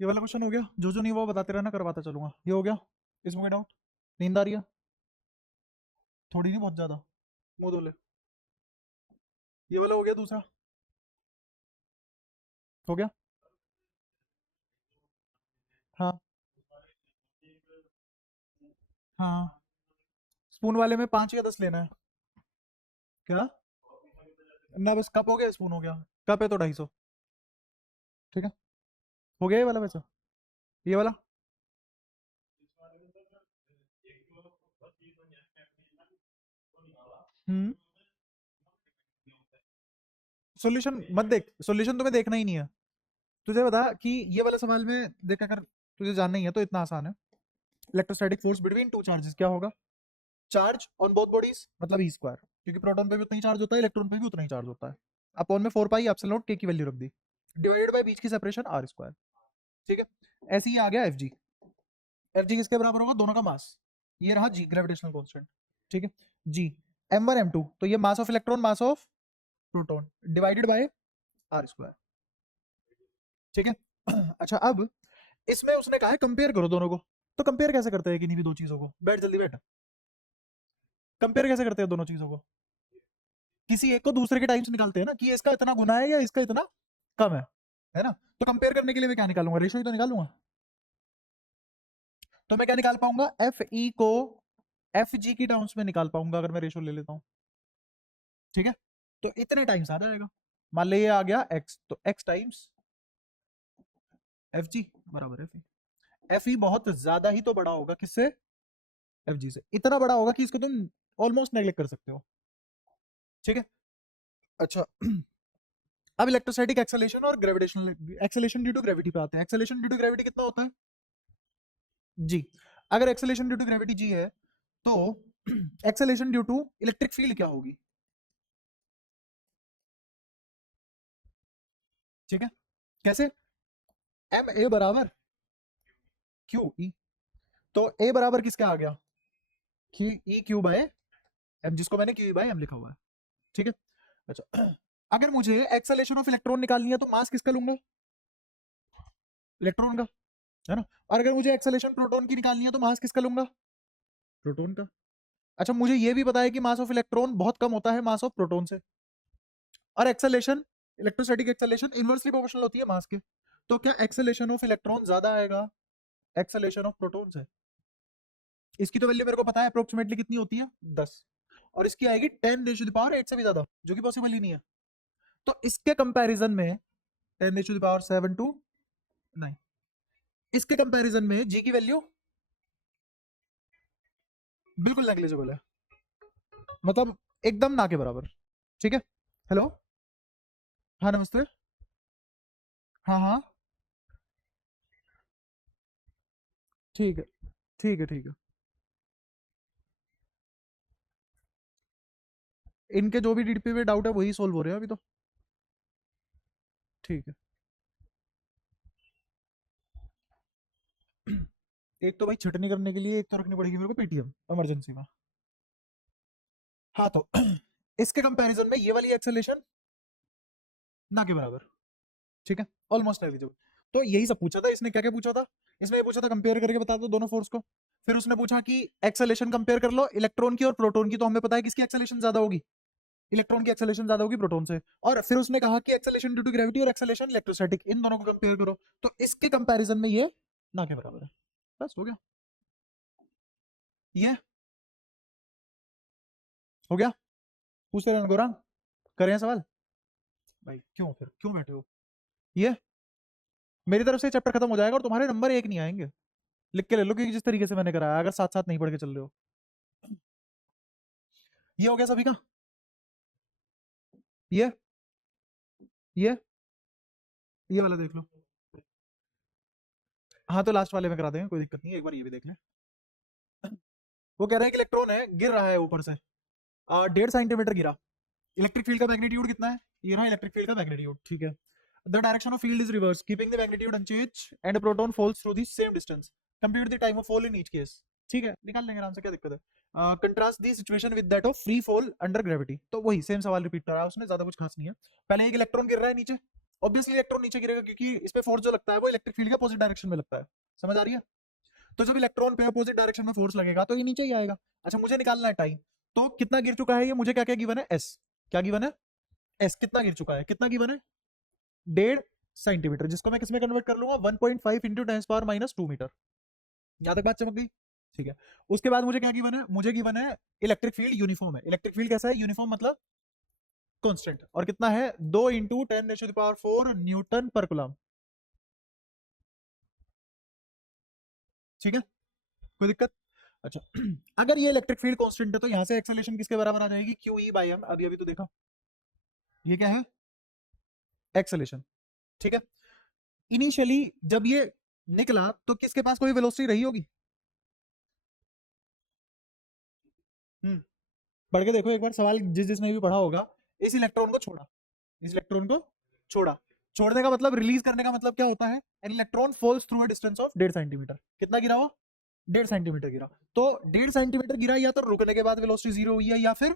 ये वाला क्वेश्चन हो गया, जो नहीं हुआ बताते रहना, करवाता चलूंगा। ये हो गया, इसमें कोई डाउट? नींद आ रही है? थोड़ी नहीं, बहुत ज्यादा। मुंह धो ले। ये वाला हो गया, दूसरा हो गया। हाँ हाँ, स्पून वाले में 5 या 10 लेना है। क्या? ना बस कप हो गया, स्पून हो गया। कप है तो 250। ठीक है, हो गया ये वाला वैसा। ये वाला हम्म सॉल्यूशन मत देख, सॉल्यूशन तुम्हें देखना ही नहीं है। तुझे बता कि ये वाला सवाल में देख, अगर तुझे जानना ही है तो इतना आसान है। Electrostatic force between two charges क्या होगा? चार्ज ऑन बोथ बॉडीज मतलब ई स्क्वायर, क्योंकि प्रोटॉन पे भी उतना ही चार्ज होता है, इलेक्ट्रॉन पे भी उतना ही चार्ज होता है। अपॉन में 4 पाई एप्सिलॉन नॉट के की वैल्यू रख दी, डिवाइडेड बाय बीच की सेपरेशन आर स्क्वायर। ठीक है, ऐसे ही आ गया एफ जी। एफ जी किसके बराबर होगा? दोनों का मास। ये रहा जी, ग्रेविटेशनल कांस्टेंट। ठीक है, G M one M two, तो ये mass of electron mass of proton divided by R square. ठीक है। अच्छा, अब इसमें उसने कहा है कंपेयर करो दोनों को। तो कंपेयर कैसे करते हैं किन्हीं भी दो चीजों को? बैठ जल्दी बैठ। कंपेयर कैसे करते हैं दोनों चीजों को? किसी एक को दूसरे के टाइम्स निकालते हैं ना, कि इसका इतना गुना है या इसका इतना कम है ना? तो कंपेयर करने के लिए मैं क्या निकालूंगा? रेशियो ही तो निकालूंगा। तो मैं क्या निकाल पाऊंगा? एफ ई को एफ जी की टर्म्स में निकाल पाऊंगा अगर मैं रेशियो ले लेता हूं। ठीक है, तो इतने टाइम्स आ जाएगा। मान लीजिए आ गया एक्स, तो एक्स टाइम्स एफ जी बराबर एफ ई। एफ ई बहुत ज्यादा ही तो बड़ा होगा किससे? एफ जी से। इतना बड़ा होगा कि इसको तुम ऑलमोस्ट नेग्लेक्ट कर सकते हो। ठीक है। अच्छा, अब इलेक्ट्रोस्टैटिक एक्सेलरेशन और gravitational acceleration due to gravity पे आते हैं। एक्सेलरेशन ड्यू टू ग्रेविटी कितना होता है? जी। अगर acceleration due to gravity G है, तो acceleration due to electric field क्या होगी? ठीक है, कैसे? एम ए बराबर क्यू ई। तो ए बराबर किसका आ गया? कि ई क्यू बाय एम, जिसको मैंने क्यू बाय एम लिखा हुआ है। ठीक है। अच्छा, अगर मुझे एक्सेलरेशन ऑफ इलेक्ट्रॉन निकालनी है तो मास किसका लूंगा? इलेक्ट्रॉन का, है ना? और अगर मुझे एक्सेलरेशन प्रोटॉन की निकालनी है तो मास किसका लूंगा? प्रोटॉन का। अच्छा, मुझे ये भी पता है कि मास ऑफ इलेक्ट्रॉन बहुत कम होता है मास ऑफ प्रोटॉन से। और acceleration, electrostatic acceleration inversely proportional होती है मास के। तो क्या एक्सेलरेशन ऑफ इलेक्ट्रॉन ज्यादा आएगा एक्सेलरेशन ऑफ प्रोटॉन से? इसकी तो वैल्यू मेरे को पता है अप्रोक्सीमेटली कितनी होती है, 10। और इसकी आएगी 10⁸ से भी ज्यादा, जो कि पॉसिबल ही नहीं है। तो इसके कंपैरिजन में 10⁷ टू 9, इसके कंपैरिजन में जी की वैल्यू बिल्कुल नेग्लिजिबल है, मतलब एकदम ना के बराबर। ठीक है। हेलो, हाँ नमस्ते। हाँ हाँ, ठीक है ठीक है ठीक है। इनके जो भी डीडीपी पे डाउट है वही सोल्व हो रहे हैं अभी तो। ठीक है। एक तो भाई छिटनी करने के लिए एक तो रखनी पड़ेगी मेरे को पेटीएम इमरजेंसी में। हाँ, तो इसके कंपैरिजन में ये वाली एक्सेलेरेशन ना के बराबर। ठीक है, ऑलमोस्ट नेग्लिजिबल। तो यही सब पूछा था इसने। क्या क्या पूछा था? इसने ये पूछा था कंपेयर करके बता दो दोनों फोर्स को। फिर उसने पूछा कि एक्सेलेरेशन कंपेयर कर लो इलेक्ट्रॉन की और प्रोटॉन की, तो हमें पता है किसकी एक्सेलेरेशन ज्यादा होगी? इलेक्ट्रॉन की एक्सेलेरेशन ज्यादा होगी प्रोटॉन से। और फिर उसने कहा कि एक्सेलेरेशन ड्यू टू ग्रेविटी और एक्सेलेरेशन इलेक्ट्रोस्टैटिक, इन दोनों को कंपेयर करो। तो इसके कंपैरिजन में ये ना के बराबर है। बस हो गया। ये हो गया। पूछते रहना गौरांग, करें सवाल। भाई क्यों, फिर क्यों बैठे हो? ये मेरी तरफ से चैप्टर खत्म हो जाएगा और तुम्हारे नंबर एक नहीं आएंगे। लिख के ले लो, क्योंकि जिस तरीके से मैंने कराया, अगर साथ साथ नहीं पढ़ के चल रहे हो। ये हो गया सभी का। ये ये ये वाला देख लो। हाँ, तो लास्ट वाले में करा देंगे, कोई दिक्कत नहीं है, एक बार ये भी देख लें। वो कह रहे हैं कि इलेक्ट्रॉन है, गिर रहा है ऊपर से, 1.5 सेंटीमीटर गिरा। इलेक्ट्रिक फील्ड का मैग्नीट्यूड कितना है? ये रहा इलेक्ट्रिक फील्ड का मैग्नीट्यूड। ठीक है, the direction of field is reverse keeping the magnitude unchange and proton falls through the same distance. Compute the time of fall in each case. ठीक है, निकाल लेंगे आराम से, क्या दिक्कत है? Contrast the situation with that of free fall under gravity. तो वही सेम सवाल रिपीट कर रहा है उसने, ज्यादा कुछ खास नहीं है। पहले एक इलेक्ट्रॉन गिर रहा है नीचे ऑब्वियसली इलेक्ट्रॉन नीचे गिरेगा, क्योंकि इस पे फोर्स जो लगता है वो इलेक्ट्रिक फील्ड के अपोजिट डायरेक्शन में लगता है। समझ आ रही है? तो जब इलेक्ट्रॉन पे अपोजिट डायरेक्शन में फोर्स लगेगा तो ये नीचे ही आएगा। अच्छा, मुझे निकालना है टाइम, तो कितना गिर चुका है ये, मुझे क्या क्या गिवन है, एस। क्या गिवन है? एस। कितना गिर चुका है, कितना गिवन है? 1.5 सेंटीमीटर, जिसको मैं किसमें कन्वर्ट कर लूंगा, 1.5 इंटू 10⁻² मीटर। यहां तक बात चमक गई? ठीक है। उसके बाद मुझे क्या गिवन है, मुझे गिवन है इलेक्ट्रिक फील्ड यूनिफॉर्म है। इलेक्ट्रिक फील्ड कैसा है? यूनिफॉर्म मतलब कांस्टेंट। और कितना है? 2 इंटू 10⁻⁴ न्यूटन पर कूलम। ठीक है, कोई दिक्कत? अच्छा अगर ये इलेक्ट्रिक फील्ड कांस्टेंट है तो यहां से एक्सेलरेशन किसके बराबर आ जाएगी? Q E by M. अभी अभी तो देखा, ये क्या है? एक्सेलरेशन। ठीक है। इनिशियली जब ये निकला तो किसके पास कोई वेलोसिटी रही होगी? पढ़ के देखो एक बार सवाल, जिसने भी पढ़ा होगा। इस इलेक्ट्रॉन को छोड़ा, इस इलेक्ट्रॉन को छोड़ा। छोड़ने का मतलब, रिलीज करने का मतलब क्या होता है? An electron falls through a distance of 1.5 centimetre. कितना गिरा वो? 1.5 सेंटीमीटर गिरा। तो 1.5 सेंटीमीटर गिरा, या तो रुकने के बाद वेलोसिटी 0 हुई है या फिर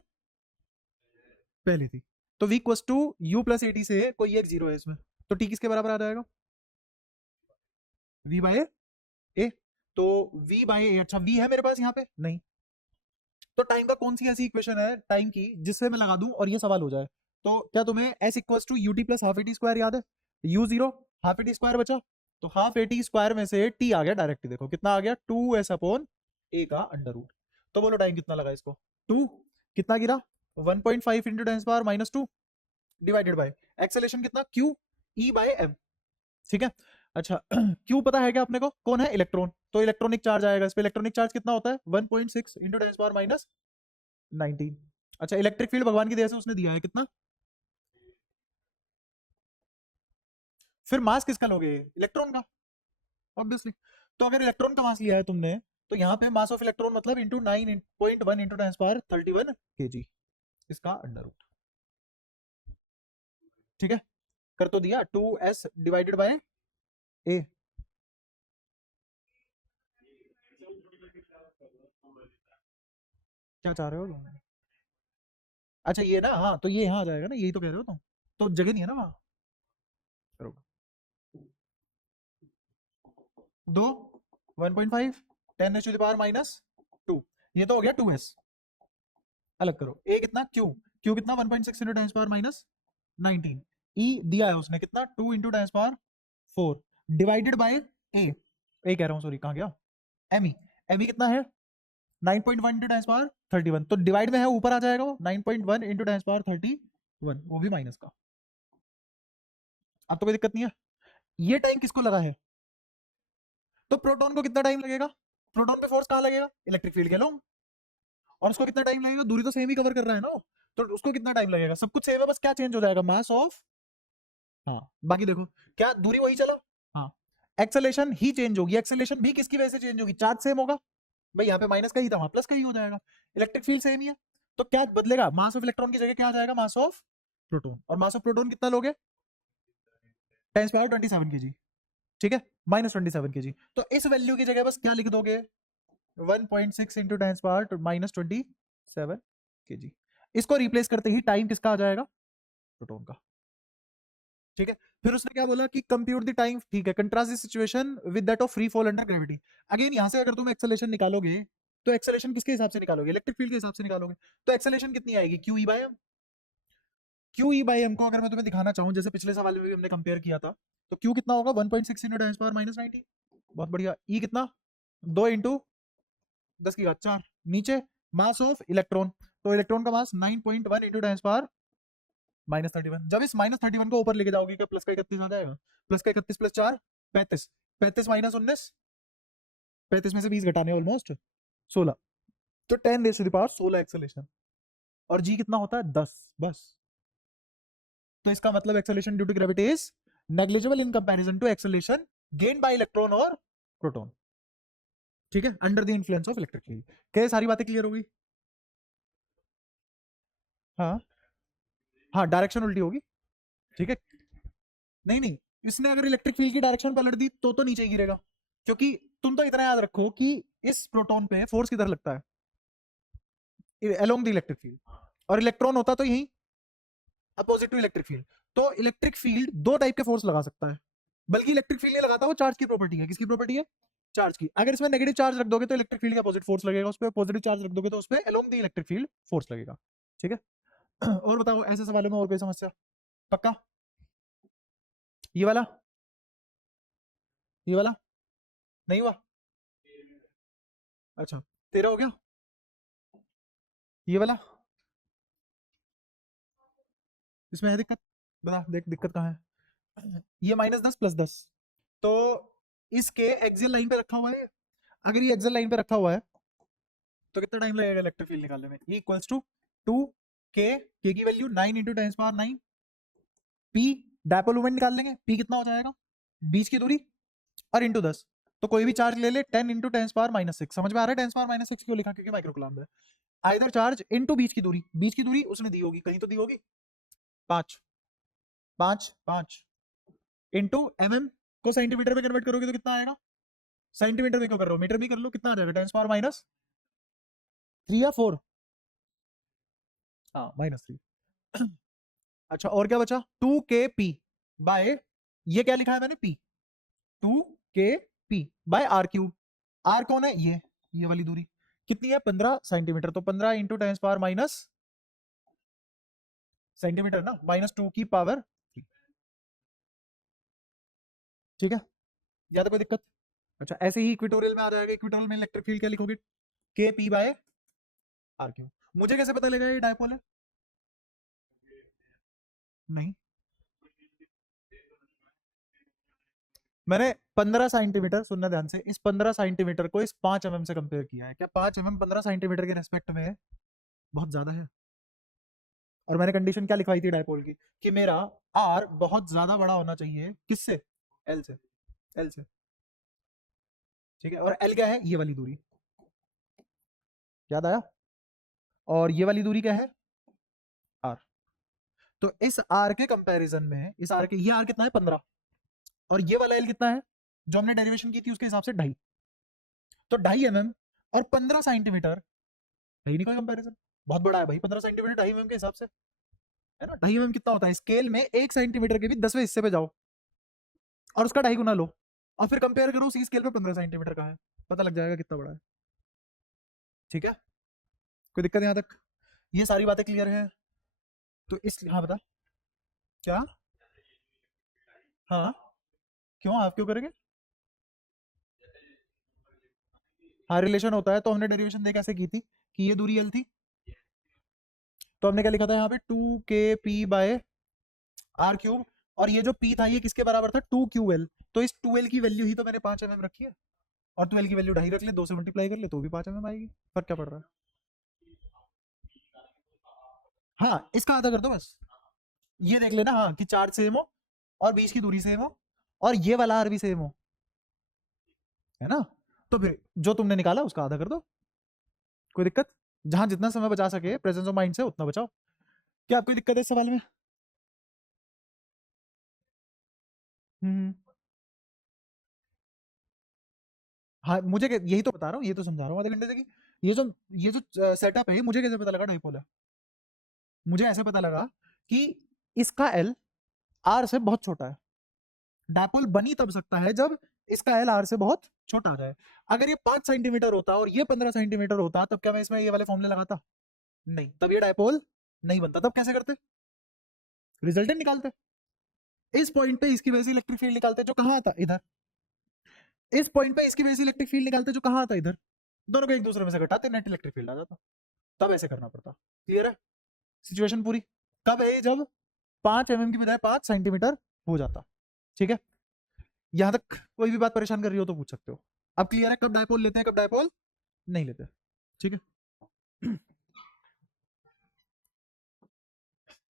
पहले थी। तो v equals to u plus A T से कोई एक 0 है इसमें, तो t किसके बराबर आ जाएगा? v बाय ए। तो v बाय ए, अच्छा v है मेरे पास यहाँ पे नहीं, तो टाइम का कौन सी ऐसी इक्वेशन है टाइम की जिससे मैं लगा दूं और ये सवाल हो जाए? तो क्या तुम्हें s equals to U T plus half A T square याद है? u 0, half A T square बचा, तो हाफ ए टी स्क्वायर में से t आ गया डायरेक्ट। देखो कितना आ गया, 2s अपॉन a का अंडर रूट। तो बोलो टाइम कितना लगा इसको? 2। कितना गिरा? 1.5 इंटू 10⁻² डिवाइडेड बाय एक्सेलरेशन कितना, q e बाय m। ठीक है। अच्छा q पता है क्या अपने को? कौन है? इलेक्ट्रॉन। तो इलेक्ट्रॉनिक चार्ज आएगा इस पे। इलेक्ट्रॉनिक चार्ज कितना होता है? 1.6 इंटू 10⁻19। अच्छा, इलेक्ट्रिक फील्ड भगवान की दया से उसने दिया है कितना? फिर मास किसका लोगे? इलेक्ट्रॉन का, ऑब्वियसली। तो अगर इलेक्ट्रॉन का मास लिया है तुमने, तो यहाँ पे मास ऑफ इलेक्ट्रॉन मतलब इंटू 9.1 इंटू 10⁻31 kg, इसका अंडर रूट। ठीक है, कर तो दिया। 2s डिवाइडेड बाय ए। क्या चाह रहे हो तुम? अच्छा ये ना, हाँ तो ये यहाँ आ जाएगा ना, यही तो कह रहे हो तुम। तो जगह नहीं है ना वहाँ। करो। दो, 1.5, 10⁻⁻², ये तो हो गया 2s। अलग करो। ए कितना? क्यू कितना? 1.6 इंटू 10⁻19। ई दिया है उसने कितना? 2 इंटू 10⁻4 डिवाइडेड बाय ए कह रहा हूँ, सॉरी, कहाँ गया? एम ई कितना है? 9.1 इंटू 10⁻31। तो डिवाइड में है, ऊपर आ जाएगा वो 9.1 इंटू 10⁻31, वो भी माइनस का। अब तो कोई दिक्कत नहीं है। ये टाइम किसको लगा है? तो प्रोटॉन को कितना टाइम लगेगा? प्रोटॉन पे फोर्स कहाँ लगेगा? इलेक्ट्रिक फील्ड के अलोंग। और उसको कितना टाइम लगेगा? दूरी तो सेम ही कवर कर रहा है ना वो। तो उसको कितना टाइम लगेगा? सब कुछ सेम है, बस क्या चेंज हो जाएगा? Mass of. हाँ, बाकी देखो क्या दूरी वही चला। हाँ, एक्सेलेरेशन ही चेंज होगी। एक्सेलेरेशन भी किसकी वजह से चेंज होगी? चार्ज सेम होगा भाई, यहाँ पे माइनस का ही था, वहां प्लस का ही हो जाएगा। इलेक्ट्रिक फील्ड सेम ही है, तो क्या बदलेगा? मास ऑफ इलेक्ट्रॉन की जगह क्या आ जाएगा? मास ऑफ प्रोटॉन। और मास ऑफ प्रोटॉन कितना लोगे? 10⁻27 kg। ठीक है, -27 kg। तो इस वैल्यू की जगह बस क्या लिख दोगे? 1.6 इंटू 10⁻⁻27 kg। इसको रिप्लेस करते ही टाइम किसका आ जाएगा? प्रोटॉन का। ठीक है। फिर उसने क्या बोला कि कंप्यूट द टाइम। ठीक है, contrast the situation with that of free fall under gravity. Again यहां से अगर तुम एक्सेलरेशन निकालोगे, तो एक्सेलरेशन किसके हिसाब से निकालोगे? इलेक्ट्रिक फील्ड के हिसाब से निकालोगे। तो एक्सेलरेशन कितनी आएगी? Q E by M. Q E by M को अगर मैं तुम्हें दिखाना चाहूँ, जैसे पिछले सवाल में भी हमने कंपेयर किया था, तो क्यू कितना होगा? 1.6 इंटू 10⁻⁻90। बहुत बढ़िया। ई कितना? 2 इंटू 10⁻4। नीचे मास ऑफ इलेक्ट्रॉन, तो इलेक्ट्रॉन का मास 9.1 इंटू 10⁻31। जब इस -31 को ऊपर लेके जाओगे, क्या प्लस का 31 आ जाएगा? प्लस का 31 प्लस 4 35, 35 माइनस 19, 35 में से 20 घटाने ऑलमोस्ट 16, तो 10⁻16 एक्सेलेरेशन। और जी कितना होता है? 10 बस। तो इसका मतलब acceleration due to gravity is negligible in comparison to acceleration gain by electron और प्रोटॉन। ठीक है, under the influence of electric field. क्या सारी बातें क्लियर हो गई? हाँ हाँ, डायरेक्शन उल्टी होगी। ठीक है, नहीं नहीं, इसने अगर इलेक्ट्रिक फील्ड की डायरेक्शन पलट दी तो नीचे ही गिरेगा, क्योंकि तुम तो इतना याद रखो कि इस प्रोटॉन पे फोर्स किधर लगता है? Along the electric field. और इलेक्ट्रॉन होता तो यही अपोजिट टू इलेक्ट्रिक फील्ड। तो इलेक्ट्रिक फील्ड दो टाइप के फोर्स लगा सकता है, बल्कि इलेक्ट्रिक फील्ड नहीं लगाता, वो चार्ज की प्रॉपर्टी है। किसकी प्रॉपर्टी है? चार्ज की। अगर इसमें नेगेटिव चार्ज रख दोगे तो इलेक्ट्रिक फील्ड के अपोजिट फोर्स लगेगा उस पर, पॉजिटिव चार्ज रख दोगे तो उस पर along the electric field force लगेगा। ठीक है। और बताओ ऐसे सवालों में और कोई समस्या? पक्का? ये वाला, ये वाला नहीं हुआ? अच्छा, तेरा हो गया? ये वाला इसमें है दिक्कत? बता देख दिक्कत कहाँ है। ये -10 +10, तो इसके एक्सियल लाइन पे रखा हुआ है। अगर ये एक्सियल लाइन पे रखा हुआ है तो कितना टाइम लगेगा इलेक्ट्रिक फील्ड निकालने में? इक्वल्स टू 2 के की value 9 into 10⁻9 P, dipole moment निकाल लेंगे। पी कितना हो जाएगा? बीच की दूरी और इंटू 10, तो कोई भी चार्ज ले ले 10 इंटू 10⁻6। समझ में आ रहा है 10⁻6 क्यों लिखा? क्योंकि माइक्रो कूलम्ब है। आइदर चार्ज इंटू बीच की दूरी, बीच की दूरी उसने दी होगी, कहीं तो दी होगी, 5 5 5 इंटू को सेंटीमीटर में कन्वर्ट करोगे तो कितना आएगा? सेंटीमीटर में क्यों कर रहे हो, मीटर भी कर लो, कितना आ जाएगा? 10⁻3 या 4? हाँ, -3। अच्छा, और क्या बचा? 2 kp बाय, ये क्या लिखा है मैंने? p, 2 kp by r³ r कौन है? ये वाली दूरी कितनी है? 15 सेंटीमीटर, तो 15 इंटू 10⁻⁻, सेंटीमीटर ना, -2 की पावर 3। ठीक है, या तो कोई दिक्कत? अच्छा, ऐसे ही इक्वेटोरियल में आ जाएगा। इक्वेटोरियल में इलेक्ट्रिक फील्ड क्या लिखोगे? kp by r³। मुझे कैसे पता लगेगा ये डायपोल है? नहीं, मैंने 15 सेंटीमीटर, सुनना ध्यान से, इस 15 सेंटीमीटर को इस 5 से कंपेयर किया है। क्या 5 15 सेंटीमीटर के रेस्पेक्ट में बहुत ज्यादा है? और मैंने कंडीशन क्या लिखवाई थी डायपोल की? कि मेरा आर बहुत ज्यादा बड़ा होना चाहिए, किससे? एल से, एल से। ठीक है, और एल क्या है? ये वाली दूरी, याद आया? और ये वाली दूरी क्या है? आर। तो इस आर के कंपैरिजन में, इस आर के, ये आर कितना है? 15, और ये वाला एल कितना है जो हमने डेरिवेशन की थी उसके हिसाब से? 2.5। तो 2.5 और 15 सेंटीमीटर, है ही नहीं कोई कंपैरिजन। बहुत बड़ा है भाई 15 सेंटीमीटर 2.5 के हिसाब से, है ना? 2.5 कितना होता है? स्केल में 1 सेंटीमीटर के भी 10वें हिस्से पे जाओ और उसका 2.5 गुना लो, और फिर कंपेयर करो उसी स्केल पे 15 सेंटीमीटर का है, पता लग जाएगा कितना बड़ा है। ठीक है, कोई दिक्कत यहाँ तक? ये सारी बातें क्लियर है? तो इस, हाँ बता। क्या? हाँ, क्यों आप क्यों करेंगे? हाँ, रिलेशन होता है, तो हमने डेरिवेशन देख कैसे की थी कि ये दूरी एल थी, तो हमने क्या लिखा था यहाँ पे? 2 kp/r³, और ये जो p था ये किसके बराबर था? 2ql। तो इस 2l की वैल्यू ही तो मैंने 5 रखी है, और 2l की वैल्यू 2.5 रख ले, 2 से मल्टीप्लाई कर ले तो भी 5 आएगी। फर्क क्या पड़ रहा है? हाँ, इसका आधा कर दो बस। ये देख लेना, हाँ, कि चार्ज सेम हो और बीच की दूरी सेम हो और ये वाला आर भी सेम हो, है ना? तो फिर जो तुमने निकाला उसका आधा कर दो, कोई दिक्कत? जहां जितना समय बचा सके प्रेजेंस ऑफ माइंड से उतना बचाओ। क्या कोई दिक्कत है इस सवाल में? हम्म। हाँ, यही तो बता रहा हूँ, ये तो समझा रहा हूँ आधे घंटे से कि ये जो सेटअप है, मुझे कैसे पता लगा डाइपोल है? मुझे ऐसे पता लगा कि इसका एल आर से बहुत छोटा है। डायपोल बनी तब सकता है जब इसका एल आर से बहुत छोटा आ जाए। अगर ये 5 सेंटीमीटर होता और ये 15 सेंटीमीटर होता, तब क्या मैं इसमें ये वाले फॉर्मूले लगाता? नहीं, तब ये डायपोल नहीं बनता। तब कैसे करते? रिजल्टेंट निकालते। इस पॉइंट पे इसकी वजह से इलेक्ट्रिक फील्ड निकालते जो कहाँ आता? इधर। इस पॉइंट पे इसकी वजह से इलेक्ट्रिक फील्ड निकालते जो कहाँ आता? इधर। दोनों को एक दूसरे में से घटाते, नेट इलेक्ट्रिक फील्ड आ जाता। तब ऐसे करना पड़ता। क्लियर है सिचुएशन पूरी? कब है? जब 5 की बजाय 5 सेंटीमीटर हो जाता। ठीक है, यहां तक कोई भी बात परेशान कर रही हो तो पूछ सकते हो। अब क्लियर है कब डायपोल लेते हैं कब डायपोल नहीं लेते? ठीक है।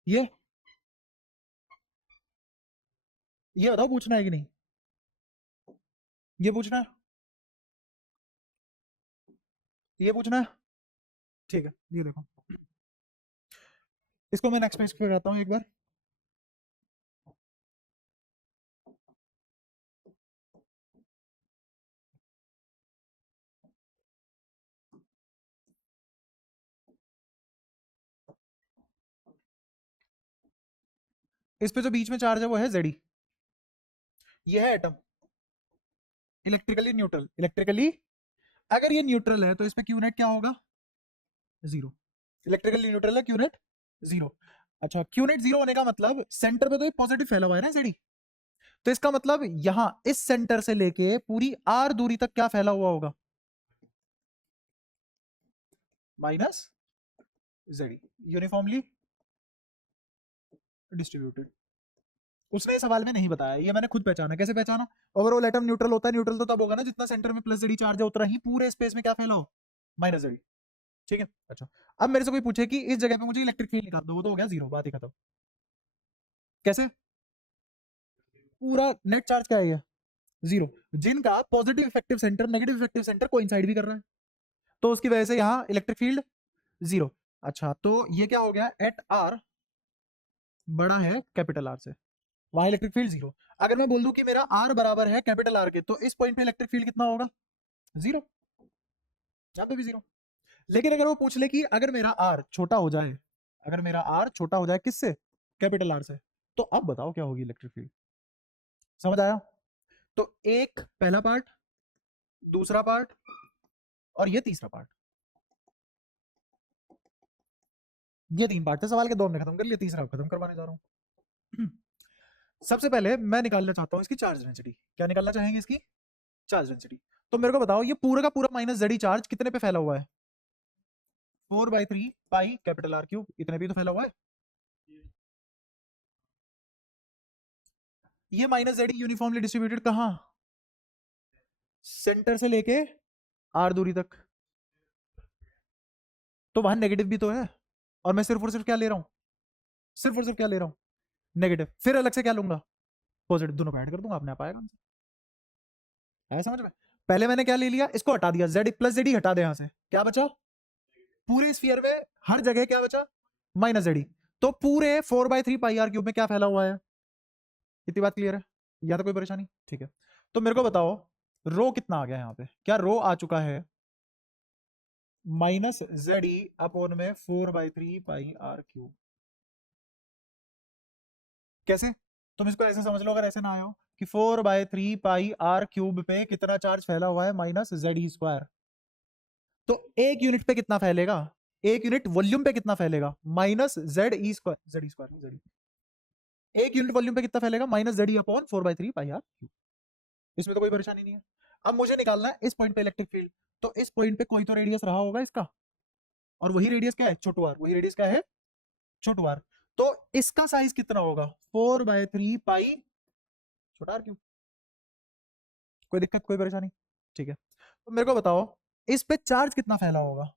ये ये बताओ, पूछना है कि नहीं? ये पूछना है? ये पूछना है? ठीक है, ये देखो, इसको मैं नेक्स्ट पेज पे कराता हूँ एक बार। इस पे जो बीच में चार्ज है वो है Zd, ये है एटम, इलेक्ट्रिकली न्यूट्रल। इलेक्ट्रिकली अगर ये न्यूट्रल है तो इस पे क्यू नेट क्या होगा, जीरो। इलेक्ट्रिकली न्यूट्रल है, क्यू नेट जीरो। अच्छा, क्यू नेट जीरो होने का मतलब सेंटर पे तो एक पॉजिटिव फैला हुआ है ना Zd, तो इसका मतलब यहां इस सेंटर से लेके पूरी आर दूरी तक क्या फैला हुआ होगा, माइनस Zd, यूनिफॉर्मली डिस्ट्रीब्यूटेड। उसने सवाल में नहीं बताया, ये मैंने खुद पहचाना। कैसे पहचाना, ओवरऑल एटम न्यूट्रल होता है, न्यूट्रल तो तब होगा ना जितना सेंटर में प्लस Zd चार्ज है उतना ही पूरे स्पेस में क्या फैला हो, माइनस Zd। ठीक है। अच्छा, अब मेरे से कोई पूछे कि इस जगह पे मुझे इलेक्ट्रिक फील्ड निकाल दो, वो तो हो गया जीरो, बात ही खत्म। कैसे, पूरा नेट चार्ज क्या है ये, जीरो, जिनका positive effective centre negative effective centre coincide भी कर रहा है, तो उसकी वजह से यहाँ इलेक्ट्रिक फील्ड जीरो। अच्छा, तो ये क्या हो गया, एट आर बड़ा है कैपिटल आर से, वहां इलेक्ट्रिक फील्ड जीरो। अगर मैं बोल दूं कि मेरा आर बराबर है कैपिटल आर के, तो इस पॉइंट पे इलेक्ट्रिक फील्ड कितना होगा, जीरो, यहाँ पे भी जीरो। लेकिन अगर वो पूछ ले कि अगर मेरा आर छोटा हो जाए, अगर मेरा आर छोटा हो जाए किससे, कैपिटल आर से, तो अब बताओ क्या होगी इलेक्ट्रिक फील्ड। समझ आया, तो एक पहला पार्ट, दूसरा पार्ट और ये तीसरा पार्ट, ये तीन पार्ट थे सवाल के, दो हमने खत्म कर लिया, तीसरा खत्म करवाने जा रहा हूं। सबसे पहले मैं निकालना चाहता हूं इसकी चार्ज डेंसिटी। क्या निकालना चाहेंगे, इसकी चार्ज डेंसिटी। तो मेरे को बताओ ये पूरा का पूरा माइनस Zd चार्ज कितने पे फैला हुआ है, 4/3 पाई कैपिटल आर क्यूब, इतने भी तो फैला हुआ है। ये माइनस Zd यूनिफॉर्मली डिस्ट्रीब्यूटेड कहां, सेंटर से लेके आर दूरी तक, तो वहां नेगेटिव भी तो है, और मैं सिर्फ और सिर्फ क्या ले रहा हूं, सिर्फ और सिर्फ क्या ले रहा हूं, नेगेटिव। फिर अलग से क्या लूंगा, पॉजिटिव, दोनों को ऐड कर दूंगा, अपने आप आएगा आंसर। है समझ में, पहले मैंने क्या ले लिया, इसको हटा दिया, Z प्लस Zd हटा दे, यहां से क्या बचा, पूरे स्फीयर में हर जगह क्या बचा, माइनस Zd। तो पूरे 4/3 पाई आर क्यूब में क्या फैला हुआ है, इतनी बात क्लियर है, या तो कोई परेशानी, ठीक है। तो मेरे को बताओ रो कितना आ गया यहाँ पे, क्या रो आ चुका है माइनस Zd अपॉन में 4/3 पाई आर क्यूब। कैसे, तुम इसको ऐसे समझ लो, अगर ऐसे ना आए हो कि 4/3 पाई आर क्यूब पे कितना चार्ज फैला हुआ है, माइनस Zd स्क्वायर, तो एक यूनिट पे कितना फैलेगा, एक यूनिट वॉल्यूम पे कितना फैलेगा, minus Zd square, Zd square, Zd, एक यूनिट वॉल्यूम पे कितना फैलेगा, minus Zd upon 4/3 pi R cube. इसमें तो कोई परेशानी नहीं है। अब मुझे निकालना है इस पॉइंट पे इलेक्ट्रिक फील्ड, तो इस पॉइंट पे कोई तो रेडियस रहा होगा इसका, और वही रेडियस क्या है, छोटू आर, वही रेडियस क्या है, छोटू आर। तो इसका साइज कितना होगा, 4/3 पाई छोटा आर क्यूब। कोई दिक्कत, कोई परेशानी, ठीक है। तो मेरे को बताओ इस पे चार्ज कितना फैला होगा,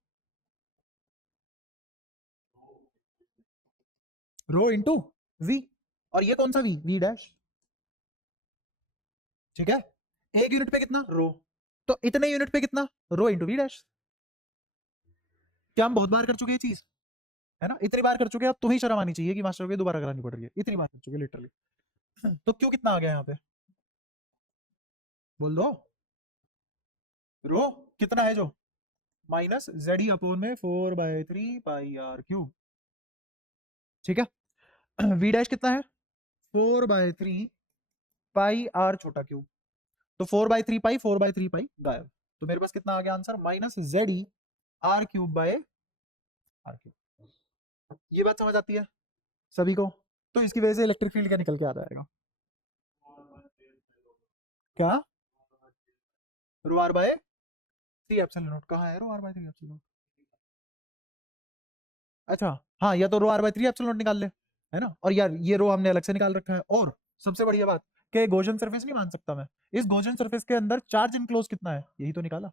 रो इंटू वी, और ये कौन सा वी, वी डैश, ठीक है। एक यूनिट पे कितना, रो, तो इतने यूनिट पे कितना, रो इंटू वी डैश। क्या हम बहुत बार कर चुके ये चीज, है ना, इतनी बार कर चुके हैं, अब तुम्हें शर्म आनी चाहिए कि मास्टर को दोबारा करानी पड़ रही है, इतनी बार कर चुके लिटरली। तो क्यों कितना आ गया यहाँ पे, बोल दो, रो कितना है जो, माइनस Zd अपॉन में 4/3 पाई आर क्यूब, ठीक है। वी डैश कितना है, 4/3 पाई आर छोटा क्यूब, तो 4/3 पाई 4/3 पाई गायब, तो मेरे पास कितना आ गया answer, minus Zd R cube by R cube. ये बात समझ आती है सभी को, तो इसकी वजह से इलेक्ट्रिक फील्ड क्या निकल के आ जाएगा, क्या, रो आर बाय 3 एप्सिलॉन नॉट, कहाँ है रो आर बाय 3 एप्सिलॉन नॉट, अच्छा हाँ, या तो रो आर बाय 3 एप्सिलॉन नॉट निकाल ले, है ना, और यार ये रो हमने अलग से निकाल रखा है। और सबसे बढ़िया बात कि गॉसियन सरफेस नहीं मान सकता मैं, इस गॉसियन सरफेस के अंदर चार्ज इनक्लोज कितना है, यही तो निकाला।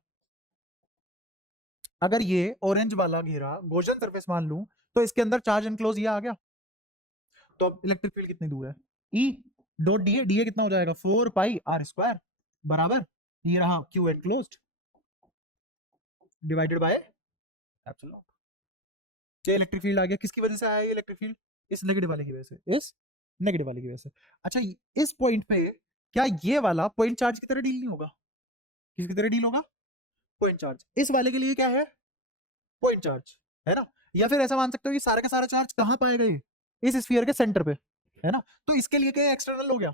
अगर ये ऑरेंज वाला घेरा गॉसियन सरफेस मान लूं, तो इसके अंदर चार्ज इनक्लोज ये आ गया, तो अब इलेक्ट्रिक फील्ड कितनी दूर है, ई डॉट डी ए कितना हो जाएगा, 4 पाई आर स्क्वायर बराबर, ये रहा Q enclosed divided by epsilon. ये इलेक्ट्रिक फील्ड आ गया, किसकी वजह से आया ये इलेक्ट्रिक फील्ड, इस नेगेटिव वाले की वजह से, इस नेगेटिव वाले की वजह से। अच्छा, इस पॉइंट पे क्या ये वाला पॉइंट चार्ज की तरह डील नहीं होगा, किसकी तरह डील होगा, पॉइंट चार्ज। इस वाले के लिए क्या है, पॉइंट चार्ज, है ना। या फिर ऐसा मान सकते हो कि सारा का सारा चार्ज कहां पाएगा ये, इस स्फीयर के सेंटर पे, है ना। तो इसके लिए क्या एक्सटर्नल हो गया,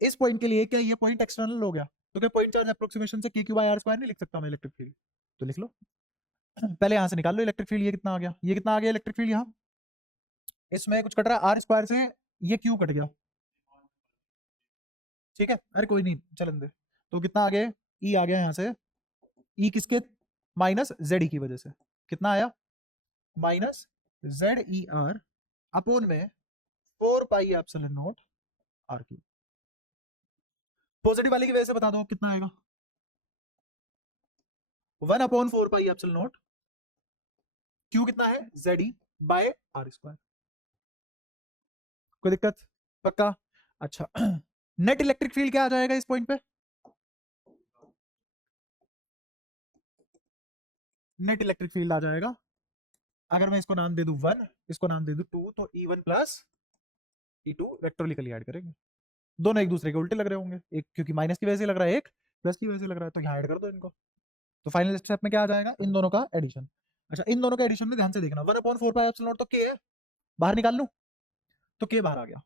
इस पॉइंट के लिए क्या ये पॉइंट एक्सटर्नल हो गया, तो क्या पॉइंट चार्ज अप्रोक्सीमेशन से k Q by R square नहीं लिख सकता मैं इलेक्ट्रिक फील्ड, तो लिख लो। पहले यहां से निकाल लो इलेक्ट्रिक फील्ड, ये कितना आ गया, ये कितना आ गया इलेक्ट्रिक फील्ड, यहाँ इसमें कुछ कट रहा है आर स्क्वायर से, ये क्यू कट गया, ठीक है, अरे कोई नहीं चलन दे, तो कितना आ गया, ई आ गया यहाँ से, ई किसके, माइनस जेड ई की वजह से, कितना आया, minus Z E R upon में 4 pi epsilon not R Q. Positive वाले की वजह से बता दो कितना आएगा, 1 upon 4 pi epsilon not, Q कितना है Z E by R square, कोई दिक्कत, पक्का। अच्छा नेट इलेक्ट्रिक फील्ड क्या आ जाएगा इस पॉइंट पे, नेट इलेक्ट्रिक फील्ड आ जाएगा, अगर मैं इसको नाम दे दूं 1, इसको नाम दे दूं 2, तो E1 plus E2 vectorially add करेंगे, दोनों एक दूसरे के उल्टे लग रहे होंगे, एक क्योंकि माइनस की वजह से लग रहा है, एक प्लस की वजह से लग रहा है, तो यहाँ ऐड कर दो इनको, तो फाइनल स्टेप में क्या आ जाएगा, इन दोनों का एडिशन। अच्छा इन दोनों का एडिशन में ध्यान से देखना, 1 अपॉन 4 पाई एप्सिलॉन नॉट तो के है, बाहर निकाल लूं, तो के बाहर आ गया,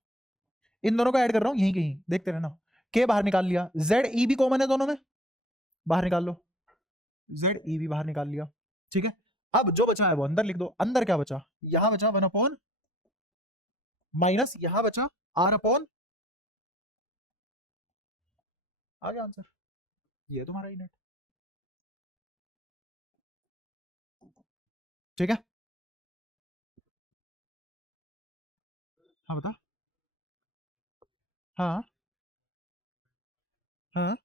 इन दोनों को ऐड कर रहा हूँ यहीं कहीं, देखते रहना, के बाहर निकाल लिया, जेड ई भी कॉमन है दोनों में, बाहर निकाल लो, जेड ई भी बाहर निकाल लिया, ठीक है। अब जो बचा है वो अंदर लिख दो, अंदर क्या बचा, यहां बचा 1 अपॉन माइनस, यहां बचा आर अपॉन, आ गया आंसर, ये है तुम्हारा ही नेट, ठीक है। हाँ बता, हाँ हाँ,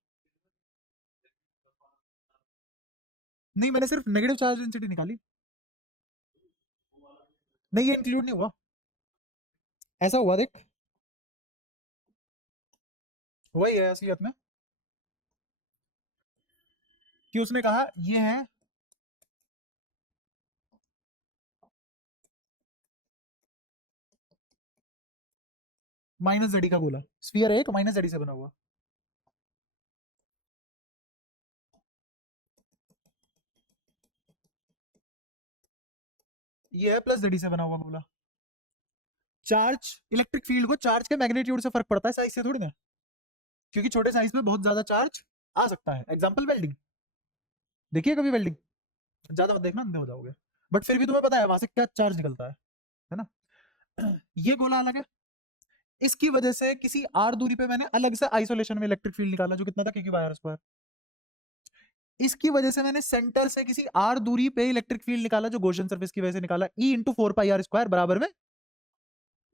नहीं मैंने सिर्फ नेगेटिव चार्ज डेंसिटी निकाली, नहीं ये इंक्लूड नहीं हुआ, ऐसा हुआ देख, वही है असलियत में, कि उसने कहा ये है माइनस जेडी का गोला, स्फीयर है एक माइनस जेडी से बना हुआ, ये है प्लस जेडी से बना हुआ गोला। चार्ज, इलेक्ट्रिक फील्ड को चार्ज के मैग्नीट्यूड से फर्क पड़ता है, साइज से थोड़ी ना, क्योंकि छोटे साइज में बहुत ज्यादा चार्ज आ सकता है, एग्जाम्पल वेल्डिंग, देखिए कभी वेल्डिंग, ज्यादा मत देखना अंधे हो जाओगे, बट फिर भी तुम्हें पता है वहां से क्या चार्ज निकलता है ना। ये गोला अलग है, इसकी वजह से किसी आर दूरी पे मैंने अलग से आइसोलेशन में इलेक्ट्रिक फील्ड निकाला, जो कितना था क्योंकि वायर स्क्वायर, इसकी वजह से मैंने सेंटर से किसी आर दूरी पे इलेक्ट्रिक फील्ड निकाला, जो गॉसियन सरफेस की वजह से निकाला, E into 4 pi R square बराबर में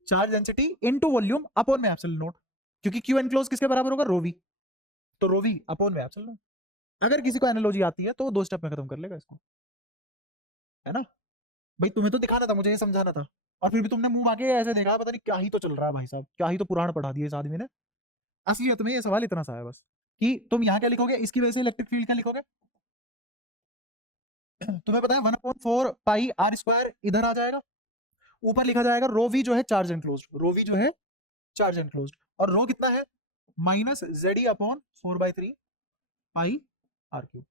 charge density into volume upon में एप्सिलॉन नॉट, क्योंकि क्यू एनक्लोज किसके बराबर होगा, रो वी, तो रो वी अपॉन में एप्सिलॉन नॉट। अगर किसी को एनालॉजी आती है तो वो 2 स्टेप में खत्म कर लेगा इसको, है ना। भाई तुम्हें तो दिखाना था, मुझे ये समझाना था, और फिर भी तुमने मुंह आके ऐसे देखा, पता नहीं क्या ही तो चल रहा है भाई साहब, क्या ही तो पुराण पढ़ा दिए इस आदमी ने। असलियत में ये सवाल इतना सा है बस, कि तुम यहाँ क्या लिखोगे, इसकी वजह से इलेक्ट्रिक फील्ड क्या लिखोगे, तुम्हें पता है 1/4 पाई आर स्क्वायर इधर आ जाएगा, ऊपर लिखा जाएगा रो वी जो है चार्ज एनक्लोज्ड, रो वी जो है चार्ज एनक्लोज्ड, और रो कितना है minus Z E upon 4/3 pi R cube,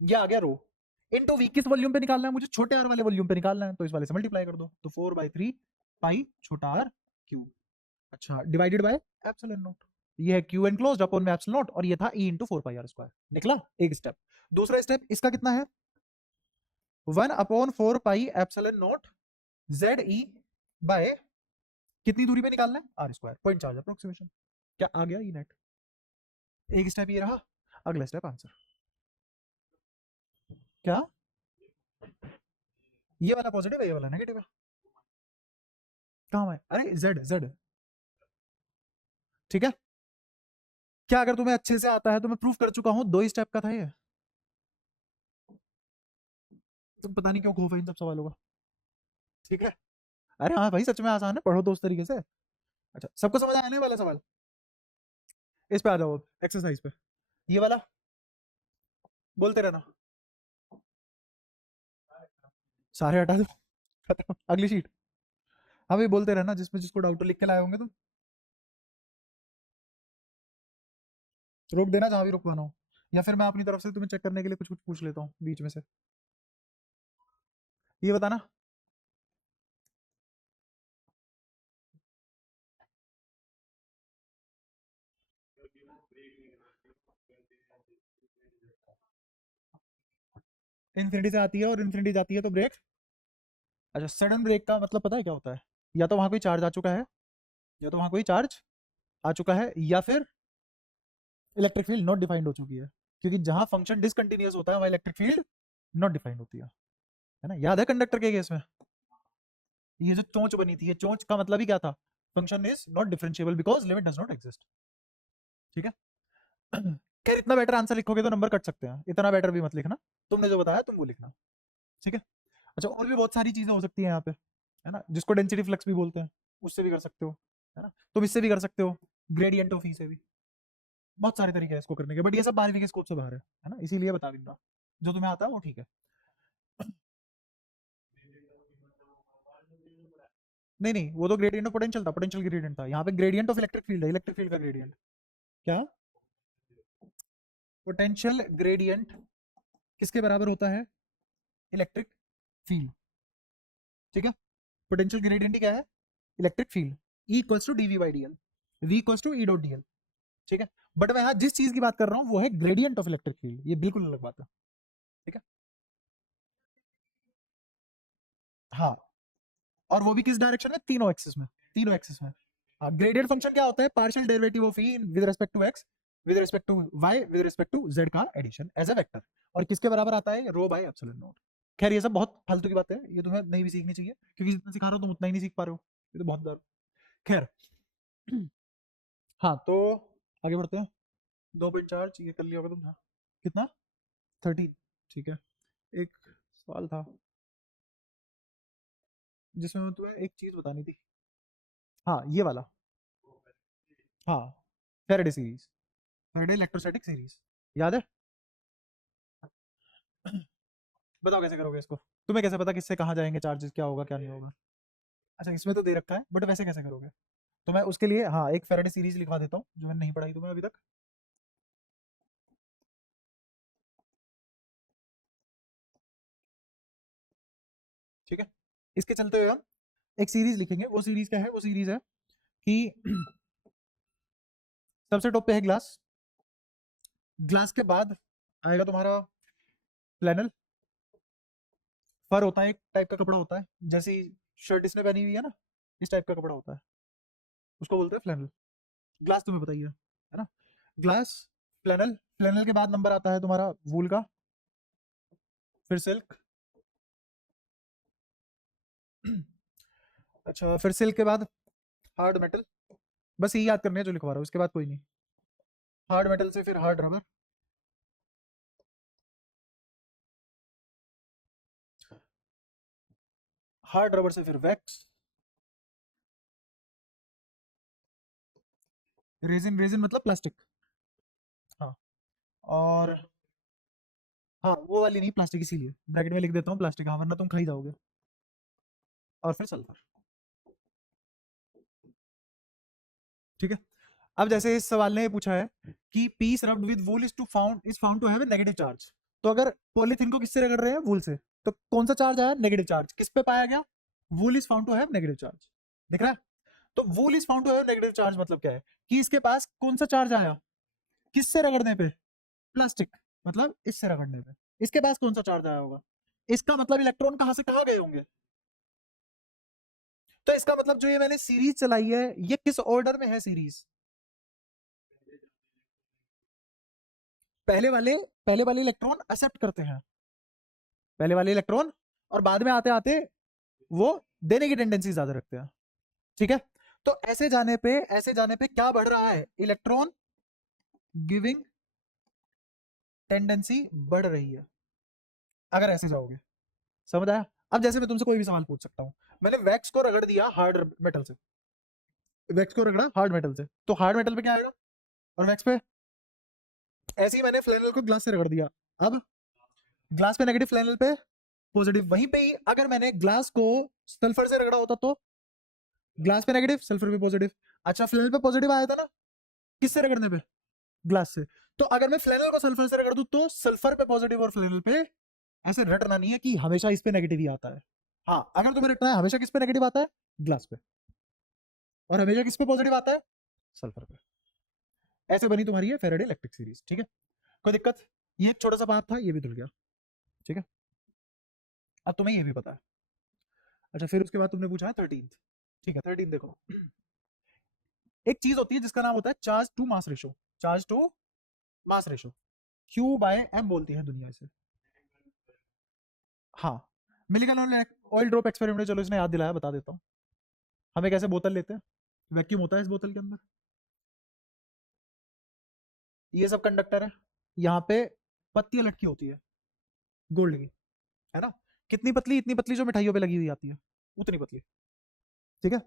ये आ गया रो, इनटू वी किस वॉल्यूम पे निकालना है मुझे, छोटे आर वाले वॉल्यूम पे निकालना है, तो इस वाले से मल्टीप्लाई कर दो, तो 4/3 पाई छोटा आर क्यूब, अच्छा डिवाइडेड बाय एप्सिलॉन नॉट, ये है क्यू एनक्लोज्ड अपॉन में एप्सिलॉन नॉट, और ये था E into 4 pi R square, निकला एक स्टेप। दूसरा स्टेप इसका कितना है, 1/4 pi epsilon not Z E by कितनी दूरी पे निकालना है, R square, point charge approximation, क्या आ गया ई नेट, एक स्टेप ये रहा, अगला स्टेप आंसर, क्या ये वाला पॉजिटिव है ये वाला नेगेटिव है, कहाँ है, अरे जेड जेड, ठीक है। क्या अगर तुम्हें अच्छे से आता है तो मैं प्रूफ कर चुका हूं, 2 ही स्टेप का था ये, तुम पता नहीं क्यों खो इन सब सवालों का, ठीक है। अरे हाँ भाई सच में आसान है, पढ़ो तो उस तरीके से। अच्छा सबको समझ आने वाला सवाल, इस पे आ जाओ एक्सरसाइज पे, ये वाला बोलते रहना, सारे हटा दो, खत्म, अगली शीट, हाँ भाई बोलते रहना, जिसमें जिसको डाउट लिख के लाए होंगे तुम, रोक देना जहां भी रुकवाना हो, या फिर मैं अपनी तरफ से तुम्हें चेक करने के लिए कुछ कुछ पूछ लेता हूँ बीच में से, ये बताना, इन्फिनिटी से आती है और इन्फिनिटी जाती है तो ब्रेक। अच्छा, सडन ब्रेक का मतलब पता है क्या होता है? या तो वहां कोई चार्ज आ चुका है, या तो वहां कोई चार्ज आ चुका है, या फिर इलेक्ट्रिक फील्ड नॉट डिफाइंड हो चुकी है। क्योंकि जहां फंक्शन डिसकंटिन्यूअस होता है वहां इलेक्ट्रिक फील्ड नॉट डिफाइंड होती है ना? याद है कंडक्टर के केस में ये जो चोंच बनी थी, ये चोंच का मतलब ही क्या था? Function is not differentiable because limit does not exist. ठीक है। खैर इतना बेटर आंसर लिखोगे तो नंबर कट सकते हैं, इतना बेटर भी मत लिखना, तुमने जो बताया तुम वो लिखना। ठीक है। अच्छा, और भी बहुत सारी चीजें हो सकती हैं यहाँ पे, है ना, जिसको डेंसिटी फ्लक्स भी बोलते हैं, उससे भी कर सकते हो, है ना, तुम इससे भी कर सकते हो, ग्रेडियंट ऑफ ई से भी। बहुत सारे तरीके हैं इसको करने के, बट ये सब 12वीं के स्कोप से बाहर है ना, इसीलिए बता दूंगा। जो तुम्हें आता है वो ठीक है। नहीं नहीं, वो तो ग्रेडियंट ऑफ पोटेंशियल था, पोटेंशियल ग्रेडियंट था, यहाँ पे ग्रेडियंट ऑफ इलेक्ट्रिक फील्ड है, इलेक्ट्रिक फील्ड का ग्रेडियंट। क्या? पोटेंशियल ग्रेडियंट किसके बराबर होता है? Electric field. ठीक है। पोटेंशियल ग्रेडियंट ही क्या है? Electric field. E equals to D V by D L, V equals to E dot D L. ठीक है। बट मैं यहाँ जिस चीज की बात कर रहा हूँ वो है ग्रेडियंट ऑफ इलेक्ट्रिक फील्ड, ये बिल्कुल अलग बात है। ठीक है। हाँ, और वो भी किस डायरेक्शन में? तीनों एक्सिस में, तीनों एक्सिस में। हाँ, ग्रेडियंट फंक्शन क्या होता है? Partial derivative of E with respect to X, with respect to Y, with respect to Z का एडिशन एज अ वेक्टर। और किसके बराबर आता है? Rho by epsilon not. खैर ये सब बहुत फालतू की बात है, ये तुम्हें नहीं भी सीखनी चाहिए, क्योंकि जितना सिखा रहा हूँ तुम उतना ही नहीं सीख पा रहे हो, ये तो बहुत ज्यादा। खैर हाँ, तो आगे बढ़ते हैं। 2.4 ये कर लिया होगा तुम, हाँ। कितना? 13। ठीक है। एक सवाल था जिसमें मैं तुम्हें एक चीज बतानी थी। हाँ, ये वाला। हाँ, Faraday series, Faraday electrostatic series, याद है? बताओ कैसे करोगे इसको? तुम्हें कैसे पता किससे कहाँ जाएंगे चार्जेस, क्या होगा क्या नहीं होगा? अच्छा, इसमें तो दे रखा है, बट वैसे कैसे करोगे? तो मैं उसके लिए हाँ एक फैराडे सीरीज लिखवा देता हूँ जो मैंने नहीं पढ़ाई तुम्हें अभी तक। ठीक है। इसके चलते हुए हम एक सीरीज लिखेंगे, वो सीरीज क्या है? वो सीरीज है कि सबसे टॉप पे है ग्लास, ग्लास के बाद आएगा तुम्हारा फ्लैनल, फर होता है, एक टाइप का कपड़ा होता है, जैसी शर्ट इसने पहनी हुई है ना, इस टाइप का कपड़ा होता है, उसको बोलते हैं फ्लैनल। ग्लास तुम्हें बताइए, है ना? ग्लास, फ्लैनल, फ्लैनल के बाद नंबर आता है तुम्हारा वूल का, फिर सिल्क। अच्छा, फिर सिल्क के बाद हार्ड मेटल। बस यही याद करने है जो लिखवा रहा हूँ, उसके बाद कोई नहीं। हार्ड मेटल से फिर हार्ड रबर, हार्ड रबर से फिर वैक्स, रेजिन, रेजिन मतलब प्लास्टिक। हाँ, और हाँ वो वाली नहीं, प्लास्टिक, इसीलिए ब्रैकेट में लिख देता हूँ प्लास्टिक, हाँ वरना तुम खा ही जाओगे। और फिर सल्फर। ठीक है। अब जैसे इस सवाल ने पूछा है कि piece rubbed with wool is found to have a negative charge. तो अगर पॉलीथीन को किससे रगड़ रहे हैं? वूल से। तो कौन सा चार्ज आया? Negative charge. किस पे पाया गया? Wool is found to have negative charge. दिख रहा है? तो wool is found to have negative charge मतलब क्या है? कि इसके पास कौन सा चार्ज आया? किससे रगड़ने पे? प्लास्टिक, मतलब इससे रगड़ने पे। इसके पास कौन सा चार्ज आया होगा? इसका मतलब इलेक्ट्रॉन कहां से कहां गए होंगे? तो इसका मतलब जो ये मैंने सीरीज चलाई है, ये किस ऑर्डर में है सीरीज? पहले वाले, पहले वाले इलेक्ट्रॉन एक्सेप्ट करते हैं, पहले वाले इलेक्ट्रॉन, और बाद में आते आते वो देने की टेंडेंसी ज्यादा रखते हैं। ठीक है। तो ऐसे जाने पे, ऐसे जाने पे क्या बढ़ रहा है? इलेक्ट्रॉन गिविंग टेंडेंसी बढ़ रही है, अगर ऐसे जाओगे। समझ आया? अब जैसे मैं तुमसे कोई भी सवाल पूछ सकता हूं, मैंने वैक्स को रगड़ दिया हार्ड मेटल से, वैक्स को रगड़ा हार्ड मेटल से, तो हार्ड मेटल पे क्या आएगा? और वैक्स पे? ऐसे ही मैंने फ्लैनल को ग्लास से रगड़ दिया, अब ग्लास पे नेगेटिव, फ्लैनल पे पॉजिटिव। वहीं पे ही अगर मैंने ग्लास को सल्फर से रगड़ा होता तो ग्लास पे नेगेटिव, सल्फर पे पॉजिटिव। अच्छा, फ्लैनल पे पॉजिटिव आया था ना, किससे रगड़ने पे? ग्लास से। तो अगर मैं फ्लैनल को सल्फर से रगड़ दूं तो सल्फर पे पॉजिटिव और फ्लैनल पे, ऐसे रटना नहीं है कि हमेशा इस पे नेगेटिव ही आता है। हाँ, अगर तुम्हें रटना है हमेशा किस पे नेगेटिव आता है? ग्लास पे। और हमेशा किस पे पॉजिटिव आता है? सल्फर पे। ऐसे बनी तुम्हारी है फैराडे इलेक्ट्रिक सीरीज। ठीक है। कोई दिक्कत? ये एक छोटा सा पार्ट था, ये भी धुल गया। ठीक है। अब तुम्हें ये भी पता है। अच्छा, फिर उसके बाद तुमने पूछा है 13th। ठीक है, 13 देखो। एक चीज होती है जिसका नाम होता है charge to mass ratio. Charge to mass ratio, Q by M बोलती है दुनिया इसे। हाँ, मिलिगन ऑयल ड्रॉप एक्सपेरिमेंट, चलो इसने याद दिलाया, बता देता हूँ। हम एक ऐसे बोतल लेते हैं, वैक्यूम होता है इस बोतल के अंदर, ये सब कंडक्टर है, यहाँ पे पत्तियां लटकी होती है गोल्ड की, है ना। कितनी पतली? इतनी पतली जो मिठाइयों पे लगी हुई आती है, उतनी पतली। ठीक है।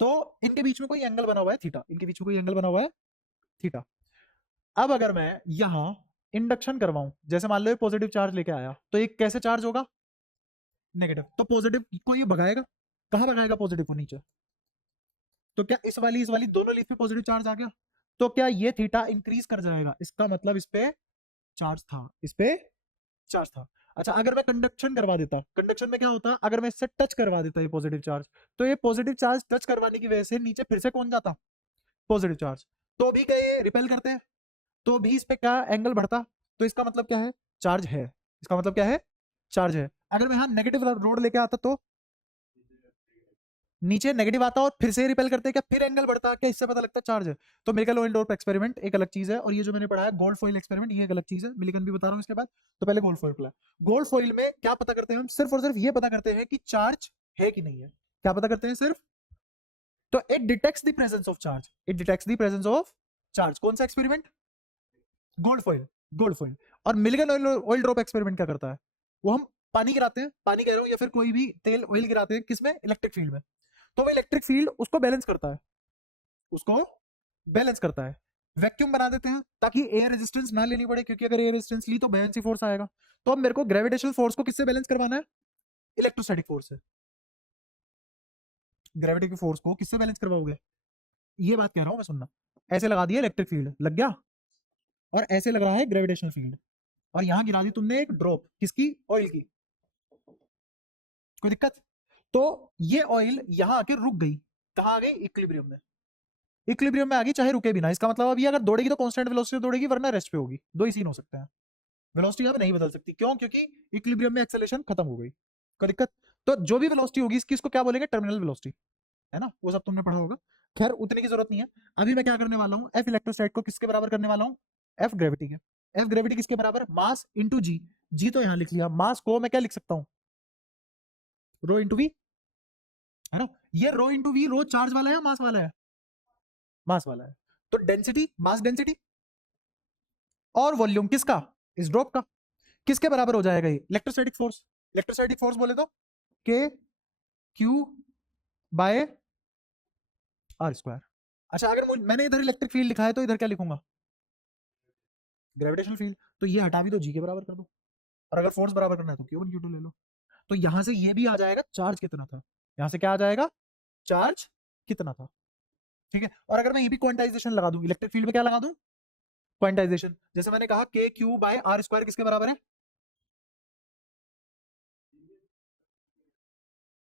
तो इनके बीच में कोई एंगल बना हुआ है थीटा, इनके बीच में कोई एंगल बना हुआ है थीटा। अब अगर मैं यहां इंडक्शन करवाऊं, जैसे मान लो ये पॉजिटिव चार्ज लेके आया, तो एक कैसे चार्ज होगा? नेगेटिव। तो पॉजिटिव को ये भगाएगा, कहां भगाएगा पॉजिटिव को? नीचे। तो क्या इस वाली दोनों लीफ पे पॉजिटिव चार्ज आ गया? तो क्या ये थीटा इंक्रीज कर जाएगा? इसका मतलब इस पे चार्ज था, इस पे चार्ज था। अच्छा, अगर मैं कंडक्शन करवा देता, कंडक्शन में क्या होता? अगर मैं इससे टच करवा देता ये पॉजिटिव चार्ज, तो ये पॉजिटिव चार्ज टच करवाने की वजह से नीचे फिर से कौन जाता? Positive charge. तो भी क्या ये रिपेल करते हैं? तो भी इस पे क्या एंगल बढ़ता? तो इसका मतलब क्या है? चार्ज है। इसका मतलब क्या है? चार्ज है। अगर मैं यहां नेगेटिव रोड लेके आता तो नीचे नेगेटिव आता और फिर से रिपेल करते, क्या फिर एंगल बढ़ता? क्या इससे पता लगता चार्ज है? तो मिलिकन ओइल एक्सपेरिमेंट एक अलग चीज है, और ये जो मैंने पढ़ा है गोल्ड फॉइल एक्सपेरिमेंट, ये एक अलग चीज है। मिलिकन भी बता रहा हूँ इसके बाद। तो पहले गोल्ड फॉइल पढ़ा। गोल्ड फॉइल में क्या पता करते हैं हम? सिर्फ और सिर्फ ये पता करते हैं कि चार्ज है कि नहीं है। क्या पता करते हैं? सिर्फ। तो it detects the presence of charge, it detects the presence of charge. कौन सा experiment? Gold foil. Gold foil. और मिलिकन ऑयल ड्रॉप एक्सपेरिमेंट क्या करता है? वो हम पानी गिराते हैं, पानी कह रहा हूं, या फिर कोई भी तेल ऑयल गिराते हैं, किसमें? इलेक्ट्रिक फील्ड में। तो वो इलेक्ट्रिक फील्ड उसको बैलेंस करता है, उसको बैलेंस करता है। वैक्यूम बना देते हैं ताकि एयर रेजिस्टेंस ना लेनी पड़े, क्योंकि अगर एयर रेजिस्टेंस ली तो बेयंसी फोर्स आएगा। तो अब मेरे को ग्रेविटेशनल फोर्स को किससे बैलेंस करवाना है? इलेक्ट्रोस्टैटिक फोर्स से। ग्रेविटी की फोर्स को किससे बैलेंस करवाओगे? ये बात कह रहा हूं मैं, सुनना। ऐसे लगा दिया इलेक्ट्रिक फील्ड, लग गया, और ऐसे लग रहा है ग्रेविटेशनल फील्ड, और यहां गिरा दी तुमने एक ड्रॉप, किसकी? ऑयल की। कोई दिक्कत? तो ये ऑयल यहां आके रुक गई, कहां आ गई? इक्विलिब्रियम में। इक्विलिब्रियम में आ गई, चाहे रुके भी ना। इसका मतलब अब ये अगर दौड़ेगी तो कांस्टेंट वेलोसिटी दौड़ेगी, वरना रेस्ट पे होगी। दो ही सीन हो सकते हैं। वेलोसिटी अब नहीं बदल सकती, क्यों? क्योंकि इक्विलिब्रियम में एक्सेलरेशन खत्म हो गई। कोई दिक्कत? तो जो भी वेलोसिटी होगी इसकी, इसको क्या बोलेंगे? टर्मिनल वेलोसिटी, है ना। वो सब तुमने पढ़ा होगा। खैर, उतने की जरूरत नहीं है। अभी मैं क्या करने वाला हूँ? एफ इलेक्ट्रोस्टैटिक को किसके बराबर करने वाला हूँ? एफ ग्रेविटी के। एफ ग्रेविटी किसके बराबर? मास इंटू जी। जी तो यहां लिख लिया, मास को मैं क्या लिख सकता हूँ? रो इंटू वी, है ना। ये rho into we, row charge वाला है, मास वाला है? मास वाला है। तो डेंसिटी, मास डेंसिटी, और वॉल्यूम किसका? इस ड्रॉप का। किसके बराबर हो जाएगा ये? Electrostatic force. इलेक्ट्रोस्टैटिक फोर्स बोले तो के क्यू बाय आर स्क्वायर। अच्छा, अगर मैंने इधर इलेक्ट्रिक फील्ड लिखा है तो इधर क्या लिखूंगा? Gravitational field. तो ये हटा भी तो जी के बराबर कर दो, और अगर फोर्स बराबर करना है तो Q1 Q2 ले लो। तो यहां से ये भी आ जाएगा चार्ज कितना था, यहां से क्या आ जाएगा? चार्ज कितना था। ठीक है। और अगर मैं ये भी क्वांटाइजेशन लगा दूं, इलेक्ट्रिक फील्ड में क्या लगा दूं? क्वांटाइजेशन। जैसे मैंने कहा के क्यू बाय आर स्क्वायर किसके बराबर है?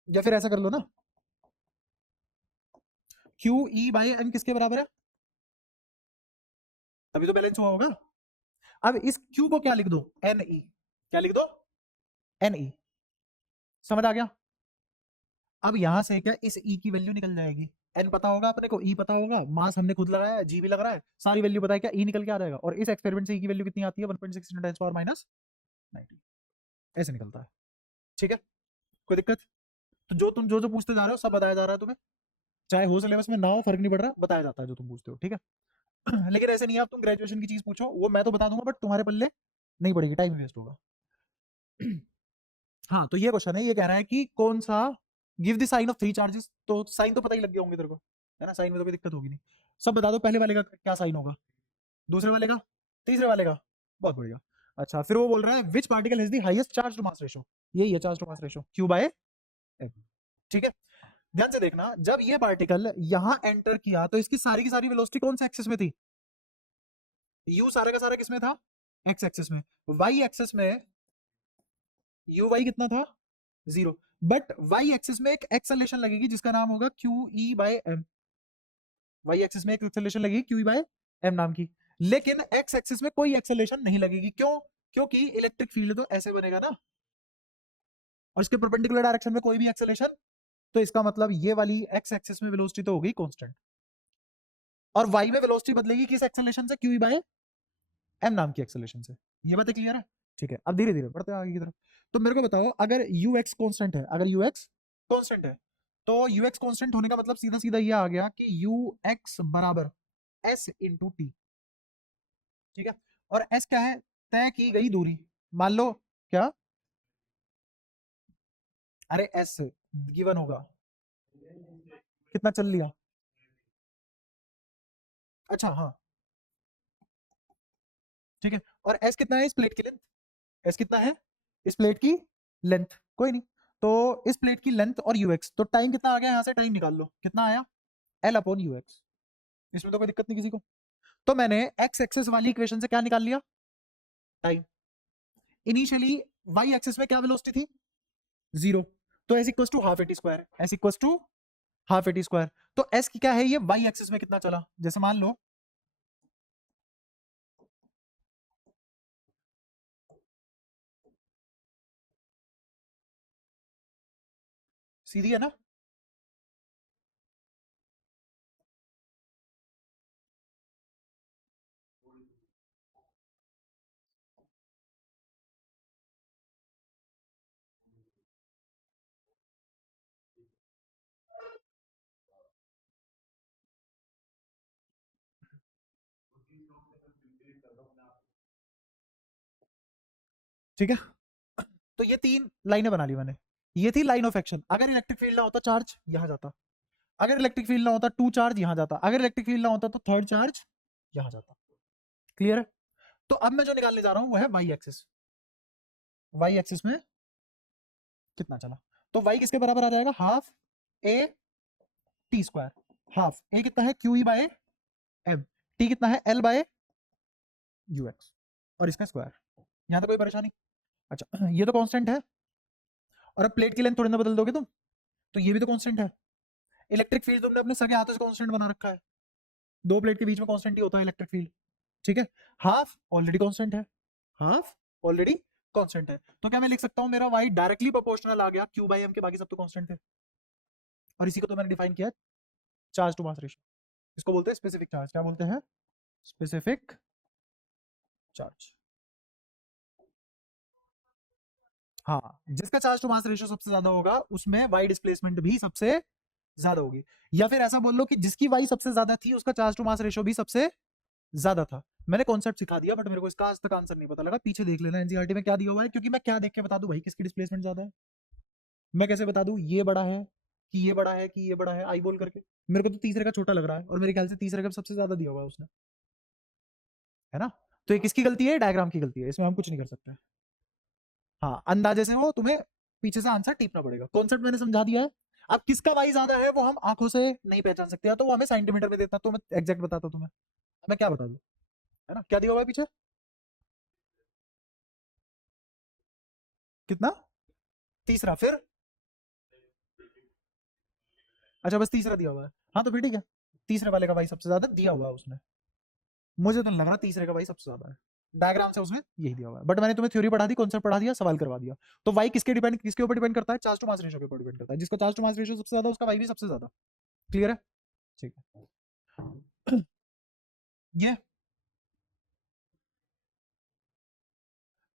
या फिर ऐसा कर लो ना, क्यू ई बाय एन किसके बराबर है? तभी तो बैलेंस हुआ होगा। अब इस क्यू को क्या लिख दो? N E. क्या लिख दो? N E. समझ आ गया? अब यहां से क्या इस ई की वैल्यू निकल जाएगी? एन पता होगा अपने को, ई पता होगा, मास हमने खुद लगाया है, जी भी लग रहा है, सारी वैल्यू पता है, क्या ई निकल के आ जाएगा। और इस एक्सपेरिमेंट से ई की वैल्यू कितनी आती है? 1.6 × 10⁻90। ऐसे निकलता है। ठीक है। कोई दिक्कत? तो जो तुम जो पूछते जा रहे हो सब बताया जा रहा है तुम्हें, चाहे हो सिलेबस में ना हो, फर्क नहीं पड़ रहा, बताया जाता है जो तुम पूछते हो। ठीक है। लेकिन ऐसे नहीं है, अब तुम ग्रेजुएशन की चीज पूछो, वो मैं तो बता दूंगा, बट तुम्हारे पल्ले नहीं पड़ेगी, टाइम वेस्ट होगा। हाँ, तो ये क्वेश्चन है, ये कह रहा है कि कौन सा give the sign of three charges. तो साइन तो पता ही लग गए होंगे तेरे को, है ना। साइन में तो कोई दिक्कत होगी नहीं। सब बता दो, पहले वाले का क्या साइन होगा, दूसरे वाले का, तीसरे वाले का। बहुत बढ़िया। अच्छा, फिर वो बोल रहा है which particle has the highest charge to mass ratio. यही है charge to mass ratio, Q by M. ठीक है। ध्यान से देखना, जब ये पार्टिकल यहां एंटर किया तो इसकी सारी की सारी वेलोसिटी कौन से एक्सिस में थी? यू सारा का सारा किसमें था? एक्स एक्सिस में। वाई एक्सिस में यू वाई कितना था? 0। बट वाई एक्सिस में एक एक्सेलरेशन लगेगी जिसका नाम होगा Q E by M. Y axis में एक एक्सेलरेशन लगेगी क्यू ई बाय एम नाम की। लेकिन एक्स एक्सिस में कोई एक्सेलरेशन नहीं लगेगी, क्यों? क्योंकि इलेक्ट्रिक फील्ड तो ऐसे बनेगा ना, और इसके परपेंडिकुलर डायरेक्शन में कोई भी एक्सेलरेशन, तो इसका मतलब ये वाली एक्स एक्सिस में वेलोसिटी तो हो गई कांस्टेंट, और वाई में वेलोसिटी बदलेगी किस एक्सेलरेशन से, क्यू बाय एम नाम की एक्सेलरेशन से। ये बात क्लियर है? ठीक है, अब धीरे धीरे बढ़ते हैं आगे की तरफ। तो मेरे को बताओ, अगर यू एक्स कॉन्स्टेंट है, अगर यू एक्स कॉन्स्टेंट है, तो यू एक्स कॉन्स्टेंट होने का मतलब सीधा सीधा ये आ गया कि यू एक्स बराबर एस इंटू टी। ठीक है, और एस क्या है, तय की गई दूरी। मान लो क्या, अरे एस गिवन होगा, कितना चल लिया, अच्छा हाँ, ठीक है, और एस कितना है इस प्लेट की लेंथ, एस कितना है इस प्लेट की लेंथ, कोई नहीं, तो इस प्लेट की लेंथ और यूएक्स, तो टाइम कितना आ गया, यहां से टाइम निकाल लो, कितना आया, एल अपॉन यू एक्स। इसमें तो कोई दिक्कत नहीं किसी को। तो मैंने एक्स एक्सेस वाली इक्वेशन से क्या निकाल लिया, टाइम। इनिशियली वाई एक्सेस में क्या वेलोसिटी थी, जीरो, तो S equal to half A T square, S equal to half A T square. तो एस की क्या है, ये वाई एक्सेस में कितना चला, जैसे मान लो सीधी है ना, ठीक है, तो ये तीन लाइनें बना ली मैंने, ये थी लाइन ऑफ एक्शन। अगर इलेक्ट्रिक फील्ड ना होता, चार्ज यहां जाता, अगर इलेक्ट्रिक फील्ड ना होता, टू चार्ज यहां जाता, अगर इलेक्ट्रिक फील्ड ना होता तो थर्ड चार्ज यहां जाता। क्लियर है? तो अब मैं जो निकालने जा रहा हूं वो है वाई एक्सिस, वाई एक्सिस में कितना चला, तो वाई किसके बराबर आ जाएगा, half A T square, half A कितना है Q E by M, T कितना है एल बाय यू एक्स, और इसका स्क्वायर। यहां तक कोई परेशानी? अच्छा, ये तो कांस्टेंट है, और अब प्लेट की लेंथ थोड़ी ना बदल दोगे तुम, तो ये भी तो कांस्टेंट है। इलेक्ट्रिक फील्ड तुमने अपने सगे हाथों से कांस्टेंट बना रखा है, दो प्लेट के बीच में कांस्टेंट ही होता है इलेक्ट्रिक फील्ड। ठीक है, हाफ ऑलरेडी कांस्टेंट है, हाफ ऑलरेडी कांस्टेंट है, तो क्या मैं लिख सकता हूं मेरा वाई डायरेक्टली प्रोपोर्शनल आ गया क्यू बाई एम के, बाकी सब तो कांस्टेंट थे। और इसी को तो मैंने डिफाइन किया चार्ज टू मास रेशियो, इसको बोलते हैं स्पेसिफिक चार्ज, क्या बोलते हैं, स्पेसिफिक चार्ज। हाँ, जिसका चार्ज टू मास रेशियो सबसे ज्यादा होगा उसमें वाई डिस्प्लेसमेंट भी सबसे ज्यादा होगी, या फिर ऐसा बोल लो कि जिसकी वाई सबसे ज्यादा थी उसका चार्ज टू मास रेशियो भी सबसे ज्यादा था। मैंने कॉन्सेप्ट सिखा दिया, बट मेरे को इसका आज तक आंसर नहीं पता लगा, पीछे देख लेना एनसीईआरटी में क्या दिया हुआ है, क्योंकि मैं क्या देख के बता दूं भाई किसकी डिस्प्लेसमेंट ज्यादा है, मैं कैसे बता दूं ये बड़ा है कि ये बड़ा है कि ये बड़ा है, आई बोल करके। मेरे को तो तीसरे का छोटा लग रहा है, और मेरे ख्याल से तीसरे का सबसे ज्यादा दिया हुआ है उसने, है ना? तो ये किसकी गलती है, डायग्राम की गलती है, इसमें हम कुछ नहीं कर सकते। हाँ, अंदाजे से वो तुम्हें पीछे से आंसर टीपना पड़ेगा, कॉन्सेप्ट मैंने समझा दिया है। अब किसका वाई ज्यादा है वो हम आंखों से नहीं पहचान सकते, या तो वो हमें सेंटीमीटर में देता तो मैं एग्जैक्ट बताता तुम्हें, मैं क्या बता दूं, है ना? क्या दिया हुआ है पीछे, कितना, तीसरा, फिर अच्छा बस तीसरा दिया हुआ है, हाँ तो फिर ठीक है, तीसरे वाले का वाई सबसे ज्यादा दिया हुआ है उसने, मुझे तो नहीं लग रहा तीसरे का वाई सबसे ज्यादा है, डायग्राम से उसमें यही दिया हुआ है, बट मैंने तुम्हें थ्योरी पढ़ा दी, कॉन्सेप्ट पढ़ा दिया, सवाल करवा दिया। तो वाई किसके ऊपर डिपेंड करता है, चार्ज टू मास रेशियो के ऊपर डिपेंड करता है, जिसका चार्ज टू मास रेशियो सबसे ज्यादा उसका वाई भी सबसे ज्यादा। क्लियर है? ठीक है। ये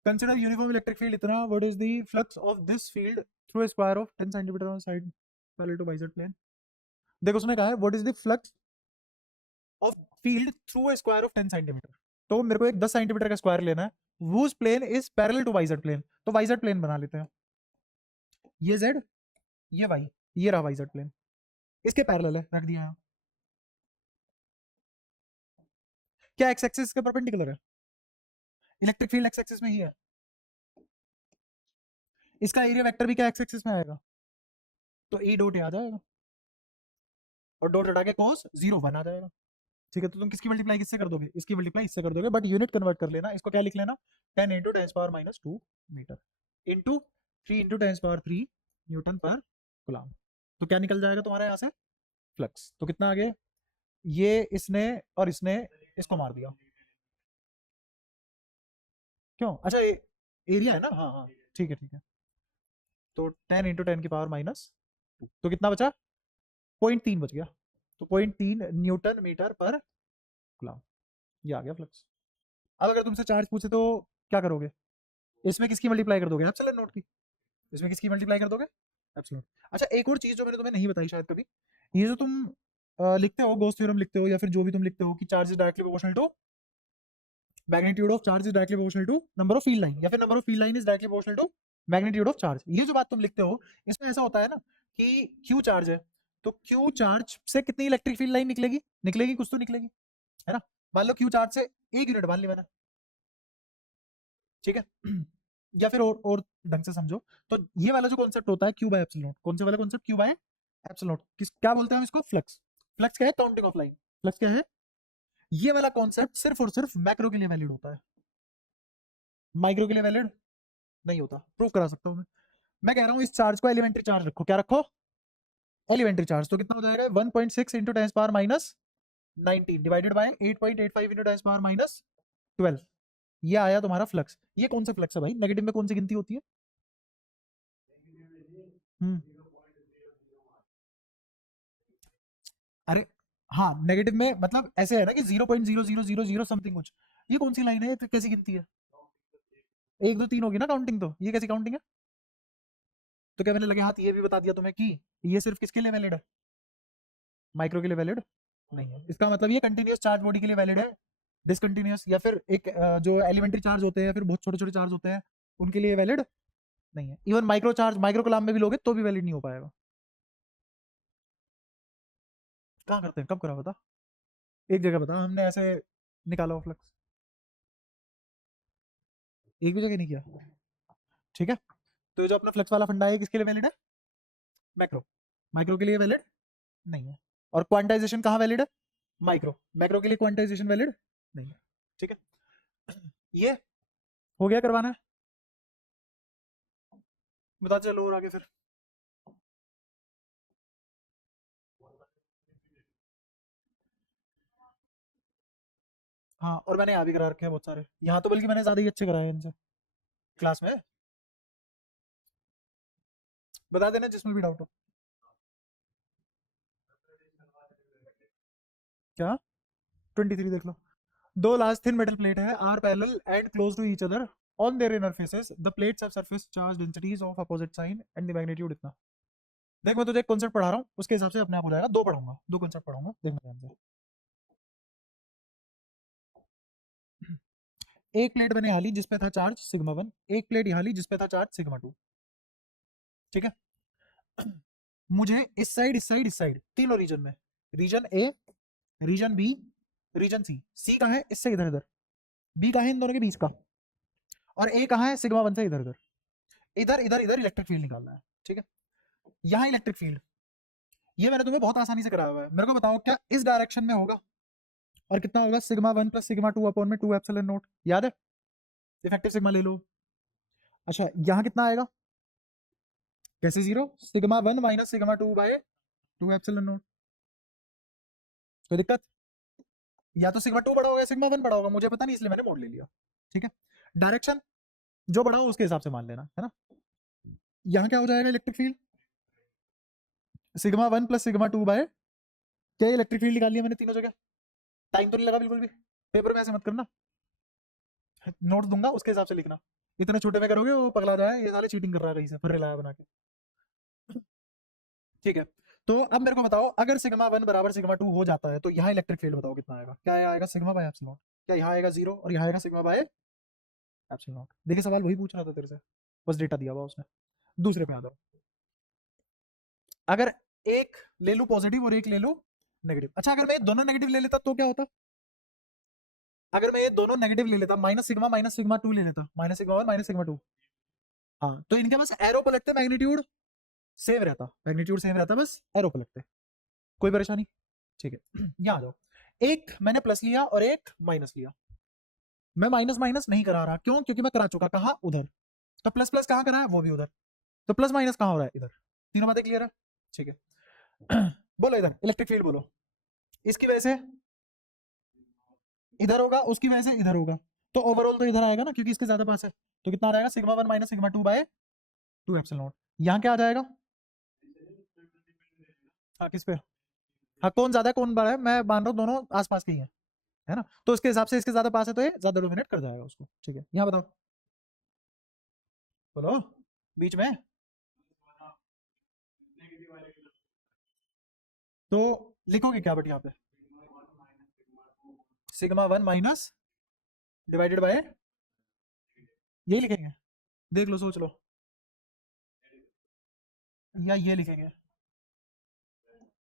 consider uniform electric field इतना, what is the flux of this field through a square of 10 centimeter on side parallel to bicep plane। देखो उसने कहा है what is the flux of field through a square of 10 centimeter, तो मेरे को एक 10 centimetre का स्क्वायर लेना है, whose plane is parallel to yz plane, तो yz plane बना लेते हैं, ये z, ये y, ये रहा yz plane, इसके पैरेलल है, रख दिया यहाँ। क्या x एक्सिस के परपेंडिकुलर है, इलेक्ट्रिक फील्ड x एक्सिस में ही है, इसका एरिया वेक्टर भी क्या x एक्सिस में आएगा, तो e डॉट आ जाएगा, और डॉट हटा के cos 0 1 आ जाएगा। ठीक है, तो तुम किसकी मल्टीप्लाई किससे कर दोगे, इसकी मल्टीप्लाई इससे कर दोगे, बट यूनिट कन्वर्ट कर लेना, इसको क्या लिख लेना, 10 into 10⁻⁻2 metre into 3 into 10⁻³ newton per coulomb. तो क्या निकल जाएगा तुम्हारे यहाँ से, फ्लक्स, तो कितना आ गया, ये इसने और इसने इसको मार दिया, क्यों, अच्छा एरिया है ना, हाँ हाँ ठीक है ठीक है, तो 10 इंटू 10 की पावर -2, तो कितना बचा? 0.3 बच गया। तो 0.3 न्यूटन मीटर पर कूलम, ये आ गया फ्लक्स। अब अगर तुमसे चार्ज पूछे तो क्या करोगे? इसमें किसकी मल्टीप्लाई कर दोगे? एप्सिलॉन नोट की। इसमें किसकी मल्टीप्लाई कर दोगे? एप्सिलॉन। अच्छा, एक और चीज जो मैंने तुम्हें नहीं बताई शायद कभी, ये जो तुम लिखते हो, गॉस थ्योरम लिखते हो या फिर जो भी तुम लिखते हो कि charge is directly proportional to magnitude of charge is directly proportional to number of field line, या फिर number of field line is directly proportional to magnitude of charge, ये जो बात तुम लिखते हो, इसमें ऐसा होता है ना कि क्यू चार्ज है, तो क्यू चार्ज से कितनी इलेक्ट्रिक फील्ड लाइन निकलेगी? निकलेगी कुछ तो निकलेगी, है ना? मान लो क्यू चार्ज से 1 यूनिट मान ली मैंने, ठीक है? या फिर और ढंग से समझो, तो ये वाला जो कॉन्सेप्ट होता है क्यू बाय एप्सिलॉन, कौन से वाला कॉन्सेप्ट? Q by epsilon. किस क्या बोलते हैं हम इसको? फ्लक्स। फ्लक्स क्या है? Counting of line. फ्लक्स क्या है? ये वाला कॉन्सेप्ट सिर्फ और सिर्फ मैक्रो के लिए वैलिड होता है, माइक्रो के लिए वैलिड नहीं होता। प्रूव करा सकता हूं मैं कह रहा हूं इस चार्ज को एलिमेंट्री चार्ज रखो। क्या रखो? Elementary charge. तो कितना हो जाएगा? 1.6 इंटू 10⁻19 डिवाइडेड बाय 8.85 इंटू 10⁻12, ये आया तुम्हारा फ्लक्स। ये कौन सा फ्लक्स है भाई? नेगेटिव में कौन सी गिनती होती है? हम्म, अरे हाँ, नेगेटिव में मतलब ऐसे है ना कि 0.0000 समथिंग कुछ, ये कौन सी लाइन है? तो कैसी गिनती है? 1 2 3 होगी ना काउंटिंग, तो ये कैसी काउंटिंग है? तो क्या मैंने लगे हाथ ये भी बता दिया तुम्हें कि ये सिर्फ किसके लिए वैलिड है? माइक्रो के लिए वैलिड नहीं है। इसका मतलब ये कंटिन्यूस चार्ज बॉडी के लिए वैलिड है, डिसकंटिन्यूस या फिर एक जो एलिमेंट्री चार्ज होते हैं या फिर बहुत छोटे छोटे चार्ज होते हैं उनके लिए वैलिड नहीं है। इवन माइक्रो चार्ज माइक्रो कलाम में भी लोगे तो भी वैलिड नहीं हो पाएगा। कहाँ करते हैं? कब करा? बता एक जगह बता हमने ऐसे निकाला हो फ्लक्स, एक भी जगह नहीं किया, ठीक है? तो ये जो अपना फ्लक्स वाला फंडा है किसके लिए वैलिड है? मैक्रो। माइक्रो के लिए वैलिड नहीं है। और क्वांटाइजेशन कहाँ वैलिड है? माइक्रो। मैक्रो के लिए क्वांटाइजेशन वैलिड नहीं है, ठीक है? ये हो गया करवाना है, बता चलो और आगे फिर। हाँ, और मैंने यहाँ भी करा रखे हैं बहुत सारे, यहाँ तो बल्कि मैंने ज्यादा ही अच्छे कराए हैं इनसे क्लास में। बता देना जिसमें भी डाउट हो। क्या? 23 देख लो। दो लार्ज थिन मेटल प्लेट है are parallel and close to each other on their inner faces, the plates have surface charge densities of opposite sign and the magnitude इतना। देख मैं तुझे एक कॉन्सेप्ट पढ़ा रहा हूँ, उसके हिसाब से अपने आप हो जाएगा। दो पढ़ूंगा, दो कॉन्सेप्ट पढ़ूंगा, देखना ध्यान से। एक प्लेट मैंने यहाँ ली जिसपे था चार्ज सिग्मा 1, एक प्लेट यहाँ ली जिसपे था चार्ज सिग्मा 2, ठीक है? मुझे इस साइड इस साइड तीनों रीजन में, रीजन ए, रीजन बी, रीजन सी, सी कहाँ है? इससे इधर इधर, बी कहाँ है? इन दोनों के बीच का, और ए कहाँ है? सिग्मा 1 से इधर इधर, इधर इधर इधर इलेक्ट्रिक फील्ड निकालना है, ठीक है? यहाँ इलेक्ट्रिक फील्ड, ये मैंने तुम्हें बहुत आसानी से कराया हुआ है। मेरे को बताओ क्या इस डायरेक्शन में होगा? और कितना होगा? सिग्मा 1 प्लस सिग्मा 2 अपॉन में 2 एप्सिलॉन नोट, याद है? इफेक्टिव सिग्मा ले लो। अच्छा, यहाँ कितना आएगा? कैसे zero? Sigma 1 minus sigma 2 by 2 epsilon not. कोई दिक्कत? या तो सिग्मा 2 बड़ा होगा या सिग्मा 1 बड़ा होगा, मुझे पता नहीं इसलिए मैंने मोड ले लिया, ठीक है? डायरेक्शन जो बड़ा हो उसके हिसाब से मान लेना, है ना? यहाँ क्या हो जाएगा? Electric field sigma 1 plus sigma 2 by, क्या इलेक्ट्रिक फील्ड निकाल लिया मैंने तीनों जगह। टाइम तो नहीं लगा बिल्कुल भी, पेपर में ऐसे मत करना, नोट दूंगा उसके हिसाब से लिखना। इतने छोटे में करोगे वो पगला जाए, ये साले चीटिंग कर रहा है कहीं से, फिर लाया बना के, ठीक है? तो अब मेरे को बताओ अगर सिग्मा 1 बराबर सिग्मा 2 हो जाता है तो यहाँ इलेक्ट्रिक फील्ड बताओ कितना आएगा? क्या आएगा? Sigma by epsilon. क्या यहाँ आएगा 0 और यहाँ आएगा सिग्मा बाय एप्सिलॉन। देखिए सवाल वही पूछ रहा था तेरे से, बस डेटा दिया हुआ उसने। दूसरे पे आ जाओ। अगर एक ले लूं पॉजिटिव और एक ले लूं नेगेटिव, अच्छा अगर मैं दोनों नेगेटिव ले लेता तो क्या होता? अगर मैं ये दोनों नेगेटिव ले लेता, माइनस सिग्मा 2 ले लेता, माइनस सिग्मा 1 माइनस सिग्मा 2, हाँ, तो इनके पास एरो पलटते, मैग्नीट्यूड सेम रहता, मैग्नीट्यूड सेम रहता, बस एरो पलटते, कोई परेशानी? ठीक है, यहाँ आ जाओ। एक मैंने प्लस लिया और एक माइनस लिया, मैं माइनस माइनस नहीं करा रहा, क्यों? क्योंकि मैं करा चुका, कहा? उधर। तो प्लस प्लस कहाँ करा है? वो भी उधर। तो प्लस माइनस कहाँ हो रहा है? इधर। तीनों बातें क्लियर है? ठीक है। बोलो इधर इलेक्ट्रिक फील्ड बोलो, इसकी वजह से इधर होगा, उसकी वजह से इधर होगा, तो ओवरऑल तो इधर आएगा ना क्योंकि इसके ज्यादा पास है। तो कितना आ जाएगा? Sigma 1 minus sigma 2 by 2 epsilon not. यहाँ क्या आ जाएगा? हाँ किस पे? हाँ कौन ज्यादा है कौन बड़ा है, मैं मान रहा हूँ दोनों आसपास के ही हैं, है ना, तो उसके हिसाब से इसके ज्यादा पास है तो ये ज्यादा डोमिनेट कर जाएगा उसको। ठीक है, यहाँ बताओ, बोलो बीच में। तो लिखोगे क्या बट यहाँ पे? Sigma one minus divided by, यही लिखेंगे, देख लो सोच लो, या ये लिखेंगे,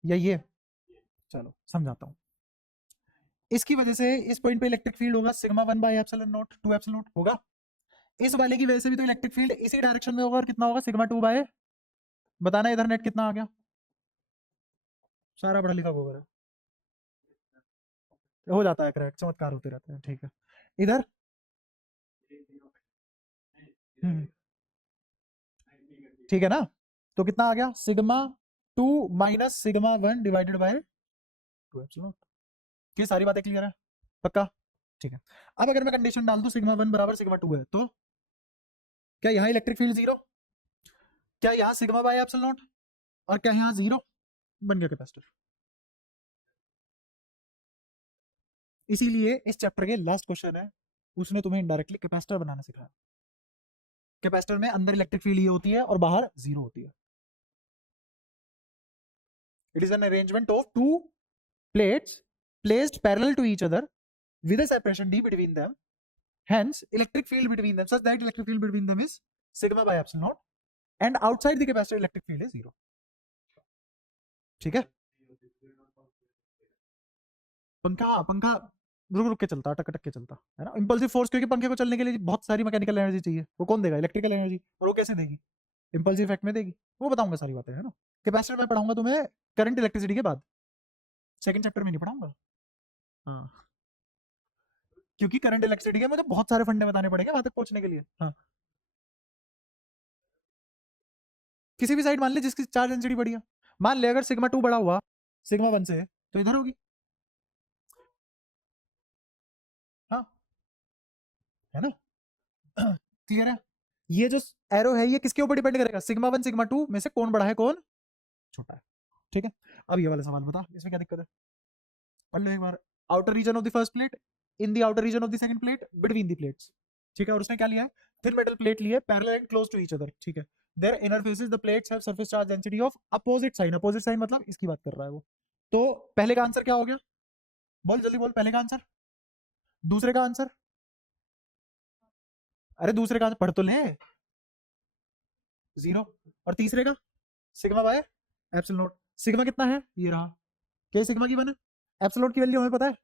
या ये, चलो समझाता हूँ। इसकी वजह से इस पॉइंट पे इलेक्ट्रिक फील्ड होगा sigma one by epsilon naught, two epsilon naught होगा। इस वाले की वजह से भी तो इलेक्ट्रिक फील्ड इसी डायरेक्शन में होगा, और कितना होगा? सिग्मा टू बाय, बताना इधर नेट कितना आ गया, सारा पढ़ा लिखा होगा हो जाता है करेक्ट, चमत्कार होते रहते हैं। ठीक है, इधर हम्म, ठीक है ना, तो कितना आ गया? Sigma two minus sigma one divided by two epsilon. ये सारी बातें क्लियर है, पक्का? ठीक है, अब अगर मैं कंडीशन डाल दूं सिग्मा वन बराबर सिग्मा टू है, तो क्या यहाँ इलेक्ट्रिक फील्ड जीरो, क्या यहाँ सिग्मा बाय एप्सिलॉन नॉट, और क्या यहाँ जीरो, बन गया कैपेसिटर। इसीलिए इस चैप्टर के लास्ट क्वेश्चन है, उसने तुम्हें इनडायरेक्टली कैपेसिटर बनाना सिखाया। कैपेसिटर में अंदर इलेक्ट्रिक फील्ड ये होती है और बाहर जीरो होती है। It is an arrangement of two plates placed parallel to each other with a separation d between them, hence electric field between them such that electric field between them is sigma by epsilon naught, and outside the capacitor electric field is zero। ठीक है, पंखा, पंखा रुक रुक के चलता, टक टक के चलता है ना, इंपल्सिव फोर्स, क्योंकि पंखे को चलने के लिए बहुत सारी मैकेनिकल एनर्जी चाहिए, वो कौन देगा? इलेक्ट्रिकल एनर्जी, और वो कैसे देगी? इंपल्सिव इफेक्ट में देगी, वो बताऊंगा सारी बातें, है ना। कैपेसिटर में पढ़ाऊंगा तुम्हें करंट इलेक्ट्रिसिटी के बाद, सेकंड चैप्टर में नहीं पढ़ाऊंगा। हाँ, क्योंकि करंट इलेक्ट्रिसिटी के मुझे बहुत सारे फंडे बताने पड़ेंगे वहां तक पहुंचने के लिए। हाँ, किसी भी साइड मान ले जिसकी चार्ज डेंसिटी बड़ी है, मान ले अगर सिग्मा टू बड़ा हुआ सिग्मा वन से, तो इधर होगी। हाँ, है ना, क्लियर है। ये जो एरो है ये किसके ऊपर डिपेंड करेगा? सिग्मा वन सिग्मा टू में से कौन बड़ा है कौन छोटा है। ठीक है, अब ये वाला सवाल बता, इसमें क्या दिक्कत है? पढ़ लो एक बार। Outer region of the first plate in the outer region of the second plate between the plates. ठीक है, और उसने क्या लिया है? थिन मेटल प्लेट ली है, parallel and close to each other. ठीक है, there inner faces the plates have surface charge density of opposite sign, opposite sign मतलब इसकी बात कर रहा है वो। तो पहले का आंसर क्या हो गया? बोल जल्दी बोल, पहले का आंसर, दूसरे का आंसर, अरे दूसरे का आंसर पढ़ तो ले, जीरो, और तीसरे का sigma bye epsilon not. Sigma कितना है? ये रहा, क्या सिग्मा की वन है? एप्सिलॉन नॉट की वैल्यू हमें पता है,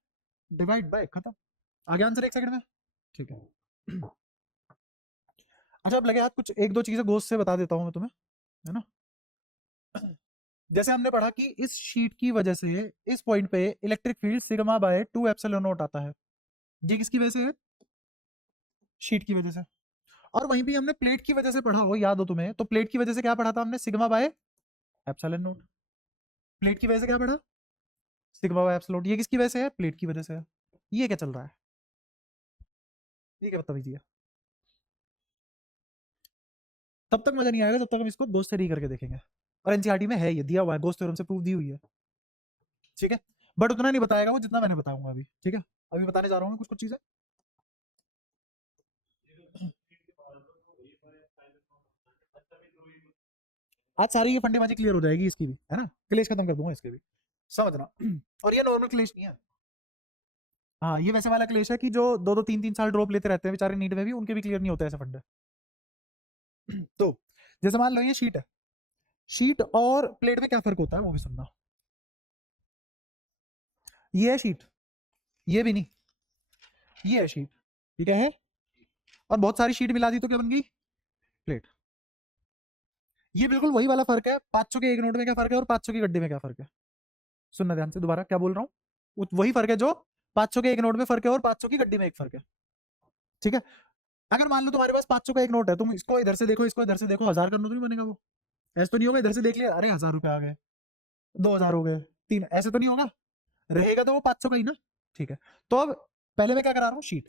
डिवाइड बाय, खत्म, आ गया आंसर एक सेकंड में। ठीक है, अच्छा अब लगे हाथ कुछ एक दो चीजें गोश्त से बता देता हूं मैं तुम्हें, है ना। जैसे हमने पढ़ा कि इस शीट की वजह से इस पॉइंट पे electric field sigma by two epsilon not आता है, ये किसकी वजह से है? शीट की वजह से। और वहीं भी हमने प्लेट की वजह से पढ़ा हो, याद हो तुम्हें, तो प्लेट की वजह से क्या पढ़ा था हमने? Sigma bye epsilon not. Plate की वजह से क्या पढ़ा? Sigma bye epsilon not. ये किसकी वजह से है? प्लेट की वजह से है। ये क्या चल रहा है? ये क्या बता दीजिए, तब तक मजा नहीं आएगा जब तक हम इसको गोश्त थ्योरी करके देखेंगे, और एनसीईआरटी में है ये दिया हुआ है, गोश्त थ्योरम से प्रूफ दी हुई है। ठीक है, बट उतना नहीं बताएगा वो जितना मैंने बताऊंगा अभी। ठीक है, अभी बताने जा रहा हूँ कुछ कुछ चीजें। आज सारी ये फंडेबाजी क्लियर हो जाएगी इसकी भी, है ना, क्लेश खत्म कर दूंगा इसके भी, समझना। और ये नॉर्मल क्लेश नहीं है, हाँ ये वैसे वाला क्लेश है कि जो दो दो तीन तीन साल ड्रॉप लेते रहते हैं बेचारे नीट में भी, उनके भी क्लियर नहीं होते ऐसे फंडे। तो जैसे मान लो ये शीट है, शीट और प्लेट में क्या फर्क होता है वो भी सुनना। ये है शीट, ये भी नहीं, ये है शीट, ठीक है, और बहुत सारी शीट मिला दी तो क्या बन गई? प्लेट। ये बिल्कुल वही वाला फर्क है, 500 के एक नोट में क्या फर्क है और 500 की गड्डी में क्या फर्क है। सुनना ध्यान से, दोबारा क्या बोल रहा हूँ, वही फर्क है जो 500 के एक नोट में फर्क है और 500 की गड्डी में एक फर्क है। ठीक है, अगर मान लो तुम्हारे पास 500 का एक नोट है, तुम इसको इधर से देखो इसको इधर से देखो, 1000 का नोट नहीं बनेगा वो, ऐसे तो नहीं होगा। इधर से देख लिया, अरे 1000 रुपए आ गए, 2000 हो गए, 3, ऐसे तो नहीं होगा, रहेगा तो वो 500 का ही ना। ठीक है, तो अब पहले मैं क्या करा रहा हूँ, शीट,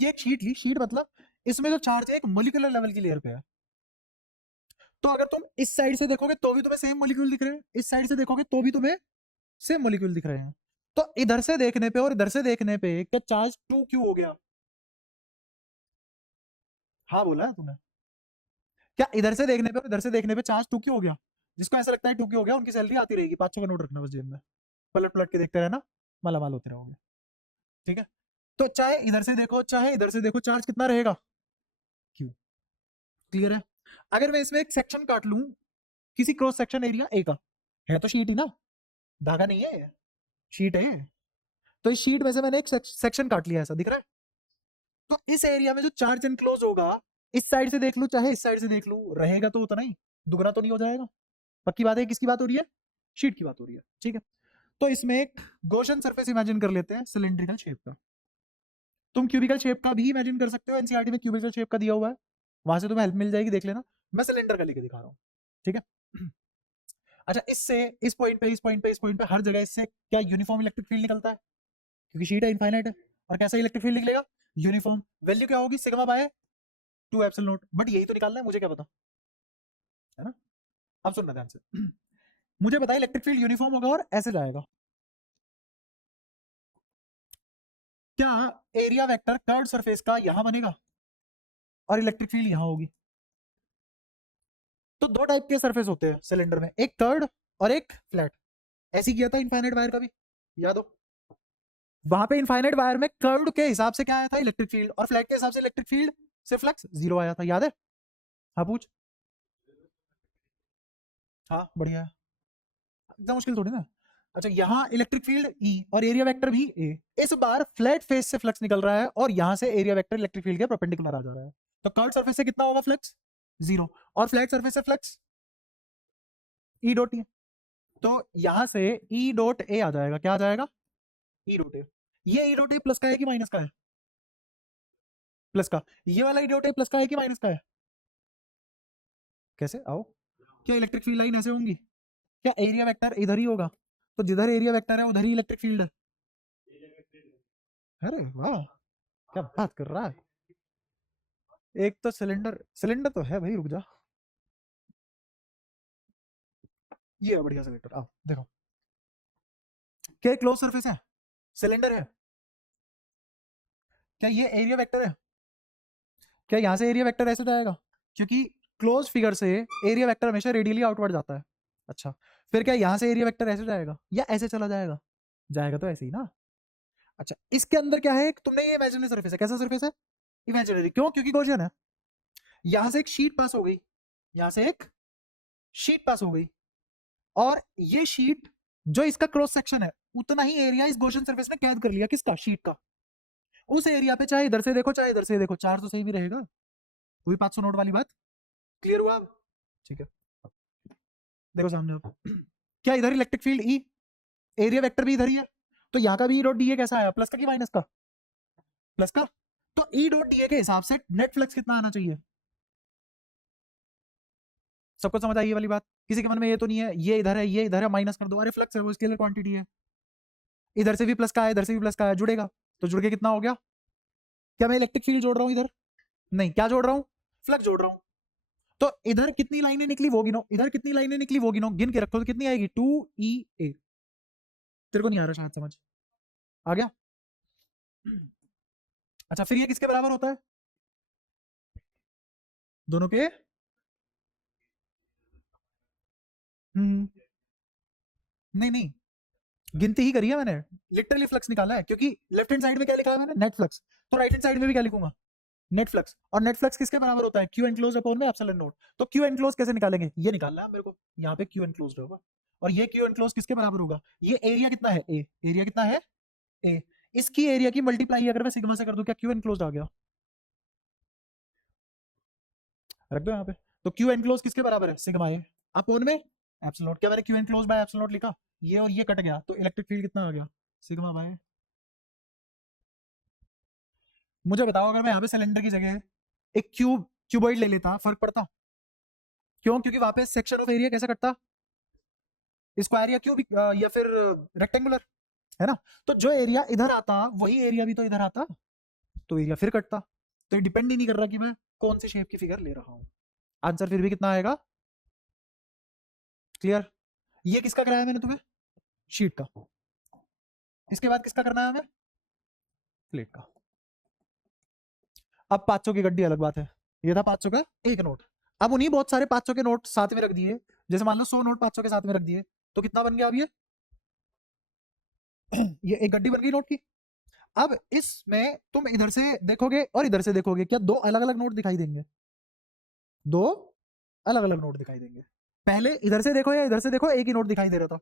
ये एक शीट ली, शीट मतलब इसमें जो चार्ज है एक मोलिकुलर लेवल की लेयर पे है, तो अगर तुम इस साइड से देखोगे तो भी तुम्हें सेम मॉलिक्यूल दिख रहे हैं, इस साइड से देखोगे तो भी तुम्हें सेम मॉलिक्यूल दिख रहे हैं। तो इधर से देखने पे और इधर से देखने पे क्या चार्ज 2q हो गया? हाँ बोला है तुमने। क्या इधर से देखने पे और इधर से देखने पे चार्ज 2q हो गया? जिसको ऐसा लगता है 2q हो गया, उनकी सैलरी आती रहेगी, 500 का नोट रखना बस जेब में, पलट पलट के देखते रहना, मालामाल होते रहोगे। ठीक है, तो चाहे इधर से देखो चाहे इधर से देखो, चार्ज कितना रहेगा? q। क्लियर है? अगर मैं इसमें एक सेक्शन काट लूं, किसी क्रॉस सेक्शन एरिया ए का, है तो शीट ही ना, धागा नहीं है, शीट है, तो इस शीट में से मैंने एक सेक्शन काट लिया, ऐसा दिख रहा है। तो इस एरिया में जो चार्ज एनक्लोज होगा, इस साइड से देख लूं चाहे इस साइड से देख लूं, रहेगा तो उतना ही, दुगना तो नहीं हो जाएगा। पक्की बात है, किसकी बात हो रही है? शीट की बात हो रही है। ठीक है, तो इसमें एक गॉसियन सरफेस इमेजिन कर लेते हैं सिलेंड्रिकल शेप का। तुम क्यूबिकल शेप का भी इमेजिन कर सकते हो, एनसीईआरटी में क्यूबिकल शेप का दिया हुआ है, वहां से तुम्हें हेल्प मिल जाएगी, देख लेना। मैं सिलेंडर का लेके दिखा रहा हूँ। ठीक है, अच्छा, इससे इस पॉइंट पे, इस पॉइंट पे, इस पॉइंट पे, हर जगह इससे क्या यूनिफॉर्म इलेक्ट्रिक फील्ड निकलता है, क्योंकि शीट है, इनफाइनाइट है, और कैसा इलेक्ट्रिक फील्ड निकलेगा? यूनिफॉर्म। वैल्यू क्या होगी? Sigma bye 2 epsilon not. But यही तो निकालना है, मुझे क्या पता, है ना? अब सुनना ध्यान से। मुझे बताया इलेक्ट्रिक फील्ड यूनिफॉर्म होगा और ऐसे जाएगा। क्या एरिया वेक्टर कर्व सरफेस का यहां बनेगा और इलेक्ट्रिक फील्ड यहां होगी? तो दो टाइप के सरफेस होते हैं सिलेंडर में, एक कर्व्ड और एक फ्लैट। ऐसी किया था इनफाइनाइट वायर का भी, याद हो? वहां पे इनफाइनाइट वायर में कर्व्ड के हिसाब से क्या आया था? इलेक्ट्रिक फील्ड, और फ्लैट के हिसाब से इलेक्ट्रिक फील्ड से फ्लक्स 0 आया था, याद है? हाँ पूछ। हाँ बढ़िया है, इतना मुश्किल थोड़ी ना। अच्छा, यहाँ इलेक्ट्रिक फील्ड ई और एरिया वेक्टर भी ए। इस बार फ्लैट फेस से फ्लक्स निकल रहा है और यहाँ से एरिया वेक्टर इलेक्ट्रिक फील्ड के परपेंडिकुलर आ जा रहा है। तो कर्व्ड सरफेस से कितना होगा फ्लक्स? 0। और फ्लैट सरफेस से फ्लक्स ई डॉट ए। तो यहाँ से ई डॉट ए आ जाएगा, क्या आ जाएगा? E dot A. ये ई डॉट ए प्लस का है कि माइनस का है? प्लस का। ये वाला ई डॉट ए प्लस का है कि माइनस का है? कैसे आओ, क्या इलेक्ट्रिक फील्ड लाइन ऐसे होंगी? क्या एरिया वेक्टर इधर ही होगा? तो जिधर एरिया वेक्टर है उधर ही इलेक्ट्रिक फील्ड है। अरे वाह, क्या बात कर रहा है। एक तो सिलेंडर, सिलेंडर तो है भाई, रुक जा, ये है बढ़िया सिलेंडर। आओ देखो, क्या क्लोज सरफेस है, सिलेंडर है, क्या ये एरिया वेक्टर है? क्या यहाँ से एरिया वेक्टर ऐसे जाएगा? क्योंकि क्लोज फिगर से एरिया वेक्टर हमेशा रेडियली आउटवर्ड जाता है। अच्छा, फिर क्या यहाँ से एरिया वेक्टर ऐसे जाएगा या ऐसे चला जाएगा? जाएगा तो ऐसे ही ना। अच्छा, इसके अंदर क्या है? तुमने ये इमेजिनरी सरफेस है, कैसा सरफेस है? इमेजिनरी। क्यों? क्योंकि गॉसियन है। यहां से एक शीट पास हो गई, यहां से एक शीट पास हो गई, और ये शीट जो इसका क्रॉस सेक्शन है, उतना ही एरिया इस गॉसियन सरफेस ने कैद कर लिया, किसका? शीट का। उस एरिया पे चाहे इधर से देखो चाहे इधर से देखो, चार्ज तो सही भी रहेगा। वही 500 नोट वाली बात, क्लियर हुआ अब? ठीक है, देखो सामने अब। क्या इधर इलेक्ट्रिक फील्ड ई, एरिया वेक्टर भी इधर ही है, तो यहाँ का भी ई डॉट डी ए कैसा आया? प्लस का कि माइनस का? प्लस का। तो ई डॉट डी ए के हिसाब से नेट फ्लक्स कितना आना चाहिए? सबको समझ आई ये वाली बात? किसी के मन में ये तो नहीं है ये इधर है ये इधर है, माइनस कर दो, अरे फ्लक्स है वो, स्केलर क्वांटिटी है, इधर से भी प्लस का है इधर से भी प्लस का है, जुड़ेगा। तो जुड़ के कितना हो गया? क्या मैं इलेक्ट्रिक फील्ड जोड़ रहा हूँ इधर? नहीं, क्या जोड़ रहा हूँ? फ्लक्स जोड़ रहा हूँ। तो इधर कितनी लाइनें निकली वो गिनो, इधर कितनी लाइनें निकली वो गिनो, गिन के रखो तो कितनी आएगी? 2E A। तेरे को नहीं आ रहा शायद समझ, आ गया? अच्छा, फिर ये किसके बराबर होता है? दोनों के। हम्म, नहीं नहीं, गिनती ही करी है मैंने, लिटरली फ्लक्स निकाला है, क्योंकि लेफ्ट हैंड साइड में क्या लिखा है मैंने? Net flux. तो राइट हैंड साइड में भी क्या लिखूंगा? Net flux. और नेट फ्लक्स किसके बराबर होता है? क्यू एनक्लोज अपॉन में एप्सिलॉन नॉट। तो क्यू एनक्लोज कैसे निकालेंगे? ये निकालना है मेरे को, यहाँ पे क्यू एनक्लोज होगा, और ये क्यू एनक्लोज किसके बराबर होगा? ये एरिया कितना है? ए। एरिया कितना है? ए। इसकी एरिया की मल्टीप्लाई अगर मैं सिग्मा से कर दूं, क्या क्यू एनक्लोज आ गया? रख दो यहाँ पे। तो क्यू एनक्लोज किसके बराबर है? सिग्मा ए अपॉन में एप्सिलॉन नॉट। क्या मैंने Q enclose by epsilon not लिखा? ये और ये कट गया, तो इलेक्ट्रिक फील्ड कितना आ गया? Sigma bye. मुझे बताओ, अगर मैं यहाँ पे सिलेंडर की जगह एक क्यूबॉइड ले लेता, फर्क पड़ता? क्यों? क्योंकि वहां पे सेक्शन ऑफ एरिया कैसे कटता? स्क्वायर या क्यूबिक या फिर रेक्टेंगुलर, है ना? तो जो एरिया इधर आता वही एरिया भी तो इधर आता, तो एरिया फिर कटता। तो ये डिपेंड ही नहीं कर रहा कि मैं कौन सी शेप की फिगर ले रहा हूँ। आंसर फिर भी कितना आएगा? क्लियर? ये किसका कराया मैंने तुम्हें? शीट का। इसके बाद किसका करना है हमें? प्लेट का। अब 500 की गड्डी अलग बात है, ये था 500 का एक नोट। अब उन्हीं बहुत सारे 500 के नोट साथ में रख दिए, जैसे मान लो 100 नोट 500 के साथ में रख दिए, तो कितना बन गया अब ये? ये एक गड्डी बन गई नोट की। अब इसमें तुम इधर से देखोगे और इधर से देखोगे, क्या दो अलग अलग नोट दिखाई देंगे? दो अलग अलग नोट दिखाई देंगे। पहले इधर से देखो या इधर से देखो, एक ही नोट दिखाई दे रहा था,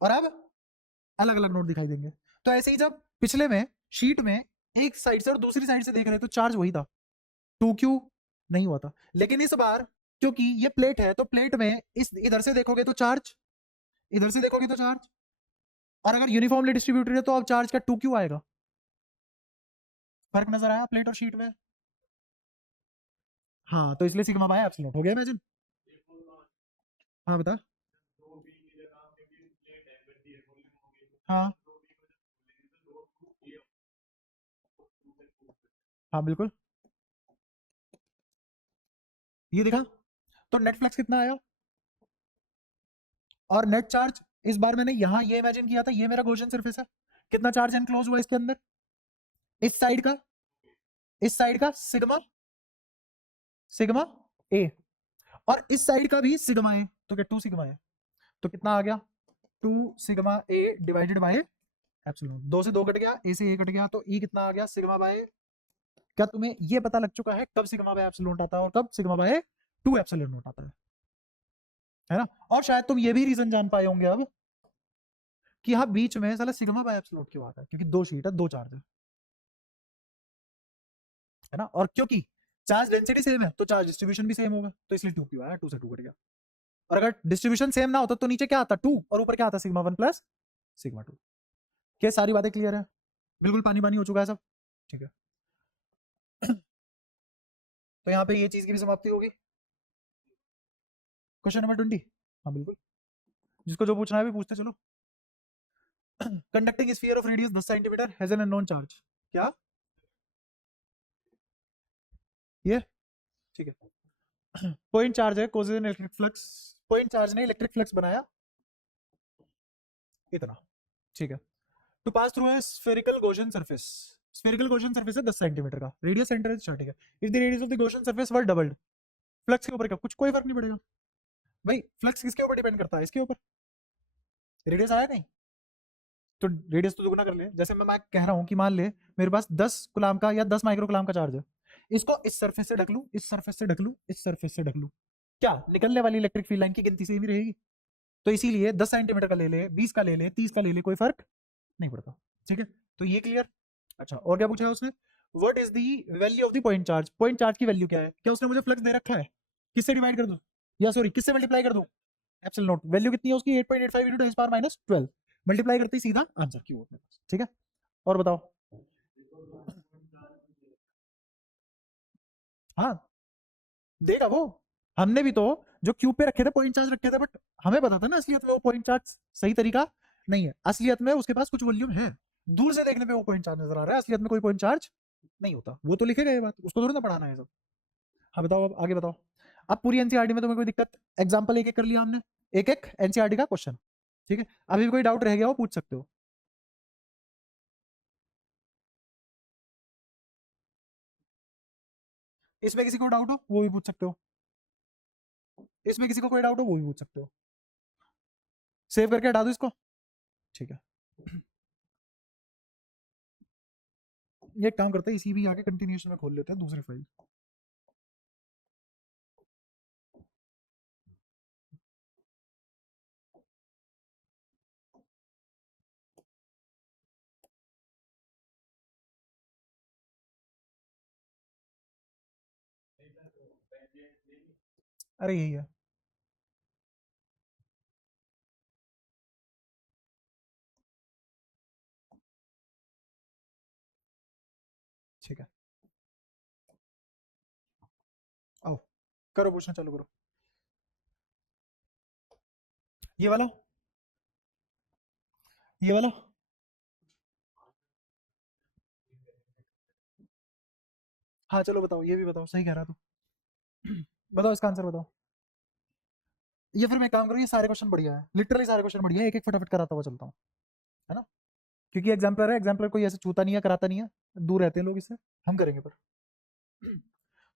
और अब अलग अलग नोट दिखाई देंगे। तो ऐसे ही जब पिछले में शीट में एक साइड से और दूसरी साइड से देख रहे तो चार्ज वही था, 2q नहीं हुआ था। लेकिन इस बार क्योंकि ये प्लेट है, तो प्लेट में इस इधर से देखोगे तो चार्ज, इधर से देखोगे तो चार्ज, और अगर यूनिफॉर्मली डिस्ट्रीब्यूटेड है तो अब चार्ज का 2q आएगा। फर्क नजर आया प्लेट और शीट में? हाँ, तो इसलिए सिग्मा बाय एप्सिलॉन हो गया। इमेजिन। हाँ बता। हाँ हाँ बिल्कुल, ये दिखा। तो नेट फ्लक्स कितना आया? और नेट चार्ज इस बार मैंने यहां ये इमेजिन किया था, ये मेरा गॉसियन सरफेस है, कितना चार्ज एनक्लोज हुआ इसके अंदर? इस साइड का, इस साइड का सिग्मा, सिग्मा ए, और इस साइड का भी सिग्मा ए, तो क्या 2 सिग्मा ए, तो कितना आ गया? 2 sigma A divided by epsilon. 2 से 2 कट गया, ए से ए कट गया, तो ई कितना आ गया? Sigma bye. क्या तुम्हें ये पता लग चुका है कब सिग्मा बाय एप्सिलॉन आता है और कब सिग्मा बाय 2 एप्सिलॉन आता है ना? और शायद तुम ये भी रीजन जान पाए होंगे अब कि हाँ बीच में साला सिग्मा बाय एप्सिलॉन क्यों आता है, क्योंकि दो शीट है, दो चार्ज है ना? और क्योंकि चार्ज डेंसिटी सेम है तो चार्ज डिस्ट्रीब्यूशन भी सेम होगा, तो इसलिए 2 क्यों आया, 2 से 2 कट गया। और अगर डिस्ट्रीब्यूशन सेम ना होता तो नीचे क्या आता? 2, और ऊपर क्या आता? Sigma 1 plus sigma 2। क्या सारी बातें क्लियर है? बिल्कुल पानी पानी हो चुका है सब? ठीक है। तो यहाँ पे ये चीज की भी समाप्ति होगी। Question number 20। हाँ बिल्कुल, जिसको जो पूछना है भी पूछते चलो। Conducting sphere of radius 10 centimetre has an unknown charge. क्या ये? ठीक है। पॉइंट चार्ज है, causes an electric flux. Point charge ने इलेक्ट्रिक फ्लक्स बनाया इतना, ठीक है। To pass through a spherical Gaussian surface. Spherical Gaussian surface है 10 सेंटीमीटर का, रेडियस सेंटर है, ठीक है। If the radius of the Gaussian surface were doubled, flux के ऊपर क्या कुछ कोई फर्क नहीं पड़ेगा भाई। फ्लक्स किसके ऊपर डिपेंड करता है? इसके ऊपर। रेडियस आया नहीं, तो रेडियस तो दुगना कर ले। जैसे मैं कह रहा हूँ कि मान ले मेरे पास 10 कुलाम का या 10 माइक्रो कुलाम का चार्ज है, इसको इस सरफेस से ढक लूं, इस सरफेस से ढक लूं, इस सरफेस से ढक लूं, क्या निकलने वाली इलेक्ट्रिक फील्ड लाइन की गिनती सेम ही रहेगी? तो इसीलिए 10 सेंटीमीटर का ले ले, 20 का ले ले, 30 का ले ले, कोई फर्क नहीं पड़ता। ठीक है, तो ये क्लियर। अच्छा, और क्या पूछा है उसने? What is the value of the point charge? Point charge की वैल्यू क्या है? क्या उसने मुझे फ्लक्स दे रखा है? किससे डिवाइड कर दूं, या सॉरी किससे मल्टीप्लाई कर दूं? Epsilon not. वैल्यू कितनी है उसकी? 8.85 into 10 पावर माइनस 12। मल्टीप्लाई करते ही सीधा आंसर की ओर। ठीक है, और बताओ। हाँ देगा वो। हमने भी तो जो क्यूब पे रखे थे पॉइंट चार्ज रखे थे, बट हमें पता था ना असलियत में वो पॉइंट चार्ज सही तरीका नहीं है। असलियत में उसके पास कुछ वॉल्यूम है, दूर से देखने पे वो पॉइंट चार्ज नजर आ रहा है, असलियत में कोई पॉइंट चार्ज नहीं होता। वो तो लिखेगा ये बात, उसको थोड़ी ना पढ़ाना है सब। हाँ बताओ, अब आगे बताओ। अब पूरी एनसीईआरटी में तुम्हें कोई दिक्कत? एग्जाम्पल एक एक कर लिया हमने, एक एक एनसीईआरटी का क्वेश्चन। ठीक है, अभी भी कोई डाउट रह गया वो पूछ सकते हो। इसमें किसी को डाउट हो वो भी पूछ सकते हो, इसमें किसी को कोई डाउट हो वो भी पूछ सकते हो। सेव करके हटा दो इसको। ठीक है, ये एक काम करते हैं, इसी भी आगे कंटिन्यूशन में खोल लेते हैं दूसरी फाइल। अरे यही है। ठीक है, आओ करो, पूछना चालू करो। ये वाला, ये वाला। हाँ चलो बताओ, ये भी बताओ, सही कह रहा तू। बताओ इसका आंसर बताओ। ये फिर मैं काम करूँ, ये सारे क्वेश्चन बढ़िया है, लिटरली सारे क्वेश्चन बढ़िया है, एक एक फटाफट कराता हुआ चलता हूँ, है ना, क्योंकि एग्जाम्पलर है, एग्जाम्पलर कोई ऐसे छूता नहीं है, कराता नहीं है, दूर रहते हैं लोग इससे, हम करेंगे पर।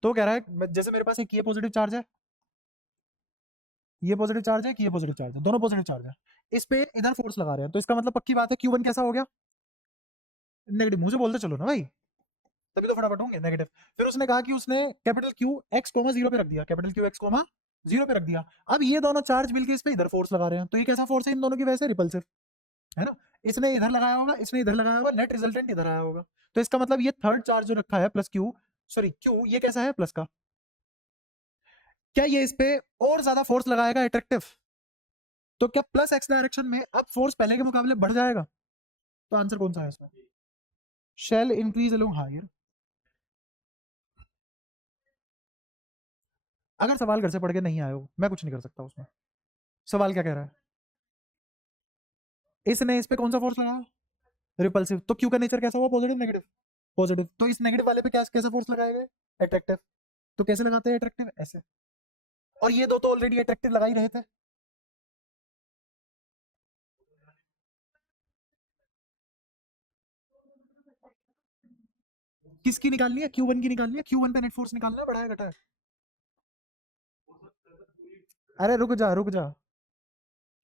तो कह रहा है जैसे मेरे पास एक ये पॉजिटिव चार्ज है, ये पॉजिटिव चार्ज है कि ये पॉजिटिव चार्ज है, दोनों पॉजिटिव चार्ज है, इस पे इधर फोर्स लगा रहे हैं, तो इसका मतलब पक्की बात है Q1 कैसा हो गया, नेगेटिव, मुझे बोलते चलो ना भाई, तभी तो फटाफट होंगे नेगेटिव। फिर उसने कहा कि उसने capital Q x comma zero पे रख दिया, capital Q x comma zero पे रख दिया। अब ये दोनों चार्ज मिलके इस पे इधर फोर्स लगा रहे हैं, तो ये कैसा फोर्स है इन दोनों की वजह से, रिपल्सिव, है ना, इसने इधर लगाया होगा, इसने इधर लगाया होगा, नेट रिजल्टेंट इधर आया होगा, तो इसका मतलब ये थर्ड चार्ज जो रखा है प्लस क्यू, सॉरी क्यू, ये कैसा है, प्लस का, क्या ये इस पे और ज्यादा फोर्स लगाएगा अट्रैक्टिव, तो क्या प्लस एक्स डायरेक्शन में अब फोर्स पहले के मुकाबले बढ़ जाएगा, तो आंसर कौन सा है इसमें, शेल इंक्रीज अलोंग हायर। अगर सवाल घर से पढ़ के नहीं आए हो, मैं कुछ नहीं कर सकता उसमें, सवाल क्या कह रहा है, इसने इस पे कौन सा फोर्स लगाया, रिपल्सिव, तो क्यू का नेचर कैसा हुआ, पॉजिटिव नेगेटिव, पॉजिटिव, तो इस नेगेटिव वाले पे कैसा फोर्स लगाए गए, अट्रैक्टिव, तो कैसे लगाते हैं अट्रैक्टिव, ऐसे, और ये दो तो ऑलरेडी अट्रैक्टिव लगा ही रहे थे, किसकी निकालनी है, Q1 की निकालनी है, Q1 पे नेट फोर्स निकालना है, बढ़ाया घटाया, अरे रुक जा रुक जा,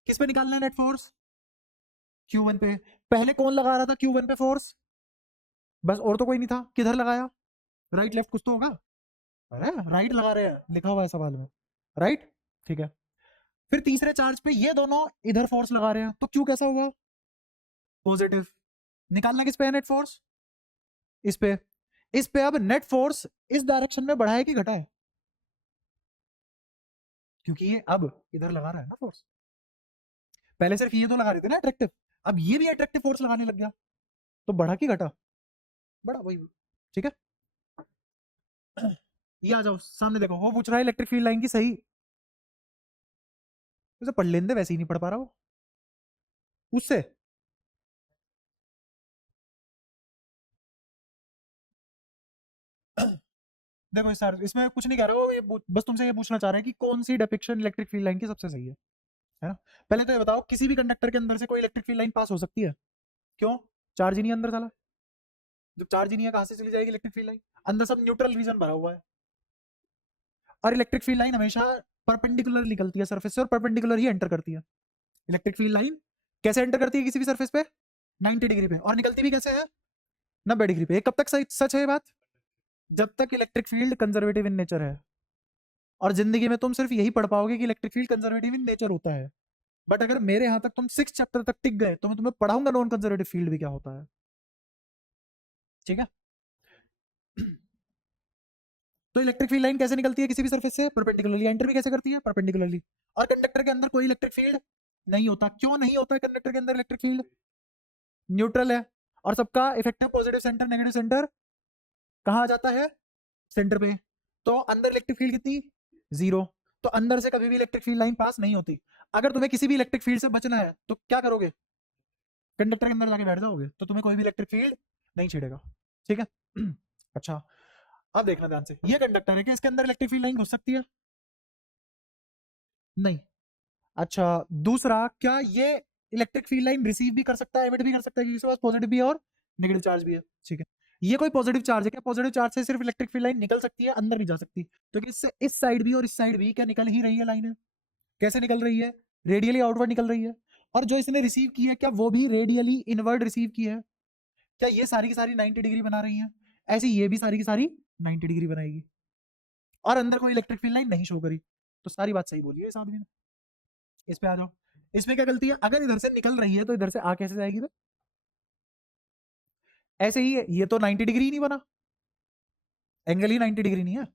किस पे निकालना है नेट फोर्स, Q1 पे, पहले कौन लगा रहा था Q1 पे फोर्स, बस, और तो कोई नहीं था, किधर लगाया, राइट लेफ्ट कुछ तो होगा, अरे राइट लगा रहे हैं, लिखा हुआ है सवाल में, राइट, ठीक है, फिर तीसरे चार्ज पे ये दोनों इधर फोर्स लगा रहे हैं, तो क्यू कैसा हुआ, पॉजिटिव, निकालना किस पे है नेट फोर्स, इस पे, इस पे अब नेट फोर्स इस डायरेक्शन में बढ़ाए कि घटाए, क्योंकि ये अब इधर लगा रहा है ना फोर्स, पहले सिर्फ ये तो लगा रहे थे ना अट्रैक्टिव, अब ये भी अट्रैक्टिव फोर्स लगाने लग गया, तो बढ़ा कि घटा, बढ़ा, वही, ठीक है। ये आ जाओ सामने देखो, वो पूछ रहा है इलेक्ट्रिक फील्ड लाइन की सही, उसे पढ़ लेने दे, वैसे ही नहीं पढ़ पा रहा वो, उससे देखो सर, इसमें कुछ नहीं कह रहा वो, ये बस तुमसे ये पूछना चाह रहे हैं कि कौन सी डिपिक्शन इलेक्ट्रिक फील्ड लाइन की सबसे सही है ना, पहले तो ये बताओ किसी भी कंडक्टर के अंदर से कोई इलेक्ट्रिक फील्ड लाइन पास हो सकती है, क्यों, चार्ज ही नहीं है अंदर साला, जब चार्ज ही नहीं है कहां से चली जाएगी इलेक्ट्रिक फील्ड लाइन, अंदर सब न्यूट्रल रीजन भरा हुआ है, और इलेक्ट्रिक फील्ड लाइन हमेशा परपेंडिकुलर निकलती है सरफेस से, और परपेंडिकुलर ही एंटर करती है, इलेक्ट्रिक फील्ड लाइन कैसे एंटर करती है किसी भी सरफेस पे, 90 डिग्री पे, और निकलती भी कैसे है, 90 डिग्री पे, ये कब तक सही सच है ये बात, जब तक electric field conservative in nature है, और जिंदगी में तुम सिर्फ यही पढ़ पाओगे कि electric field conservative in nature होता है, बट अगर मेरे यहाँ तक तुम 6 चैप्टर तक टिक गए तो मैं तुम्हें पढ़ाऊंगा नॉन कंजर्वेटिव फील्ड भी क्या होता है, ठीक है। तो इलेक्ट्रिक फील्ड लाइन कैसे निकलती है किसी भी सरफेस से, परपेंडिकुलरली, एंटर भी कैसे करती है, परपेंडिकुलरली, और कंडक्टर के अंदर कोई इलेक्ट्रिक फील्ड नहीं होता, क्यों नहीं होता है कंडक्टर के अंदर इलेक्ट्रिक फील्ड, न्यूट्रल है, और सबका effective positive centre negative centre कहाँ आ जाता है, सेंटर पे, तो अंदर इलेक्ट्रिक फील्ड कितनी, जीरो, तो अंदर से कभी भी इलेक्ट्रिक फील्ड लाइन पास नहीं होती, अगर तुम्हें किसी भी इलेक्ट्रिक फील्ड से बचना है तो क्या करोगे, कंडक्टर के अंदर जाके बैठ जाओगे, तो तुम्हें कोई भी इलेक्ट्रिक फील्ड नहीं छेड़ेगा, ठीक है। अच्छा, अब देखना ध्यान से, ये कंडक्टर है कि इसके अंदर इलेक्ट्रिक फील्ड लाइन घुस सकती है, नहीं, अच्छा, दूसरा, क्या ये इलेक्ट्रिक फील्ड लाइन रिसीव भी कर सकता है, एमिट भी कर सकता है, क्योंकि इसके पास पॉजिटिव भी है और नेगेटिव चार्ज भी है, ठीक है, ये कोई पॉजिटिव चार्ज है क्या, पॉजिटिव चार्ज से सिर्फ इलेक्ट्रिक फील्ड लाइन निकल सकती है, अंदर नहीं जा सकती, तो इससे इस साइड भी और इस साइड भी क्या निकल ही रही है लाइन, कैसे निकल रही है, रेडियली आउटवर्ड निकल रही है, और जो इसने रिसीव की है क्या वो भी रेडियली इनवर्ड रिसीव की है, क्या ये सारी की सारी 90 डिग्री बना रही है, ऐसे ये भी सारी की सारी 90 डिग्री बनाएगी, और अंदर कोई इलेक्ट्रिक फील्ड लाइन नहीं शो करी, तो सारी बात सही बोली है इस आदमी ने। इस पे आ जाओ, इसमें क्या गलती है, अगर इधर से निकल रही है तो इधर से आ कैसे जाएगी, तो ऐसे ही है, ये तो 90 डिग्री नहीं बना, एंगल ही 90 डिग्री नहीं है,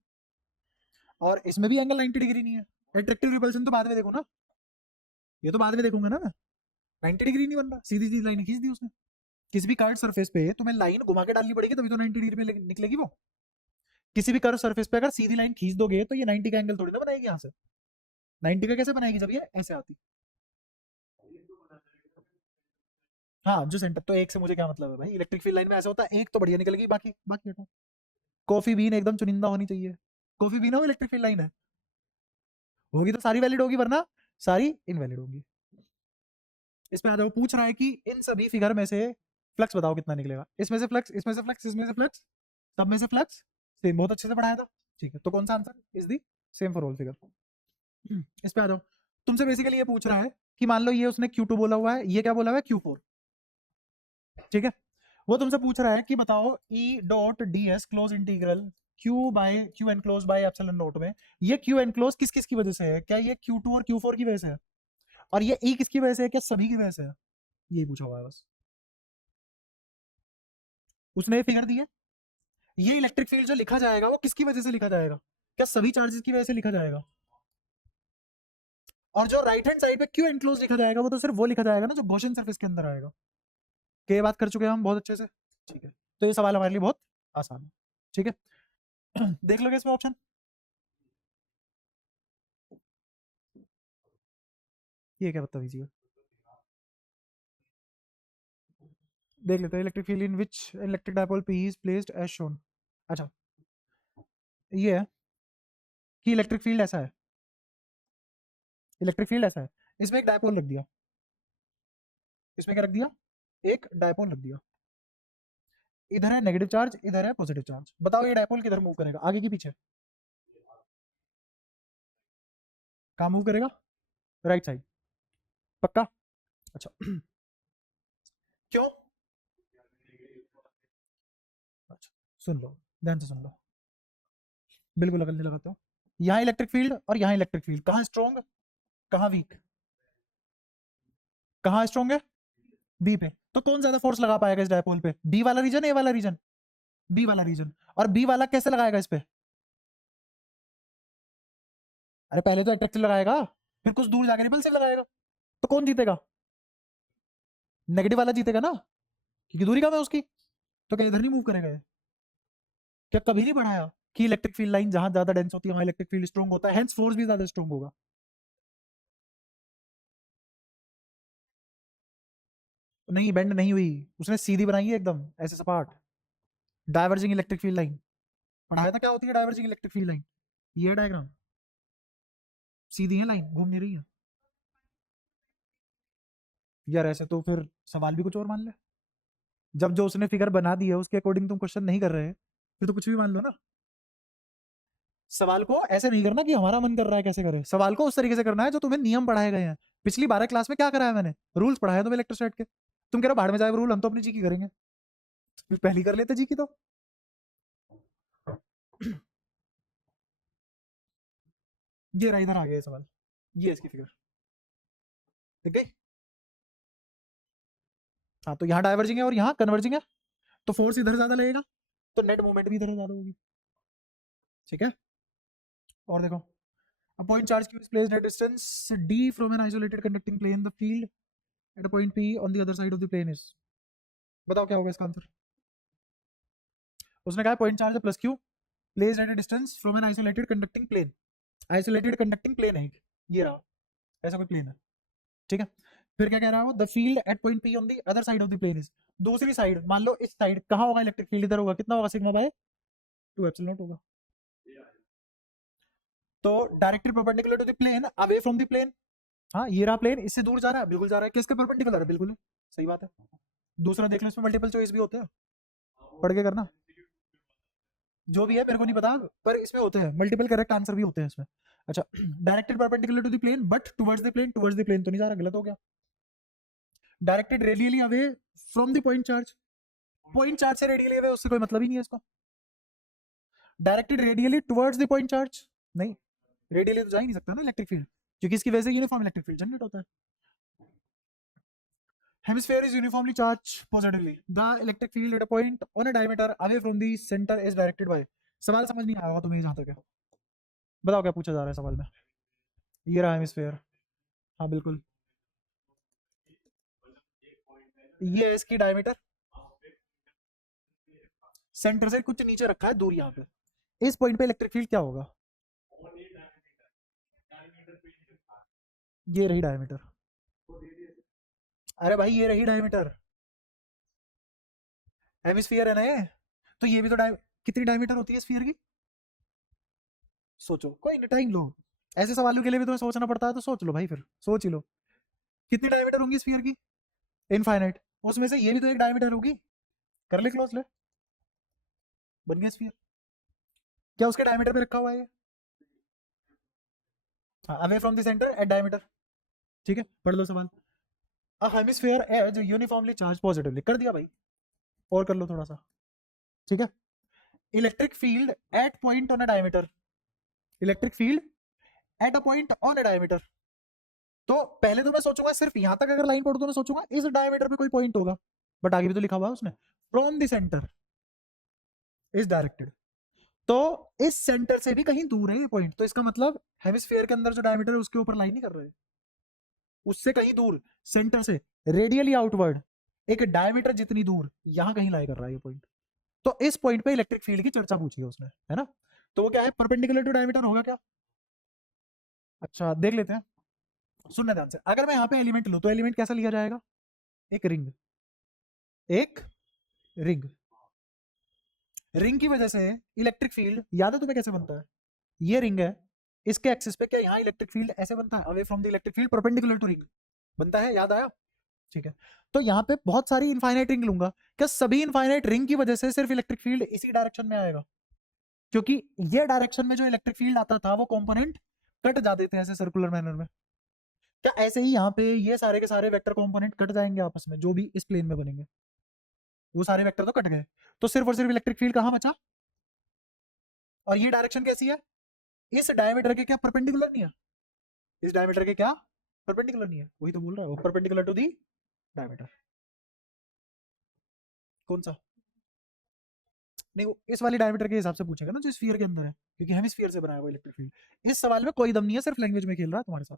और इसमें भी एंगल 90 डिग्री नहीं है, एट्रैक्टिव रिपल्शन तो बाद में देखो ना, ये तो बाद में देखूंगा ना मैं, 90 डिग्री नहीं बन रहा, सीधी सीधी लाइन खींच दी उसने, किसी भी कर्व सरफेस पे तुम्हें लाइन घुमा के डालनी पड़ेगी तभी तो 90 डिग्री पे निकलेगी वो, किसी भी कर्व सरफेस पे अगर सीधी लाइन खींच दोगे तो ये 90 का एंगल थोड़ी ना बनाएगी, यहाँ से 90 का कैसे बनाएगी जब ये ऐसे आती, हाँ जो सेंटर, तो एक से मुझे क्या मतलब है भाई, इलेक्ट्रिक फील्ड लाइन में ऐसा होता है, एक तो बढ़िया निकल गई, बाकी बाकी हटो, कॉफी बीन एकदम चुनिंदा होनी चाहिए, कॉफी बीन हो इलेक्ट्रिक फील्ड लाइन है, होगी तो सारी वैलिड होगी, वरना सारी इनवैलिड होंगी। इस पे आ जाओ, पूछ रहा है कि इन सभी फिगर में से फ्लक्स बताओ कितना निकलेगा। इसमें से फ्लक्स, इसमें से फ्लक्स, इसमें से फ्लक्स, सब में से फ्लक्स सेम। बहुत अच्छे से पढ़ाया था, ठीक है। तो कौन सा answer is the same for all figure. इस पे आ जाओ, तुमसे बेसिकली ये पूछ रहा है कि मान लो ये उसने Q2 बोला हुआ है, ये क्या बोला हुआ है Q4, ठीक है। वो तुमसे पूछ रहा है कि बताओ E dot D S close integral Q enclose by epsilon note में ये क्यू एनक्लोज किस किस की वजह से है? क्या ये Q2 और Q4 की वजह से है? और ये E किसकी वजह से है? क्या सभी की वजह से है? यही पूछा हुआ है बस। उसने ये फिगर दी है, ये इलेक्ट्रिक फील्ड जो लिखा जाएगा वो किसकी वजह से लिखा जाएगा? क्या सभी चार्जेस की वजह से लिखा जाएगा? और जो राइट हैंड साइड पे क्यू एनक्लोज लिखा जाएगा वो तो सिर्फ वो लिखा जाएगा ना जो गॉसियन सरफेस के अंदर आएगा। क्या ये बात कर चुके हैं हम बहुत अच्छे से? ठीक है, तो ये सवाल हमारे लिए बहुत आसान है, ठीक है। देख लोगे इसमें ऑप्शन, ये क्या बता दीजिए, देख लेते हैं। Electric field in which electric dipole P is placed as shown. अच्छा, ये है कि इलेक्ट्रिक फील्ड ऐसा है, इलेक्ट्रिक फील्ड ऐसा है, इसमें एक डायपोल रख दिया, इसमें क्या रख दिया? एक डायपोल रख दिया। इधर है नेगेटिव चार्ज, इधर है पॉजिटिव चार्ज। बताओ ये डायपोल किधर मूव करेगा, आगे की पीछे? कहाँ मूव करेगा? राइट साइड, पक्का? अच्छा क्यों? अच्छा, सुन लो, ध्यान से सुन लो, बिल्कुल अकल नहीं लगाते हो। यहाँ इलेक्ट्रिक फील्ड और यहाँ इलेक्ट्रिक फील्ड, कहाँ स्ट्रॉन्ग कहाँ वीक? कहाँ स्ट्रॉन्ग है? बी पे। तो कौन ज्यादा फोर्स लगा पाएगा इस डायपोल पे, बी वाला रीजन, ए वाला रीजन? बी वाला रीजन। और बी वाला कैसे लगाएगा इस पे? अरे पहले तो अट्रैक्टिव लगाएगा, फिर कुछ दूर जाकर रिपल्सिव लगाएगा। तो कौन जीतेगा? नेगेटिव वाला जीतेगा ना, क्योंकि दूरी कम है उसकी। तो क्या इधर नहीं मूव करेगा ये? क्या कभी नहीं पढ़ाया कि इलेक्ट्रिक फील्ड लाइन जहां ज्यादा डेंस होती है वहां इलेक्ट्रिक फील्ड स्ट्रॉन्ग होता है, हेंस फोर्स भी ज्यादा स्ट्रॉन्ग होगा? नहीं, बेंड नहीं हुई, उसने सीधी बनाई है एकदम ऐसे सपाट। डाइवर्जिंग इलेक्ट्रिक फील्ड लाइन पढ़ाया था, क्या होती है डाइवर्जिंग इलेक्ट्रिक फील्ड लाइन? ये डायग्राम सीधी है, लाइन घूम नहीं रही है। यार ऐसे तो फिर सवाल भी कुछ और मान ले। जब जो उसने फिगर बना दी है उसके अकॉर्डिंग तुम क्वेश्चन नहीं कर रहे, फिर तो कुछ भी मान लो ना। सवाल को ऐसे नहीं करना कि हमारा मन कर रहा है कैसे करें, सवाल को उस तरीके से करना है जो तुम्हें नियम पढ़ाए गए हैं। पिछली 12 क्लास में क्या कराया मैंने? रूल्स पढ़ाए तुम्हें इलेक्ट्रोस्टैट के। तुम कह रहे हो बाहर में जाए रूल, हम तो अपनी जी की करेंगे। फिर पहली कर लेते जी की तो। ये रहा, इधर आ गया ये सवाल, ये इसकी फिगर ठीक है। हाँ, तो यहाँ डाइवर्जिंग है और यहाँ कन्वर्जिंग है, तो फोर्स इधर ज्यादा लगेगा, तो नेट मूवमेंट भी इधर ज्यादा होगी, ठीक है। और देखो, a point charge q is placed at distance d from an isolated conducting plane, the field at a point p on the other side of the plane is, बताओ क्या होगा इसका आंसर? उसने कहा point charge plus Q placed at a distance from an isolated conducting plane. Isolated conducting plane है ये रहा, ऐसा कोई प्लेन है, ठीक है। फिर क्या कह रहा है वो, the field at point P on the other side of the plane is, दूसरी साइड मान लो इस साइड कहाँ होगा इलेक्ट्रिक फील्ड? इधर होगा, कितना होगा? सिग्मा बाय 2 एप्सिलॉन नॉट होगा। तो directly perpendicular to the plane away from the plane. हाँ, ये रहा प्लेन, इससे दूर जा रहा है, बिल्कुल जा रहा है, किसके परपेंडिकुलर है? बिल्कुल सही बात है। दूसरा देख लो, इसमें मल्टीपल चॉइस भी होते हैं, पढ़ के करना। जो भी है मेरे को नहीं पता, पर इसमें होते हैं मल्टीपल करेक्ट आंसर भी होते हैं इसमें। अच्छा, directed perpendicular to the plane but towards the plane तो नहीं जा रहा, गलत हो गया। Directed radially away from the point charge, point charge से रेडियली अवे उससे कोई मतलब ही नहीं है इसको। Directed radially towards the point charge, नहीं, रेडियली तो जा ही नहीं सकता ना इलेक्ट्रिक फील्ड, क्योंकि इसकी वजह से यूनिफॉर्म इलेक्ट्रिक फील्ड जनरेट होता है। Hemisphere is uniformly charged positively. The electric field at a point on a diameter away from the center is directed by, सवाल समझ नहीं आया होगा तुम्हें जहां तक है। बताओ क्या पूछा जा रहा है सवाल में? ये रहा हेमिस्फेयर, हाँ बिल्कुल, ये है इसकी डायमीटर, सेंटर से कुछ नीचे रखा है दूर यहाँ पे। इस पॉइंट पे इलेक्ट्रिक फील्ड क्या होगा? ये रही डायमीटर, अरे भाई ये रही डायमीटर, हेमिस्फीयर है ना ये, तो ये भी तो कितनी डायमीटर होती है स्फीयर की? सोचो, कोई ना, टाइम लो, ऐसे सवालों के लिए भी तुम्हें सोचना पड़ता है, तो सोच लो भाई, फिर सोच ही लो। कितनी डायमीटर होंगी स्फीयर की? इनफाइनाइट। उसमें से ये भी तो एक डायमीटर होगी। कर ले क्लोज ले, बन गया स्फीयर। क्या उसके डायमीटर पे रखा हुआ है ये? हाँ, away from the centre at diameter. ठीक है, पढ़ लो सवाल। A hemisphere as uniformly charge positively, कर दिया भाई। और कर लो थोड़ा सा। ठीक है, electric field at point on a diameter, electric field at a point on a diameter. तो पहले तो मैं सोचूंगा सिर्फ यहां तक अगर लाइन पढ़ तो मैं सोचूंगा इस डायमीटर पे कोई पॉइंट होगा, बट आगे भी तो लिखा हुआ है उसने, from the centre is directed. तो इस सेंटर से भी कहीं दूर है ये पॉइंट, तो इसका मतलब हेमिस्फीयर के अंदर जो डायमीटर है उसके ऊपर लाइन नहीं कर रहे, उससे कहीं दूर, सेंटर से रेडियली आउटवर्ड एक डायमीटर जितनी दूर यहां कहीं लाई कर रहा है ये पॉइंट। तो इस पॉइंट पे इलेक्ट्रिक फील्ड की चर्चा पूछी है उसने, है ना? तो वो क्या है, परपेंडिकुलर टू डायमीटर होगा क्या? अच्छा देख लेते हैं, सुनना ध्यान से। अगर मैं यहाँ पे एलिमेंट लूं तो एलिमेंट कैसा लिया जाएगा? एक रिंग, एक रिंग। रिंग की वजह से इलेक्ट्रिक फील्ड याद है तुम्हें कैसे बनता है? ये रिंग है, इसके एक्सिस पे क्या यहाँ इलेक्ट्रिक फील्ड ऐसे बनता है, away from the electric field perpendicular to ring बनता है, याद आया? ठीक है, तो यहाँ पे बहुत सारी इनफाइनाइट रिंग लूंगा, क्या सभी इनफाइनाइट रिंग की वजह से सिर्फ इलेक्ट्रिक फील्ड इसी डायरेक्शन में आएगा? क्योंकि ये डायरेक्शन में जो इलेक्ट्रिक फील्ड आता था वो कंपोनेंट कट जाते थे ऐसे सर्कुलर मैनर में। क्या ऐसे ही यहाँ पे ये सारे के सारे वेक्टर कंपोनेंट कट जाएंगे आपस में, जो भी इस प्लेन में बनेंगे वो सारे वेक्टर तो कट गए, तो सिर्फ और सिर्फ इलेक्ट्रिक फील्ड कहाँ बचा? और ये डायरेक्शन कैसी है? इस डायमीटर के क्या परपेंडिकुलर नहीं है? इस डायमीटर के क्या परपेंडिकुलर नहीं है? वही तो बोल रहा है, परपेंडिकुलर टू दी डायमीटर। कौन सा? नहीं, वो इस वाली डायमीटर के हिसाब से पूछेगा ना जो स्फीयर के अंदर है, क्योंकि हेमिस्फीयर से बना है वो इलेक्ट्रिक फील्ड। इस सवाल में कोई दम नहीं है, सिर्फ लैंग्वेज में खेल रहा है तुम्हारे साथ।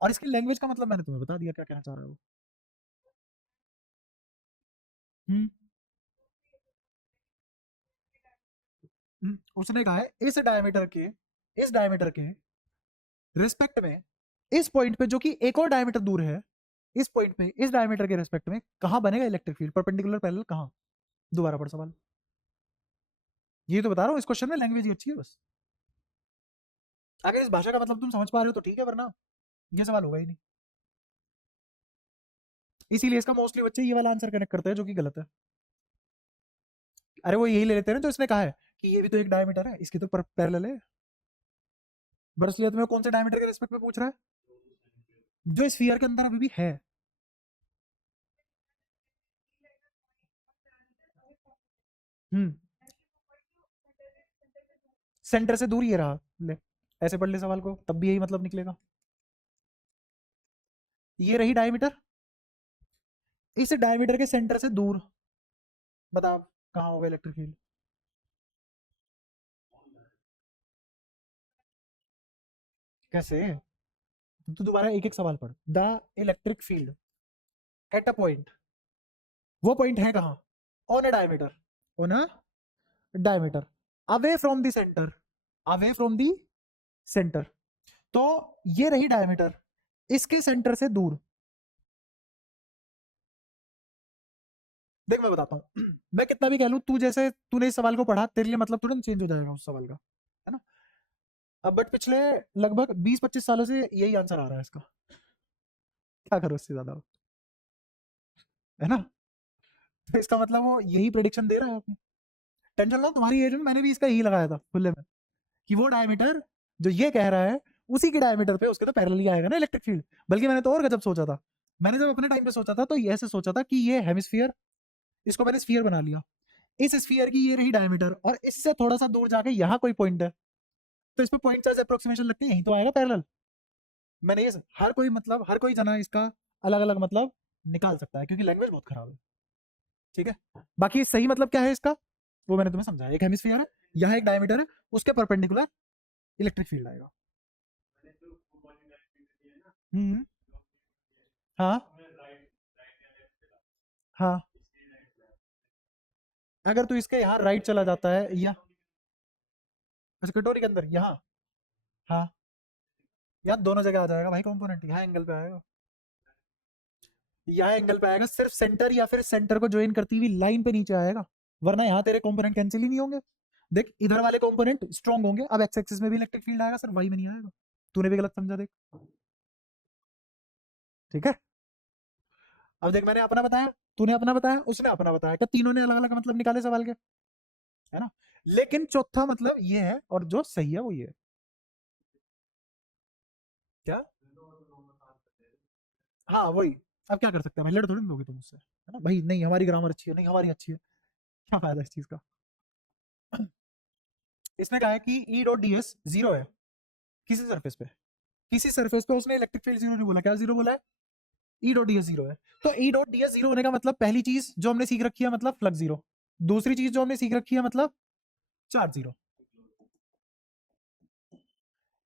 और इसकी लैंग्वेज का मतलब मैंने तुम्हें बता दिया क्या कहना चाह रहा है वो। हम्म उसने कहा है इस डायमीटर के रिस्पेक्ट में, इस पॉइंट पे जो कि एक और डायमीटर दूर है, इस पॉइंट पे इस डायमीटर के रिस्पेक्ट में कहां बनेगा इलेक्ट्रिक फील्ड, परपेंडिकुलर पैरेलल कहां? दोबारा पढ़ सवाल। ये तो बता रहा हूँ, इस क्वेश्चन में लैंग्वेज ही अच्छी है बस। अगर इस भाषा का मतलब तुम समझ पा रहे हो तो ठीक है, वरना ये सवाल होगा ही नहीं। इसीलिए इसका मोस्टली बच्चे ये वाला आंसर कनेक्ट करते हैं जो कि गलत है। अरे वो यही ले लेते हैं ना जो इसने कहा है कि ये भी तो एक डायमीटर है, इसकी तो पैरेलल है। बरस लिया तुम्हें कौन से डायमीटर के रिस्पेक्ट में पूछ रहा है? जो स्फीयर के अंदर अभी भी है। हम्म सेंटर से दूर ये रहा, ले ऐसे पढ़ ले सवाल को, तब भी यही मतलब निकलेगा। ये रही डायमीटर, इस डायमीटर के सेंटर से दूर बताओ कहाँ होगा इलेक्ट्रिक फील्ड? कैसे? तो दोबारा एक एक सवाल पढ़। The electric field at a point, वो पॉइंट है कहाँ? On a diameter, on a diameter, away from the centre, away from the centre. तो ये रही डायमीटर, इसके सेंटर से दूर। देख मैं बताता हूँ मैं कितना भी कह लूँ, तू जैसे तूने इस सवाल को पढ़ा, तेरे लिए मतलब तुरंत चेंज हो जाएगा उस सवाल का, है ना? अब बट पिछले लगभग 20-25 सालों से यही आंसर आ रहा है इसका, क्या करो उससे ज्यादा, है ना? तो इसका मतलब वो यही प्रेडिक्शन दे रहा है अपनी। टेंशन लो, तुम्हारी एज में मैंने भी इसका यही लगाया था खुले में, कि वो डायमीटर जो ये कह रहा है उसी के डायमीटर पे उसके तो पैरेलल ही आएगा ना इलेक्ट्रिक फील्ड। बल्कि मैंने तो और गजब सोचा था, मैंने जब अपने टाइम पे सोचा था तो ये ऐसे सोचा था कि ये हेमिस्फीयर, इसको मैंने स्फीयर बना लिया, इस स्फीयर की ये रही डायमीटर, और इससे थोड़ा सा दूर जाके यहाँ कोई पॉइंट है, तो इस पे पॉइंट चार्ज अप्रोक्सीमेशन लगती है, यही तो आएगा पैरेलल। मैंने ये हर कोई मतलब हर कोई जना इसका अलग अलग मतलब निकाल सकता है, क्योंकि लैंग्वेज बहुत खराब है। ठीक है, बाकी सही मतलब क्या है इसका वो मैंने तुम्हें समझाया। एक हेमिस्फीयर है, यहाँ एक डायमीटर है, उसके परपेंडिकुलर इलेक्ट्रिक फील्ड आएगा। हम्म हाँ हाँ, अगर तू इसके यहाँ राइट चला जाता है या, अच्छा कटोरी के अंदर यहाँ, हाँ, यहाँ दोनों जगह आ जाएगा भाई कंपोनेंट, यहाँ एंगल पे आएगा, यहाँ एंगल पे आएगा, सिर्फ सेंटर या फिर सेंटर को ज्वाइन करती हुई लाइन पे नीचे आएगा, वरना यहाँ तेरे कंपोनेंट कैंसिल ही नहीं होंगे। देख इधर वाले कंपोनेंट स्ट्रॉन्ग होंगे, अब एक्स एक्सिस में भी इलेक्ट्रिक फील्ड आएगा, सिर्फ वाई में नहीं आएगा। तूने भी गलत समझा, देख। ठीक है, अब देख, मैंने अपना बताया, तूने अपना बताया, उसने अपना बताया, क्या तीनों ने अलग अलग मतलब निकाले सवाल के, है ना? लेकिन चौथा मतलब ये है, और जो सही है वो ये है। क्या? हाँ वही। अब क्या कर सकते हैं भाई, लड़ थोड़ी ना लोगे तुम मुझसे, है ना भाई? नहीं हमारी ग्रामर अच्छी है, नहीं हमारी अच्छी है, क्या फायदा इस चीज का? इसने कहा है कि ई डॉट डी एस जीरो है किसी सरफेस पे, किसी सरफेस पे उसने इलेक्ट्रिक फील्ड जीरो नहीं बोला, क्या जीरो बोला है? ई डॉट डी एस जीरो है। तो ई डॉट डी एस जीरो होने का मतलब पहली चीज जो हमने सीख रखी है मतलब फ्लक्स जीरो, दूसरी चीज जो हमने सीख रखी है मतलब चार्ज जीरो।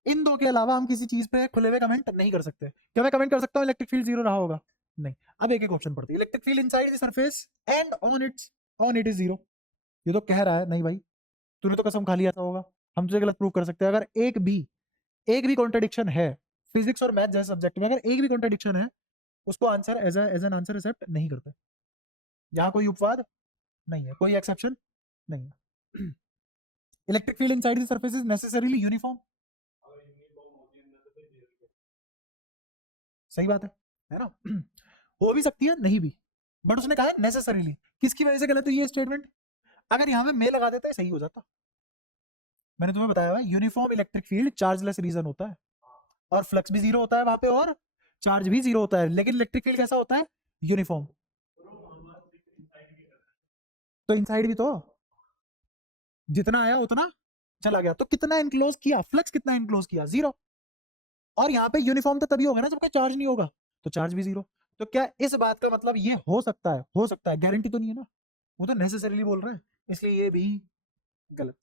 इन दो के अलावा हम किसी चीज पे खुले हुए कमेंट नहीं कर सकते। क्या मैं कमेंट कर सकता हूँ इलेक्ट्रिक फील्ड जीरो रहा होगा? नहीं। अब एक एक ऑप्शन पढ़ते हैं। Electric field inside the surface and on it is zero. ये तो कह रहा है नहीं भाई, तूने तो कसम खा लिया था होगा, हम तुझे गलत प्रूव कर सकते हैं। अगर एक भी कॉन्ट्रडिक्शन है फिजिक्स और मैथ जैसे सब्जेक्ट में, अगर एक भी कॉन्ट्रडिक्शन है, उसको answer as an answer accept नहीं करते। यहाँ कोई उपवाद नहीं है, कोई एक्सेप्शन नहीं है। Electric field inside the surface is necessarily uniform. सही बात है ना? हो भी सकती है, नहीं भी, बट उसने कहा है नेसेसरीली। किसकी वजह से गलत हुई है स्टेटमेंट? अगर यहाँ पे मे लगा देता है सही हो जाता। मैंने तुम्हें बताया हुआ uniform electric field chargeless region होता है, और फ्लक्स भी जीरो होता है वहां पे, और चार्ज भी जीरो होता है, लेकिन इलेक्ट्रिक फील्ड कैसा होता है? यूनिफॉर्म। तो इनसाइड भी तो जितना आया उतना चला गया, तो कितना इनक्लोज किया, फ्लक्स कितना इनक्लोज किया? जीरो। और यहाँ पे यूनिफॉर्म तो तभी होगा ना जब कोई चार्ज नहीं होगा, तो चार्ज भी जीरो। तो क्या इस बात का मतलब ये हो सकता है? हो सकता है, गारंटी तो नहीं है ना, वो तो नेसेसरीली बोल रहे हैं, इसलिए ये भी गलत।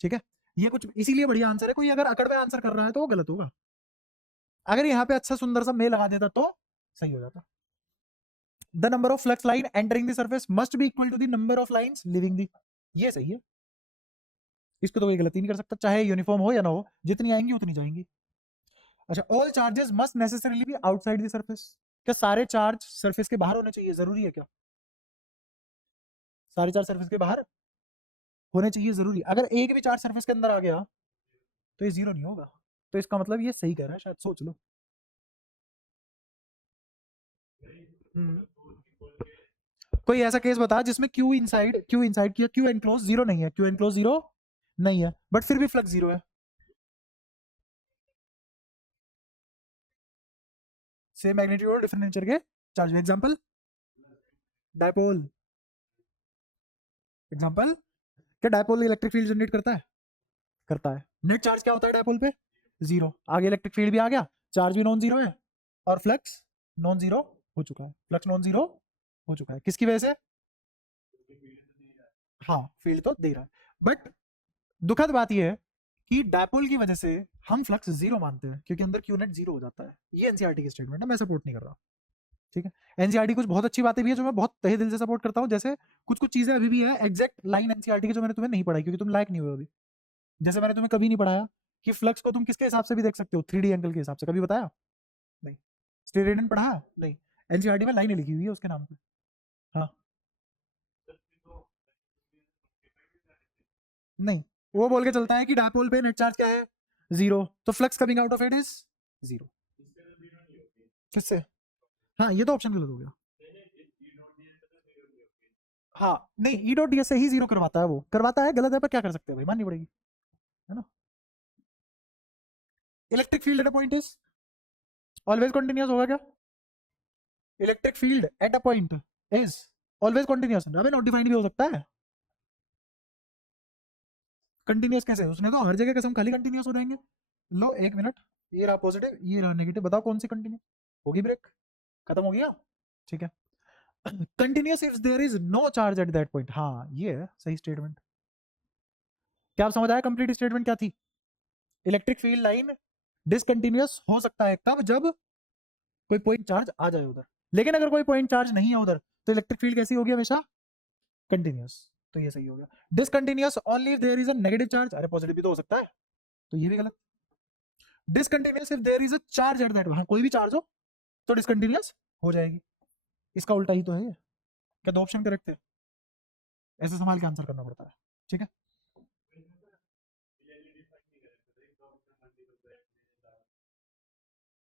ठीक है, ये कुछ इसीलिए बढ़िया आंसर है। कोई अगर अकड़ में आंसर कर रहा है तो वो गलत होगा। अगर यहाँ पे अच्छा सुंदर सा मे लगा देता तो सही हो जाता। The number of flux line entering the surface must be equal to the number of lines leaving the. ये सही है, इसको तो कोई गलती नहीं कर सकता, चाहे यूनिफॉर्म हो या ना हो, जितनी आएंगी उतनी जाएंगी। अच्छा, all charges must necessarily B outside the surface. क्या सारे चार्ज सरफेस के बाहर होने चाहिए? जरूरी है क्या सारे चार्ज सरफेस के बाहर होने चाहिए? जरूरी। अगर एक भी चार्ज सरफेस के अंदर आ गया तो ये जीरो नहीं होगा। तो इसका मतलब ये सही कह रहा है शायद, सोच लो। हम्म। कोई ऐसा केस बता जिसमें क्यू किया, क्यू एनक्लोज जीरो नहीं है, क्यू एनक्लोज जीरो नहीं है, बट फिर भी फ्लक्स जीरो है। सेम मैग्नीट्यूड और डिफरेंट नेचर के चार्ज। Example dipole. एग्जांपल, क्या डायपोल इलेक्ट्रिक फील्ड जनरेट करता है? करता है। नेट चार्ज क्या होता है डायपोल पे? जीरो। आगे इलेक्ट्रिक फील्ड भी आ गया, चार्ज भी नॉन जीरो है, और फ्लक्स नॉन जीरो हो चुका है। फ्लक्स नॉन जीरो हो चुका है किसकी वजह से? हाँ, फील्ड तो दे रहा है, बट दुखद बात यह है कि डायपोल की वजह से हम फ्लक्स जीरो मानते हैं, क्योंकि अंदर क्यू नेट जीरो हो जाता है। ये एनसीईआरटी की स्टेटमेंट है, मैं सपोर्ट नहीं कर रहा। ठीक है, एनसीईआरटी कुछ बहुत अच्छी बातें भी है जो मैं बहुत तहे दिल से सपोर्ट करता हूँ, जैसे कुछ कुछ चीजें अभी भी है एग्जैक्ट लाइन एनसीईआरटी की जो मैंने तुम्हें नहीं पढ़ाई क्योंकि तुम लायक नहीं हुए अभी। जैसे मैंने तुम्हें कभी नहीं पढ़ाया कि फ्लक्स को तुम किसके हिसाब से भी देख सकते हो, 3D एंगल के हिसाब से, कभी बताया नहीं? स्टेरेडियन पढ़ा नहीं? एनसीईआरटी में लाइनें लिखी हुई है उसके नाम पे। हाँ, नहीं, वो बोल के चलता है कि डायपोल पे नेट चार्ज क्या है? जीरो। तो flux coming out of it is zero. किससे? हाँ, ये तो ऑप्शन गलत हो गया। हाँ नहीं, ई डॉट डी से ही जीरो करवाता है, वो करवाता है, गलत है पर क्या कर सकते हैं भाई, माननी पड़ेगी, है ना? Electric field at a point is always continuous होगा क्या? Electric field at a point is always continuous. अबे नॉट डिफाइंड भी हो सकता है। कंटिन्यूअस कैसे? उसने तो हर जगह कसम खाली कंटिन्यूअस हो जाएंगे। लो एक मिनट, ये रहा पॉजिटिव, ये रहा नेगेटिव, बताओ कौन सी कंटिन्यू होगी? ब्रेक खत्म हो गया। ठीक है, continuous if there is no charge at that point. हाँ, ये है सही स्टेटमेंट। क्या आप समझ आया कंप्लीट स्टेटमेंट क्या थी? इलेक्ट्रिक फील्ड लाइन डिसकंटिन्यूअस हो सकता है कब? जब कोई पॉइंट चार्ज आ जाए उधर, लेकिन अगर कोई पॉइंट चार्ज नहीं है उधर तो इलेक्ट्रिक फील्ड कैसी होगी? हमेशा कंटिन्यूअस। तो ये सही हो गया। Discontinuous only if there is a negative charge. अरे पॉजिटिव भी तो हो सकता है, तो ये भी गलत। Discontinuous if there is a charge at that, वहां कोई भी चार्ज हो तो डिसकंटिन्यूअस हो जाएगी। इसका उल्टा ही तो है ये। क्या दो ऑप्शन करेक्ट थे? ऐसे संभाल के आंसर करना पड़ता है। ठीक है,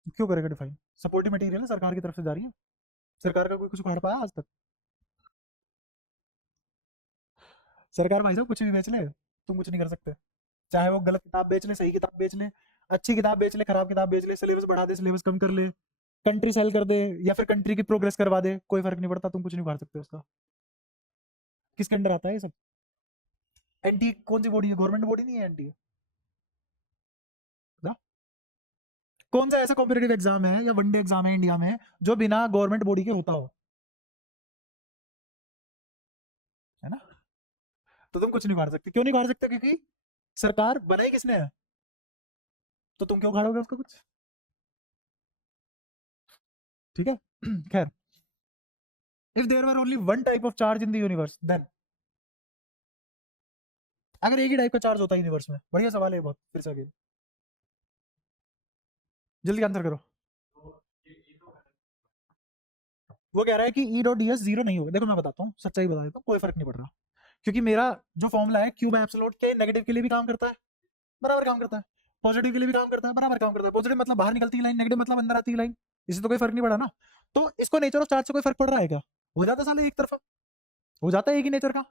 क्यों करेगा डिफाइन? सपोर्टिव मटेरियल है, सरकार की तरफ से जा रही है, सरकार का कोई कुछ उखाड़ पाया आज तक? सरकार भाई साहब कुछ भी बेच ले, तुम कुछ नहीं कर सकते। चाहे वो गलत किताब बेच ले, सही किताब बेच ले, अच्छी किताब बेच ले, खराब किताब बेच ले, सिलेबस बढ़ा दे, सिलेबस कम कर ले, कंट्री सेल कर दे, या फिर कंट्री की प्रोग्रेस करवा दे, कोई फर्क नहीं पड़ता, तुम कुछ नहीं उखाड़ सकते उसका। किसके अंडर आता है ये सब? एनटी कौन सी बॉडी है? गवर्नमेंट बॉडी नहीं है एनटी। कौन सा ऐसा कॉम्पिटेटिव एग्जाम है या वनडे एग्जाम है इंडिया में जो बिना गवर्नमेंट बॉडी के होता हो? है ना? तो तुम कुछ नहीं उखाड़ सकते। क्यों नहीं उखाड़ सकते? क्योंकि सरकार बनाई किसने है, तो तुम क्यों उखाड़ोगे उसका कुछ? ठीक है। खैर, if there were only one type of charge in the universe, then, अगर एक ही टाइप का चार्ज होता है यूनिवर्स में, बढ़िया सवाल है बहुत, फिर से अगेन जल्दी आंसर करो। वो कह रहा है कि ई डॉट डी एस जीरो नहीं होगा। देखो मैं बताता हूँ, सच्चाई बता देता हूँ, कोई फर्क नहीं पड़ रहा, क्योंकि मेरा जो फॉर्मूला है क्यू बाय एप्सिलॉन के नेगेटिव के लिए भी काम करता है, बराबर काम करता है, पॉजिटिव के लिए भी काम करता है, बराबर काम करता है। पॉजिटिव मतलब बाहर निकलती है लाइन, नेगेटिव मतलब अंदर आती है लाइन, इससे तो कोई फर्क नहीं पड़ा ना। तो इसको नेचर ऑफ चार्ज से कोई फर्क पड़ रहा है क्या? हो जाता साले एक तरफा, हो जाता है एक ही नेचर का।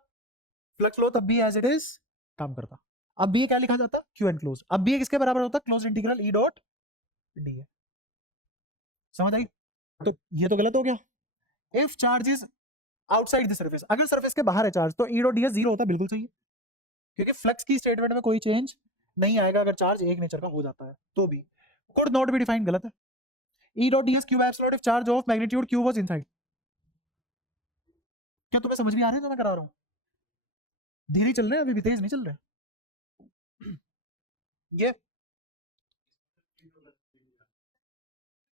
फ्लक्स लो तब भी एज इट इज काम करता। अब भी ये क्या लिखा जाता? Q and close. अब भी ये किसके बराबर होता? क्लोज इंटीग्रल ई डॉट डी है। समझ आई? तो ये तो गलत हो गया। If charge is outside the surface, अगर सर्फेस के बाहर है चार्ज, तो ई डॉट डी जीरो होता है, बिल्कुल सही है, क्योंकि फ्लक्स की स्टेटमेंट में कोई चेंज नहीं आएगा अगर चार्ज एक नेचर का हो जाता है तो भी। कुड नॉट बी डिफाइंड, गलत है। ई dot D S Q epsilon if charge of magnitude Q was inside. क्या तुम्हें समझ में आ रहा है जो मैं करा रहा हूँ? धीरे चल रहे हैं, अभी भी तेज नहीं चल रहे। ये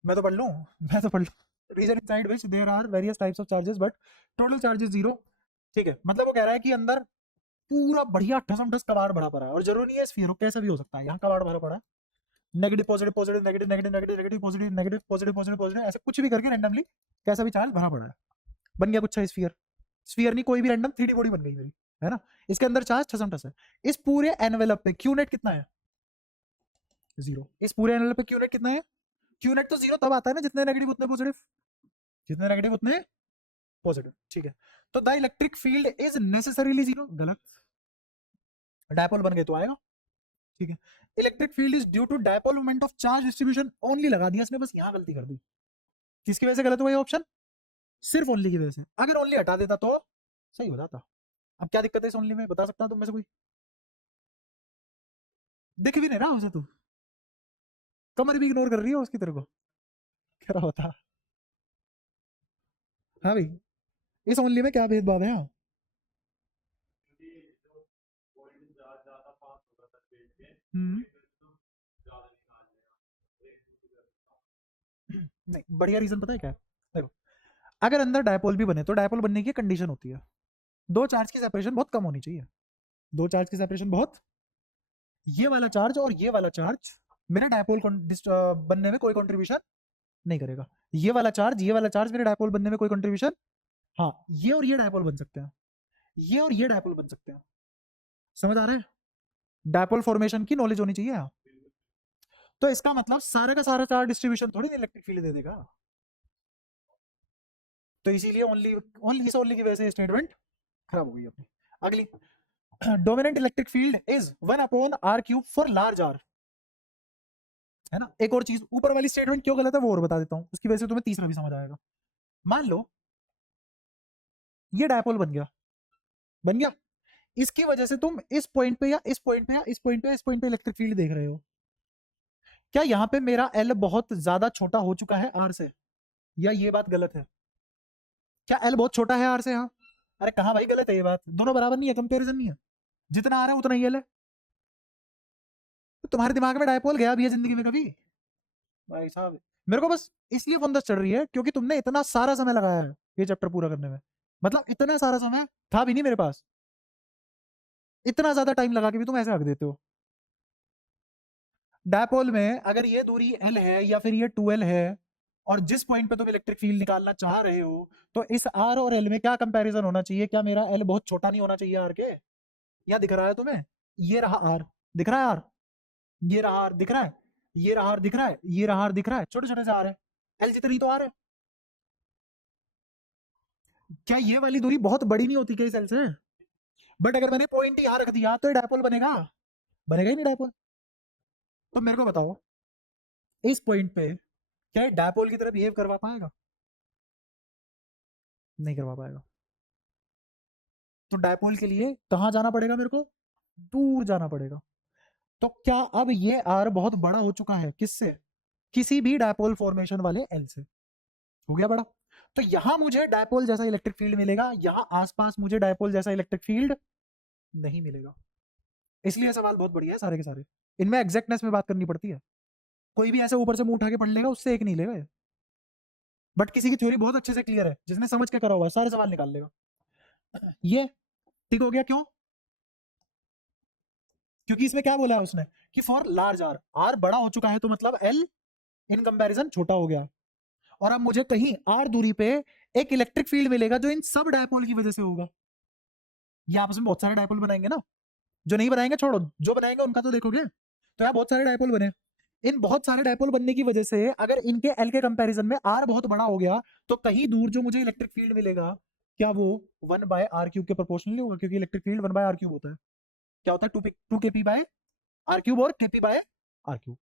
मैं तो पढ़ लूँ, मैं तो पढ़ लूँ। Region inside which there are various types of charges but total charge is zero. ठीक है, मतलब वो कह रहा है कि अंदर पूरा बढ़िया ठसम ठस कबाड़ भरा पड़ा है, और जरूरी नहीं है स्फीयर हो, कैसा भी हो सकता है, यहाँ कबाड़ भरा पड़ा है, negative positive positive negative negative negative negative positive negative positive positive positive, ऐसे कुछ भी करके रैंडमली कैसा भी चार्ज भरा पड़ा है, बन गया कुछ स्फीयर। स्फीयर नहीं, कोई भी रैंडम 3D बॉडी बन गई मेरी, है ना? इसके अंदर चार्ज ठसम ठस है। इस पूरे एनवेलप पे क्यू नेट कितना है? जीरो। इस पूरे एनवेलप पे क्यू नेट कितना है? क्यू नेट तो जीरो तब आता है ना जितने नेगेटिव उतने पॉजिटिव, जितने नेगेटिव उतने पॉजिटिव। ठीक है, तो the electric field is necessarily zero, गलत, डायपोल बन गए तो आएगा। ठीक है, electric field is due to dipole moment of charge distribution, only लगा दिया इसने, बस यहाँ गलती कर दी। किसकी वजह से गलत हुआ ये ऑप्शन? सिर्फ ओनली की वजह से। अगर ओनली हटा देता तो सही हो जाता। अब क्या दिक्कत है इस ओनली में, बता सकता हूँ तुम में से कोई? दिख भी नहीं रहा उसे, तू कमर भी इग्नोर कर रही है उसकी तेरे को, क्या होता? हाँ भाई, इस ओनली में क्या भेदभाव है? हम्म। नहीं, बढ़िया रीजन पता है क्या है? देखो, अगर अंदर डायपोल भी बने तो डायपोल बनने की कंडीशन होती है, दो चार्ज की सेपरेशन बहुत कम होनी चाहिए। दो चार्ज की सेपरेशन बहुत, ये वाला चार्ज और ये वाला चार्ज मेरे डायपोल बनने में कोई कंट्रीब्यूशन नहीं करेगा। ये वाला चार्ज मेरे डायपोल बनने में कोई कंट्रीब्यूशन, हाँ, ये और ये डायपोल बन सकते हैं, ये और ये डायपोल बन सकते हैं। समझ आ रहा है? डायपोल फॉर्मेशन की नॉलेज होनी चाहिए यहाँ। तो इसका मतलब सारा का सारा चार्ज डिस्ट्रीब्यूशन थोड़ी ना इलेक्ट्रिक फील्ड दे देगा, तो इसीलिए ओनली ओनली इस ओनली की वजह से स्टेटमेंट खराब हो गई अपनी। अगली, dominant electric field is 1/r³ for large R, है ना? एक और चीज, ऊपर वाली स्टेटमेंट क्यों गलत है वो और बता देता हूँ, उसकी वजह से तुम्हें तीसरा भी समझ आएगा। मान लो ये डायपोल बन गया, बन गया, इसकी वजह से तुम इस पॉइंट पे या इस पॉइंट पे या इस पॉइंट पे इस पॉइंट पे इलेक्ट्रिक फील्ड देख रहे हो। क्या यहाँ पे मेरा एल बहुत ज्यादा छोटा हो चुका है आर से, या ये बात गलत है? क्या एल बहुत छोटा है आर से? हाँ। अरे कहाँ भाई गलत है ये बात, दोनों बराबर नहीं है, कंपेरिजन नहीं है, जितना आ रहा है उतना ही एल है। तो तुम्हारे दिमाग में डायपोल गया भी है जिंदगी में कभी? भाई साहब, मेरे को बस इसलिए फंदस चढ़ रही है क्योंकि तुमने इतना सारा समय लगाया है ये चैप्टर पूरा करने में, मतलब इतना सारा समय था भी नहीं मेरे पास, इतना ज्यादा टाइम लगा के भी तुम ऐसे हक देते हो। डायपोल में अगर ये दूरी एल है या फिर ये 2l है, और जिस पॉइंट पे तुम इलेक्ट्रिक फील्ड निकालना चाह रहे हो, तो इस आर और एल में क्या कंपैरिजन होना चाहिए? क्या मेरा एल बहुत छोटा नहीं होना चाहिए आर के? या दिख रहा है तुम्हें? ये रहा आर, दिख रहा है आर, ये रहा आर, दिख रहा है? ये रहा आर दिख रहा है, ये रहा आर दिख रहा है, छोटे छोटे से आ रहे हैं, एल जितनी तो आ रहे हैं। क्या ये वाली दूरी बहुत बड़ी नहीं होती क्या इस एल से? बट अगर मैंने पॉइंट यहाँ रख दिया तो ये डायपोल बनेगा? बनेगा ही नहीं डायपोल। तो मेरे को बताओ इस पॉइंट पे क्या ये डायपोल की तरह बिहेव करवा पाएगा? नहीं करवा पाएगा। तो डायपोल के लिए कहाँ जाना पड़ेगा मेरे को? दूर जाना पड़ेगा। तो क्या अब ये आर बहुत बड़ा हो चुका है किससे? किसी भी डायपोल फॉर्मेशन वाले एल से। हो गया बड़ा। तो यहां मुझे डायपोल जैसा इलेक्ट्रिक फील्ड मिलेगा, यहां आसपास मुझे डायपोल जैसा इलेक्ट्रिक फील्ड नहीं मिलेगा। इसलिए सवाल बहुत बढ़िया है सारे के सारे। इनमें एग्जैक्टनेस में बात करनी पड़ती है। कोई भी ऐसे ऊपर से मुंह उठा के पढ़ लेगा, उससे एक नहीं लेगा। बट किसी की थ्योरी बहुत अच्छे से क्लियर है, जिसने समझ के करा हुआ है सारे सवाल निकाल लेगा। ये ठीक हो गया। क्यों? क्योंकि इसमें क्या बोला है उसने कि फॉर लार्ज आर, आर बड़ा हो चुका है तो मतलब एल इन कंपैरिजन छोटा हो गया। और अब मुझे कहीं आर दूरी पे एक इलेक्ट्रिक फील्ड मिलेगा जो इन सब डायपोल की वजह से होगा। ये आपस में बहुत सारे डायपोल बनाएंगे ना, जो नहीं बनाएंगे छोड़ो, जो बनाएंगे उनका तो देखोगे। तो यहाँ बहुत सारे डायपोल बने, इन बहुत सारे डायपोल बनने की वजह से अगर इनके एल के कंपैरिजन में आर बहुत बड़ा हो गया तो कहीं दूर जो मुझे इलेक्ट्रिक फील्ड मिलेगा क्या वो 1/r³ के प्रोपोर्शनली होगा? क्योंकि इलेक्ट्रिक फील्ड 1/r³ होता है। क्या होता है? 2kp/r³ और kp/r³।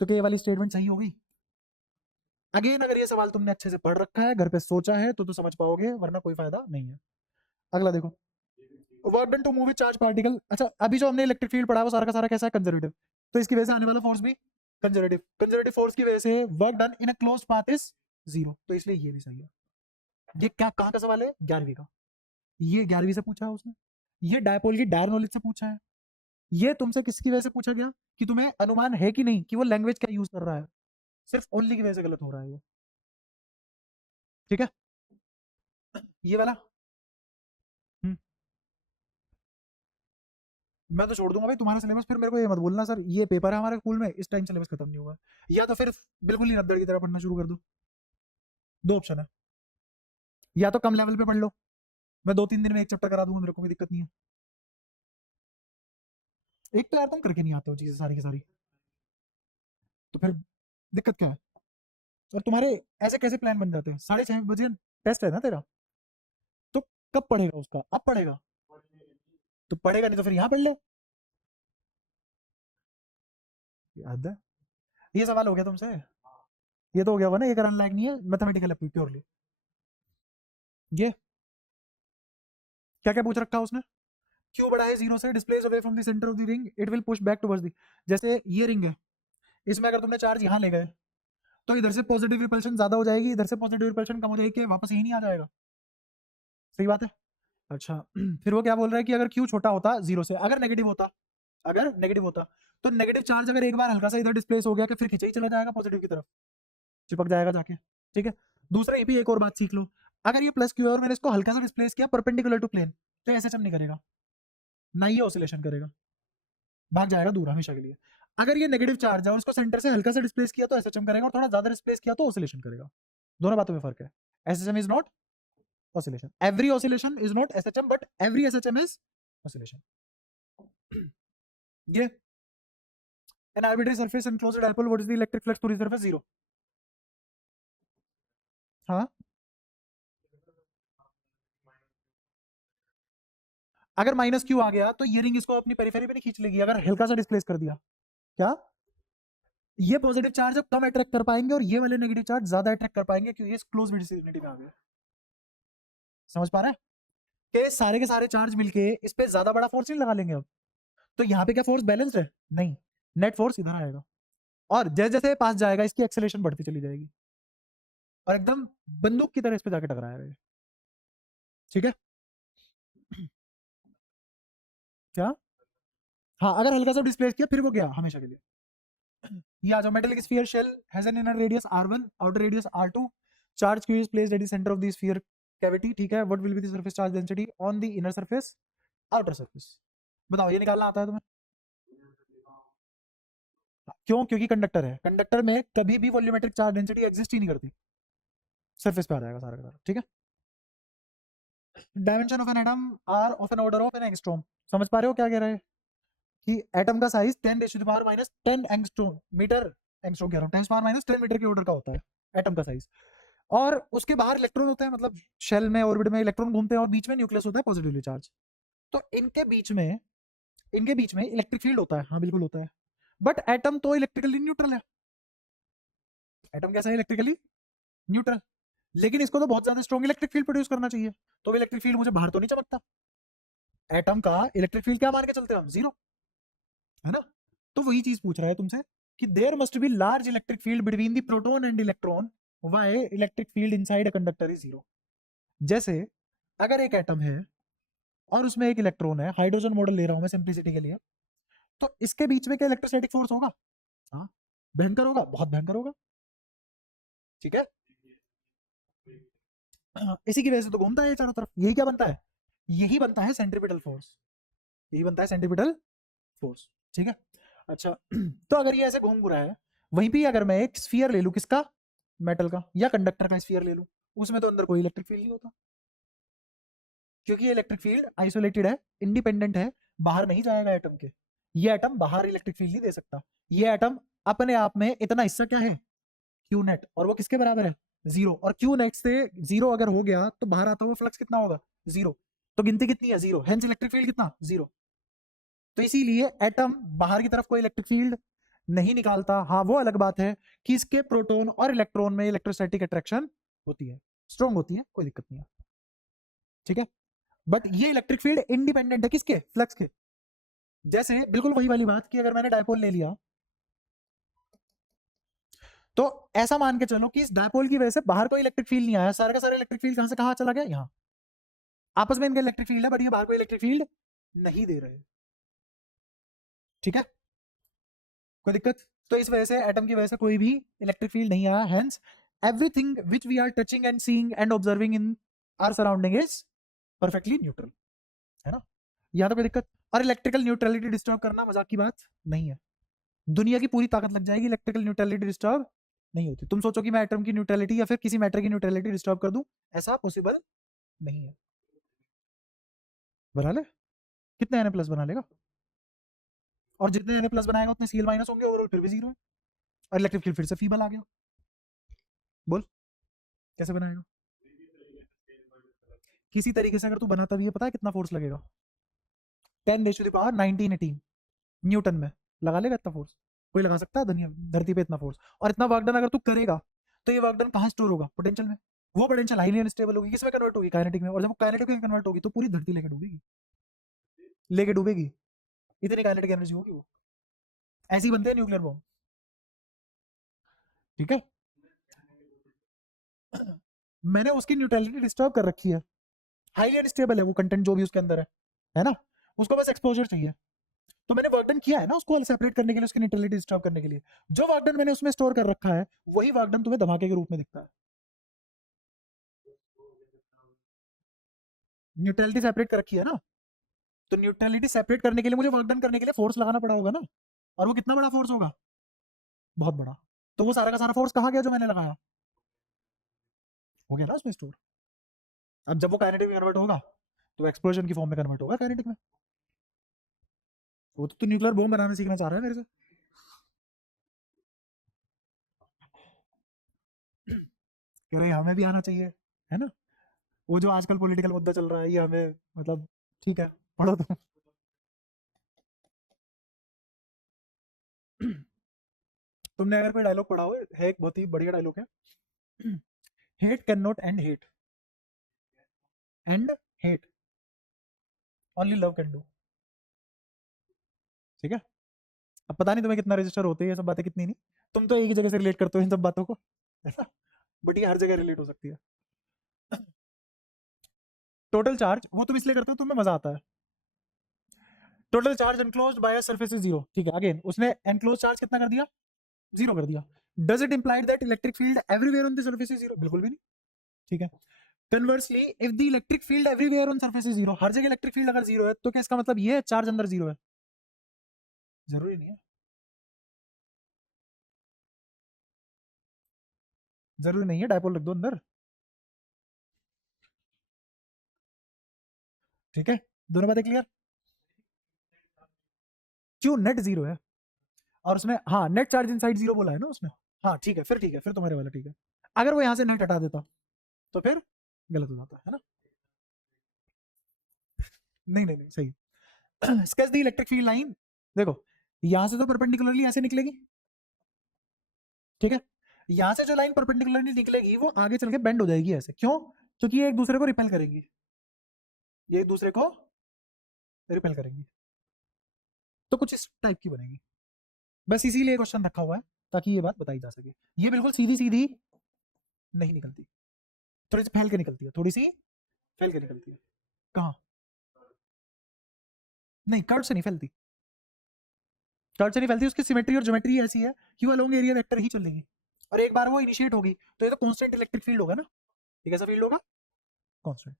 तो क्या ये वाली स्टेटमेंट सही होगी? अगेन अगर ये सवाल तुमने अच्छे से पढ़ रखा है, घर पे सोचा है, तो समझ पाओगे, वरना कोई फायदा नहीं है। अगला देखो, work done to move charge particle. अच्छा, अभी जो हमने इलेक्ट्रिक फील्ड पढ़ा वो सारा का सारा कैसा है? कंजर्वेटिव। तो इसकी वजह से आने वाला फोर्स भी कंजर्वेटिव। कंजर्वेटिव फोर्स की वजह से work done in a closed path is 0, तो इसलिए ये भी सही है। ये क्या कहाँ का सवाल है? 11वीं का। ये 11वीं से पूछा है उसने। ये डायपोल की डायर नॉलेज से पूछा है। ये तुमसे किसकी वजह से पूछा गया कि तुम्हें अनुमान है कि नहीं कि वो लैंग्वेज क्या यूज कर रहा है? सिर्फ ओनली की वजह से गलत हो रहा है ये। ठीक है, ये वाला। हम्म, मैं तो छोड़ दूंगा भाई तुम्हारा सिलेबस। फिर मेरे को ये मत बोलना सर ये पेपर है हमारे स्कूल में, इस टाइम सिलेबस खत्म नहीं हुआ है। या तो फिर बिल्कुल ही रद्दड़ की तरह पढ़ना शुरू कर दो। दो ऑप्शन है, या तो कम लेवल पे पढ़ लो, मैं 2-3 दिन में एक चैप्टर करा दूंगा, मेरे को कोई दिक्कत नहीं है। एक तो यार तुम करके नहीं आते हो चीजें सारी की सारी, तो फिर दिक्कत क्या है? और तुम्हारे ऐसे कैसे प्लान बन जाते हैं? 6:30 बजे टेस्ट है ना तेरा, तो कब पढ़ेगा उसका? अब पढ़ेगा? तो पढ़ेगा नहीं तो फिर यहाँ पढ़ ले। याद है, ये सवाल हो गया तुमसे? ये तो हो गया हुआ ना, ये करने लायक नहीं है, मैथमेटिकल है प्योरली। ये क्या क्या पूछ रखा है उसने? क्यों बड़ा है 0 से, displace away from the centre of the ring, it will push back towards the. जैसे ये रिंग है, इसमें अगर तुमने चार्ज यहाँ ले गए तो इधर से पॉजिटिव रिपल्शन ज्यादा हो जाएगी, इधर से पॉजिटिव रिपल्शन कम हो जाएगी, वापस यही नहीं आ जाएगा। सही बात है। अच्छा फिर वो क्या बोल रहा है कि अगर क्यू छोटा होता 0 से, अगर नेगेटिव होता, अगर नेगेटिव होता तो नेगेटिव चार्ज अगर एक बार हल्का सा इधर डिस्प्लेस हो गया कि फिर खींचा ही चला जाएगा पॉजिटिव की तरफ, चिपक जाएगा जाके। ठीक है। दूसरा ये भी एक और बात सीख लो, अगर ये प्लस क्यू है और मैंने इसको हल्का सा डिस्प्लेस किया परपेंडिकुलर टू प्लेन, तो ऐसे नहीं करेगा, ना ये ऑसिलेशन करेगा, भाग जाएगा दूर हमेशा के लिए। अगर ये नेगेटिव चार्ज है और उसको सेंटर से हल्का सा डिस्प्लेस किया तो एसएचएम करेगा, और थोड़ा ज्यादा डिस्प्लेस किया तो ऑसिलेशन करेगा। दोनों बातों में फर्क है। SHM is not oscillation, every oscillation is not SHM, but every SHM is oscillation. ये an arbitrary surface enclosed a dipole, what is the electric flux through the surface? 0. हाँ, अगर माइनस क्यू आ गया तो ये रिंग इसको अपनी periphery पे नहीं खींच लेगी अगर हल्का सा डिस्प्लेस कर दिया? क्या ये पॉजिटिव चार्ज अब कम अट्रैक्ट कर पाएंगे और ये वाले नेगेटिव चार्ज ज्यादा अट्रैक्ट कर पाएंगे क्योंकि ये क्लोज विसिनिटी में आ गए? समझ पा रहे हैं कि सारे के सारे चार्ज मिलके इस पे ज्यादा बड़ा फोर्स नहीं लगा लेंगे अब? तो यहाँ पे क्या फोर्स बैलेंस्ड है? नहीं, नेट फोर्स इधर आएगा, और जैसे जैसे पास जाएगा इसकी एक्सेलरेशन बढ़ती चली जाएगी, और एकदम बंदूक की तरह इस पे जाके टकराएगा ये। ठीक है। क्या? हाँ, अगर हल्का सा डिस्प्लेस किया फिर वो गया हमेशा के लिए। ये आ जाओ, metallic sphere shell has an inner radius r1, outer radius r2, charge q is placed at the centre of the sphere cavity. ठीक है। What will be the surface charge density on the inner surface, outer surface? बताओ, ये निकालना आता है तुम्हें? क्यों? क्योंकि कंडक्टर है, कंडक्टर में कभी भी वॉल्यूमेट्रिक चार्ज डेंसिटी एग्जिस्ट ही नहीं करती, सरफेस पे आ जाएगा सारा का सारा। ठीक है। Dimension of an atom are of an order of an angstrom. समझ पा रहे हो क्या कह रहे हैं? कि एटम का साइज 10⁻⁻10 एंगस्ट्रॉम मीटर, एंगस्ट्रॉम कह रहा हूँ, 10⁻⁻10 मीटर के ऑर्डर का होता है एटम का साइज। और उसके बाहर इलेक्ट्रॉन होते हैं, मतलब शेल में ऑर्बिट में इलेक्ट्रॉन घूमते हैं, और बीच में न्यूक्लियस होता है पॉजिटिवली चार्ज। तो इनके बीच में इलेक्ट्रिक फील्ड होता है, हाँ बिल्कुल होता है। बट एटम तो इलेक्ट्रिकली न्यूट्रल है। एटम कैसा है? Electrically neutral. लेकिन इसको तो बहुत ज्यादा स्ट्रॉन्ग इलेक्ट्रिक फील्ड प्रोड्यूस करना चाहिए, तो इलेक्ट्रिक फील्ड मुझे बाहर तो नहीं चमकता। एटम का इलेक्ट्रिक फील्ड क्या मान के चलते हैं हम? जीरो, है ना? तो वही चीज पूछ रहा है तुमसे कि there must be large electric field between the proton and electron, why electric field inside a conductor is zero. जैसे अगर एक एटम है और उसमें एक इलेक्ट्रॉन है, हाइड्रोजन मॉडल ले रहा हूं मैं सिंप्लिसिटी के लिए, तो इसके बीच में क्या इलेक्ट्रोस्टैटिक फोर्स होगा? हाँ, भयंकर होगा, बहुत भयंकर होगा। ठीक है, इसी की वजह से तो घूमता है ये चारों तरफ। यही क्या बनता है? यही बनता है सेंट्रीपिटल फोर्स, यही बनता है सेंट्रीपिटल फोर्स। ठीक है, अच्छा तो अगर ये ऐसे घूम रहा है, वहीं पे अगर मैं एक स्फीयर ले लूं, किसका? मेटल का या कंडक्टर का स्फीयर ले लूं, उसमें तो अंदर कोई इलेक्ट्रिक फील्ड नहीं होता, क्योंकि ये इलेक्ट्रिक फील्ड आइसोलेटेड है, इंडिपेंडेंट है, बाहर नहीं जाएगा एटम के। ये एटम बाहर इलेक्ट्रिक फील्ड नहीं दे सकता। ये एटम अपने आप में इतना हिस्सा क्या है? क्यू नेट, और वो किसके बराबर है? जीरो। और क्यू नेट से जीरो अगर हो गया तो बाहर आता हुआ फ्लक्स कितना होगा? जीरो। तो गिनती कितनी है? जीरो। हेंस इलेक्ट्रिक फील्ड कितना? जीरो। तो इसीलिए एटम बाहर की तरफ कोई इलेक्ट्रिक फील्ड नहीं निकालता। हाँ, वो अलग बात है कि इसके प्रोटॉन और इलेक्ट्रॉन में इलेक्ट्रोस्टैटिक अट्रैक्शन होती है, स्ट्रॉन्ग होती है, कोई दिक्कत नहीं है। ठीक है, बट ये इलेक्ट्रिक फील्ड इंडिपेंडेंट है किसके? फ्लक्स के। जैसे बिल्कुल वही वाली बात कि अगर मैंने डायपोल ले लिया, तो ऐसा मान के चलो कि इस डायपोल की वजह से बाहर कोई इलेक्ट्रिक फील्ड नहीं आया, सारा का सारा इलेक्ट्रिक फील्ड कहां से कहां चला गया? यहाँ। आपस में इनका इलेक्ट्रिक फील्ड है, बट ये बाहर कोई इलेक्ट्रिक फील्ड नहीं दे रहे। ठीक है, कोई दिक्कत? तो इस वजह से एटम की वजह से कोई भी इलेक्ट्रिक फील्ड नहीं आया। Hence everything which we are touching and seeing and observing in our surrounding is perfectly neutral, है ना? यहाँ तो कोई दिक्कत। और इलेक्ट्रिकल न्यूट्रलिटी डिस्टर्ब करना मजाक की बात नहीं है। दुनिया की पूरी ताकत लग जाएगी, इलेक्ट्रिकल न्यूट्रलिटी डिस्टर्ब नहीं होती। तुम सोचो कि मैं एटम की न्यूट्रलिटी या फिर किसी मैटर की न्यूट्रलिटी डिस्टर्ब कर दूं, ऐसा पॉसिबल नहीं है। बना ले, कितने एन प्लस बना लेगा? और जितने एन प्लस बनाएगा उतने सीएल माइनस होंगे, ओवरऑल फिर भी जीरो है। और इलेक्ट्रिक फील्ड फिर से फीबल आ गया। बोल, कैसे बनाएगा? किसी तरीके से अगर तू बनाता भी है, पता है कितना फोर्स लगेगा? 10⁻19 न्यूटन में लगा लेगा इतना फोर्स? कोई लगा सकता है दुनिया धरती पे इतना फोर्स? और इतना वर्क डन अगर तू करेगा, तो ये वर्क डन कहाँ स्टोर होगा? पोटेंशियल में। वो पोटेंशियल हाईली अनस्टेबल होगी, किसमें कन्वर्ट होगी? काइनेटिक में। और जब वो काइनेटिक में कन्वर्ट होगी तो पूरी धरती लेके डूबेगी, लेके डूबेगी। इतनी काइनेटिक एनर्जी होगी वो। ऐसे ही बनते हैं न्यूक्लियर बॉम्ब। ठीक है, मैंने उसकी न्यूट्रलिटी डिस्टर्ब कर रखी है, हाईली अनस्टेबल है वो कंटेंट जो भी उसके अंदर है ना? उसको बस एक्सपोजर चाहिए। तो मैंने वर्क डन किया है ना उसको सेपरेट करने के लिए, उसकी न्यूट्रलिटी डिस्टर्ब करने के लिए। जो वर्क डन मैंने उसमें स्टोर कर रखा है, वही वर्क डन तुम्हें धमाके के रूप में दिखता है। न्यूट्रलिटी सेपरेट कर रखी है ना, तो न्यूट्रलिटी सेपरेट करने के लिए मुझे वर्क डन करने के लिए फोर्स लगाना पड़ा होगा ना। और वो कितना बड़ा फोर्स होगा? बहुत बड़ा। तो वो सारा का सारा फोर्स कहाँ गया जो मैंने लगाया? हो गया ना उसमें स्टोर। अब जब वो काइनेटिक में कन्वर्ट होगा, तो एक्सप्लोजन की फॉर्म में कन्वर्ट होगा काइनेटिक में। वो तो न्यूक्लियर बॉम्ब बनाना सीखना चाह रहा है मेरे से। कह रहे हमें भी आना चाहिए, है ना? वो जो आजकल पॉलिटिकल मुद्दा चल रहा है, ये हमें मतलब, ठीक है, पढ़ो तुम। तुमने अगर कोई डायलॉग पढ़ा हो, है एक बहुत ही बढ़िया डायलॉग है, hate can not and hate, only love can do. ठीक है, अब पता नहीं तुम्हें कितना रजिस्टर होते हैं ये सब बातें, कितनी नहीं। तुम तो एक ही जगह से रिलेट करते हो इन सब बातों को, है ना? बट ये हर जगह रिलेट हो सकती है। टोटल चार्ज वो तुम इसलिए करते हो तुम्हें मजा आता है। Total charge enclosed bye a surface is zero. ठीक है, अगेन उसने एनक्लोज चार्ज कितना कर दिया? जीरो कर दिया। Does it implied that electric field everywhere on the surface is zero? बिल्कुल भी नहीं। ठीक है, conversely if the electric field everywhere on surface is zero, हर जगह इलेक्ट्रिक फील्ड अगर जीरो है, तो क्या इसका मतलब ये है चार्ज अंदर जीरो है? जरूरी नहीं है, जरूरी नहीं है। डायपोल रख दो अंदर। ठीक है, दोनों बातें क्लियर? क्यू नेट 0 है और उसने हाँ नेट चार्ज इनसाइड 0 बोला है ना उसने, हाँ ठीक है फिर तुम्हारे वाला ठीक है। अगर वो यहाँ से नेट हटा देता तो फिर गलत हो जाता है ना। नहीं सही। Sketch the electric field line. देखो यहां से तो परपेंडिकुलरली ऐसे निकलेगी, ठीक है, यहां से जो लाइन परपेंडिकुलरली निकलेगी वो आगे चल के बेंड हो जाएगी ऐसे, क्यों? क्योंकि ये एक दूसरे को रिपेल करेंगी, ये एक दूसरे को रिपेल करेंगी, तो कुछ इस टाइप की बनेगी। बस इसीलिए क्वेश्चन रखा हुआ है ताकि ये बात बताई जा सके। ये बिल्कुल सीधी सीधी नहीं निकलती, थोड़ी सी फैल के निकलती है, थोड़ी सी फैल के निकलती है। कहाँ? नहीं कर्व से नहीं फैलती, कर्व से नहीं फैलती, उसकी सिमेट्री और ज्योमेट्री ऐसी है कि वो अलोंग एरिया वेक्टर ही चलेगी, और एक बार वो इनिशिएट होगी तो ये तो कांस्टेंट इलेक्ट्रिक फील्ड होगा ना, ये कैसा फील्ड होगा? कांस्टेंट,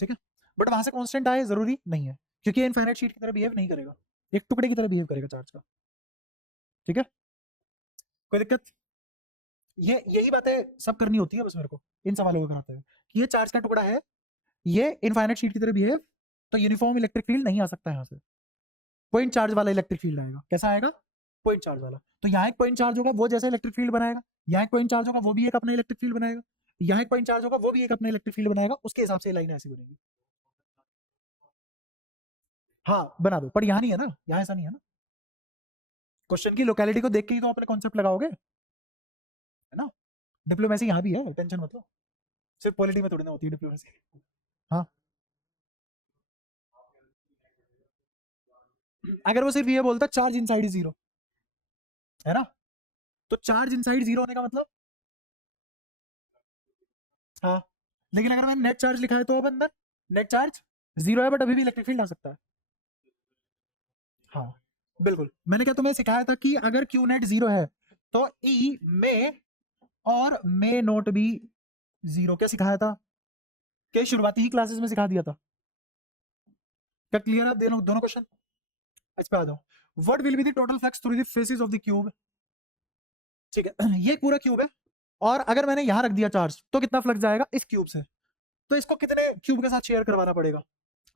ठीक है। बट वहां से कांस्टेंट आए जरूरी नहीं है, क्योंकि ये इनफाइनाइट शीट की तरह बिहेव नहीं करेगा, एक टुकड़े की तरह बिहेव करेगा चार्ज का, ठीक है। कोई दिक्कत? ये यही बातें सब करनी होती है बस मेरे को इन सवालों को कराते हुए, कि ये चार्ज का टुकड़ा है, ये इनफाइनाइट शीट की तरह बिहेव, तो यूनिफॉर्म इलेक्ट्रिक फील्ड नहीं आ सकता यहाँ से, पॉइंट चार्ज वाला इलेक्ट्रिक फील्ड आएगा। कैसा आएगा? पॉइंट चार्ज वाला। तो यहाँ एक पॉइंट चार्ज होगा वो जैसे इलेक्ट्रिक फील्ड बनाएगा, यहाँ एक पॉइंट चार्ज होगा वो भी एक अपना इलेक्ट्रिक फील्ड बनाएगा, यहाँ एक पॉइंट चार्ज होगा वो भी एक अपना इलेक्ट्रिक फील्ड बनाएगा, उसके हिसाब से लाइन ऐसी बनेगी। हाँ बना दो, पर यहाँ नहीं है ना, यहाँ ऐसा नहीं है ना। क्वेश्चन की लोकेलिटी को देख के ही तो अपने कॉन्सेप्ट लगाओगे, है ना। डिप्लोमेसी यहाँ भी है, टेंशन मत लो, सिर्फ पॉलिटी में थोड़ी ना होती है डिप्लोमेसी। हाँ अगर वो सिर्फ ये बोलता चार्ज इनसाइड 0, है ना, तो चार्ज इनसाइड 0 होने का मतलब, हाँ, लेकिन अगर मैंने नेट चार्ज लिखा है तो अब अंदर नेट चार्ज 0 है बट अभी भी इलेक्ट्रिक फील्ड आ सकता है। हाँ बिल्कुल, मैंने क्या तुम्हें सिखाया था कि अगर क्यू नेट 0 है तो ई में और मे नोट भी 0, क्या सिखाया था? क्या शुरुआती ही क्लासेस में सिखा दिया था? क्या क्लियर है दोनों दोनों क्वेश्चन? इस पे आ जाओ। What will be the total flux through the faces of the cube? ठीक है, ये पूरा क्यूब है और अगर मैंने यहां रख दिया चार्ज तो कितना फ्लक्स जाएगा इस क्यूब से, तो इसको कितने क्यूब के साथ शेयर करवाना पड़ेगा?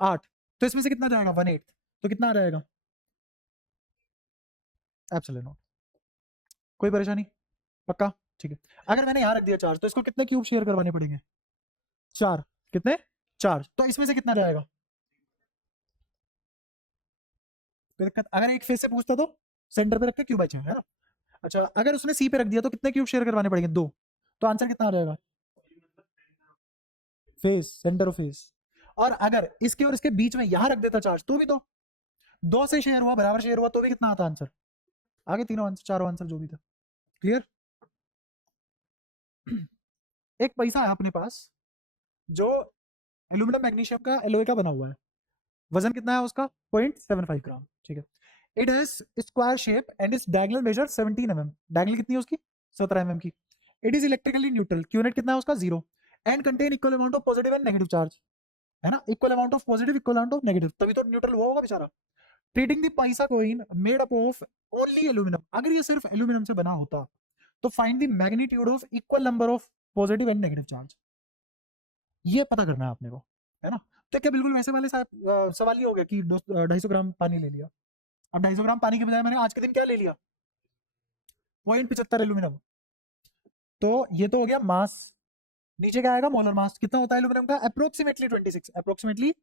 8, तो इसमें से कितना जाएगा? 1/8, तो कितना आ जाएगा? Epsilon not. कोई परेशानी? पक्का? ठीक है। अगर मैंने यहां रख दिया चार्ज तो इसको कितने क्यूब शेयर करवाने पड़ेंगे? 4, कितने? 4, तो इसमें से कितना जाएगा? कोई दिक्कत? अगर एक फेस से पूछता तो सेंटर पे रख के क्यूब अच्छा है ना। अच्छा अगर उसने सी पे रख दिया तो कितने क्यूब शेयर करवाने पड़ेंगे? 2, तो आंसर कितना आ जाएगा? Face, centre of face. और अगर इसके और इसके बीच में यहां रख देता चार्ज तो भी 2 से शेयर हुआ, बराबर शेयर हुआ, तो भी कितना आता आंसर? आगे तीनों आंसर, चारों आंसर जो भी था। क्लियर? एक पैसा है अपने पास जो एल्यूमिनियम मैग्नीशियम का एलॉय का बना हुआ है, वजन कितना है उसका? 0.75 ग्राम, ठीक है। It has square shape and its diagonal measure 17 mm, diagonal कितनी है उसकी? 17 mm की। It is electrically neutral, Q net कितना है उसका? 0, and contain equal amount of positive and negative charge, है ना, equal amount of positive equal amount of negative, तभी तो न्यूट्रल हुआ होगा बेचारा। ट्रीटिंग द पैसा coin made up of only aluminium, अगर ये सिर्फ एल्यूमिनियम से बना होता तो find the magnitude of equal number of positive and negative charge, ये पता करना है आपने को, है ना। तो क्या बिल्कुल वैसे वाले सवाल ही हो गया कि 250 ग्राम पानी ले लिया, अब 250 ग्राम पानी के बजाय मैंने आज के दिन क्या ले लिया? 0.75 एल्यूमिनियम, तो ये तो हो गया मास। नीचे क्या आएगा? Molar mass. कितना होता है एल्यूमिनियम का? अप्रोक्सीमेटली 26, अप्रोक्सीमेटली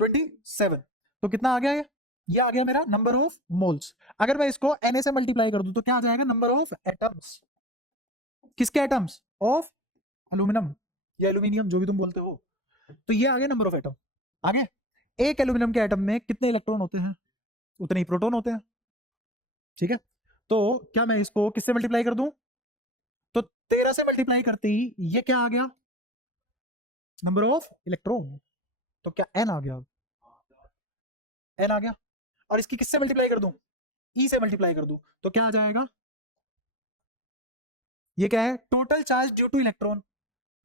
27, तो कितना आ गया ये आ गया मेरा नंबर ऑफ मोल्स। अगर मैं इसको Na से मल्टीप्लाई कर दूं तो क्या आ जाएगा? Number of atoms. किसके एटम्स? ऑफ एल्यूमिनियम या एल्यूमिनियम, जो भी तुम बोलते हो। तो ये आ गया नंबर ऑफ एटम। आगे एक एल्यूमिनियम के एटम में कितने इलेक्ट्रॉन होते हैं? उतने ही प्रोटॉन होते हैं, ठीक है। तो क्या मैं इसको किससे मल्टीप्लाई कर दूं? तो 13 से मल्टीप्लाई करते ही ये क्या आ गया? Number of electron. तो क्या एन आ गया? एन आ गया। और इसकी किससे मल्टीप्लाई कर दूं? ई से मल्टीप्लाई कर दूं तो क्या आ जाएगा? ये क्या है? Total charge due two electron.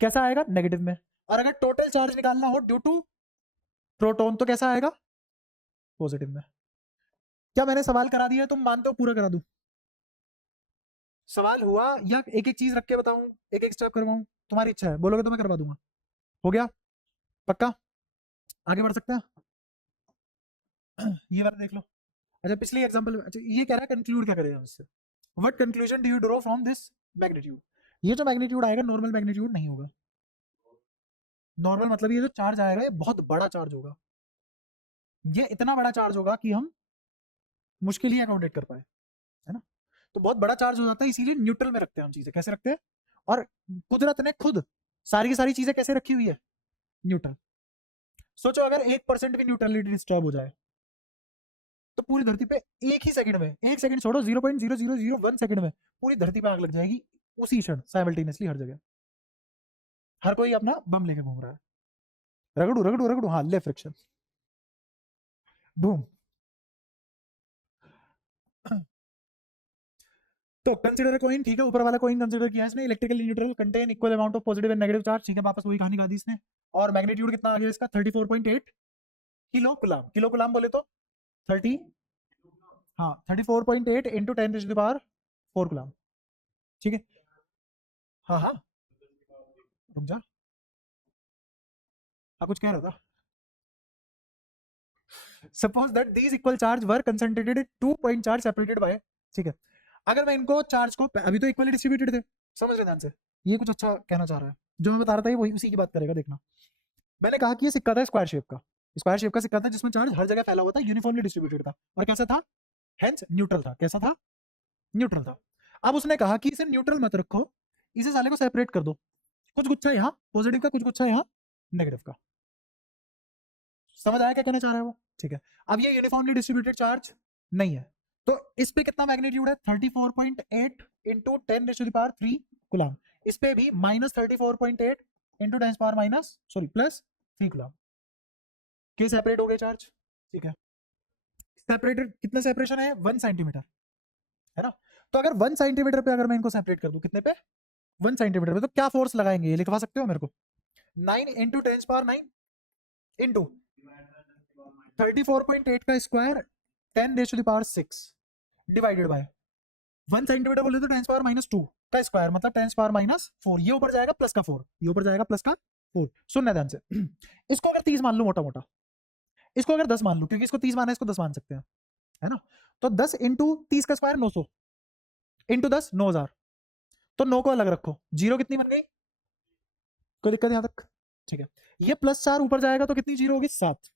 कैसा आएगा? नेगेटिव में। और अगर टोटल चार्ज निकालना हो ड्यू टू प्रोटॉन तो कैसा आएगा? पॉजिटिव में। क्या मैंने सवाल करा दिया? तुम मानते हो पूरा करा दूं? सवाल हुआ या एक एक चीज रख के बताऊं, एक एक स्टेप करवाऊं? तुम्हारी इच्छा है, बोलोगे तो मैं करवा दूंगा। हो गया? पक्का? आगे बढ़ सकते हैं? ये वाला देख लो। अच्छा पिछली एग्जांपल, अच्छा ये कह रहा है कंक्लूड क्या करेगा उससे, what conclusion do you draw from this magnitude. ये जो मैग्नीट्यूड आएगा नॉर्मल मैग्नीट्यूड नहीं होगा। नॉर्मल मतलब ये जो चार्ज आएगा ये बहुत बड़ा चार्ज होगा, ये इतना बड़ा चार्ज होगा कि हम मुश्किल ही अकोमोडेट कर पाए, है ना। तो बहुत बड़ा चार्ज हो जाता है, इसीलिए न्यूट्रल में रखते हैं हम चीजें। कैसे रखते हैं? और कुदरत ने खुद सारी की सारी चीजें कैसे रखी हुई है? न्यूट्रल। सोचो अगर 1% भी न्यूट्रलिटी डिस्टर्ब हो जाए तो पूरी धरती पे एक ही सेकंड में, एक सेकंड छोड़ो, 0.0001 सेकंड में पूरी धरती पे आग लग जाएगी उसी क्षण, साइमल्टेनियसली हर जगह। हर कोई अपना बम लेके घूम रहा है, रगड़ू रगड़ू रगड़ू, हाँ ले फ्रिक्शन, बूम। तो कंसीडर कॉइन, ठीक है, ऊपर वाला कॉइन कंसीडर किया इसने, electrically neutral, contain equal amount of positive and negative charge, ठीक है, वापस वही कहानी गा दी इसने। और मैग्नीट्यूड कितना आ गया इसका? 34.8 किलो कुलाम। किलो कुलाम बोले तो 30, हाँ 34.8 इंटू 10⁻4 कुलाम, ठीक है। हाँ हाँ रुक जा, हाँ कुछ कह रहा था। Suppose that these equal charge were concentrated in 2 point charge separated by, ठीक है। अगर मैं इनको चार्ज को, अभी तो इक्वली डिस्ट्रीब्यूटेड थे, समझ रहे ध्यान से, ये कुछ अच्छा कहना चाह रहा है, जो मैं बता रहा था ये वही उसी की बात करेगा, देखना। मैंने कहा कि ये सिक्का था स्क्वायर शेप का, स्क्वायर शेप का सिक्का था जिसमें चार्ज हर जगह फैला हुआ था, यूनिफॉर्मली डिस्ट्रीब्यूटेड था, और कैसा था? हेंस न्यूट्रल था। कैसा था? न्यूट्रल था। अब उसने कहा कि इसे न्यूट्रल मत रखो, इसे साले को सेपरेट कर दो, कुछ गुच्छा यहाँ पॉजिटिव का, कुछ गुच्छा यहाँ नेगेटिव का। समझ आया क्या कहना चाह रहा है वो? ठीक है। अब ये यूनिफॉर्मली डिस्ट्रीब्यूटेड चार्ज नहीं है, तो इस पे कितना मैग्नीट्यूड है? 34.8 इंटू 10⁻³ कुलाम। इस पे भी -34.8 इंटू 10⁻, सॉरी +3 कुलाम के सेपरेट हो गए चार्ज, ठीक है। सेपरेटेड, कितना सेपरेशन है? 1 सेंटीमीटर, है ना। तो अगर 1 सेंटीमीटर पे अगर मैं इनको सेपरेट कर दूं, कितने पे? 1 सेंटीमीटर पे, तो क्या फोर्स लगाएंगे? ये लिखवा सकते हो मेरे को? 9 इंटू 10⁻9 इंटू 34.8 का स्क्वायर 10⁻6 डिवाइडेड बाय 1 सेंटीमीटर बोले तो 10⁻2 का स्क्वायर, मतलब 10⁻4। ये ऊपर जाएगा प्लस का 4, ये ऊपर जाएगा प्लस का 4। सुनना ध्यान से, इसको अगर 30 मान लूं मोटा मोटा, इसको अगर 10 मान लूं, क्योंकि इसको 30 माना है, इसको 10 मान सकते हैं, है ना। तो 10 इंटू 30 का स्क्वायर 900 इंटू 10 9000, तो 9 को अलग रखो, जीरो कितनी बन गई? कोई दिक्कत यहाँ तक? ठीक है। ये +4 ऊपर जाएगा तो कितनी जीरो होगी? 7।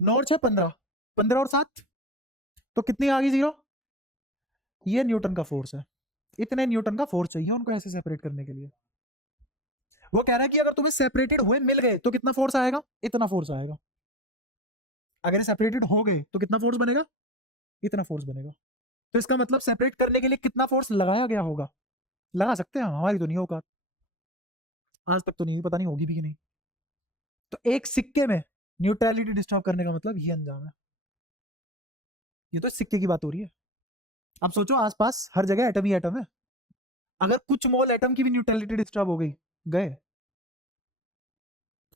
9 और 6 15, 15 और 7 तो कितनी आ गई? जीरो। ये न्यूटन का फोर्स है, इतने न्यूटन का फोर्स चाहिए उनको ऐसे सेपरेट करने के लिए। वो कह रहा है कि अगर तुम्हें सेपरेटेड हुए मिल गए तो कितना फोर्स आएगा? इतना फोर्स आएगा। अगर ये सेपरेटेड हो गए तो कितना फोर्स बनेगा? इतना फोर्स बनेगा। तो इसका मतलब सेपरेट करने के लिए कितना फोर्स लगाया गया होगा? लगा सकते हैं, हमारी तो नहीं होगा, आज तक तो नहीं, पता नहीं होगी भी कि नहीं। तो एक सिक्के में न्यूट्रलिटी डिस्टर्ब करने का मतलब ये अंजाम है। ये तो सिक्के की बात हो रही है। अब सोचो आसपास हर जगह एटम ही एटम है, अगर कुछ मोल एटम की भी न्यूट्रलिटी डिस्टर्ब हो गई, गए,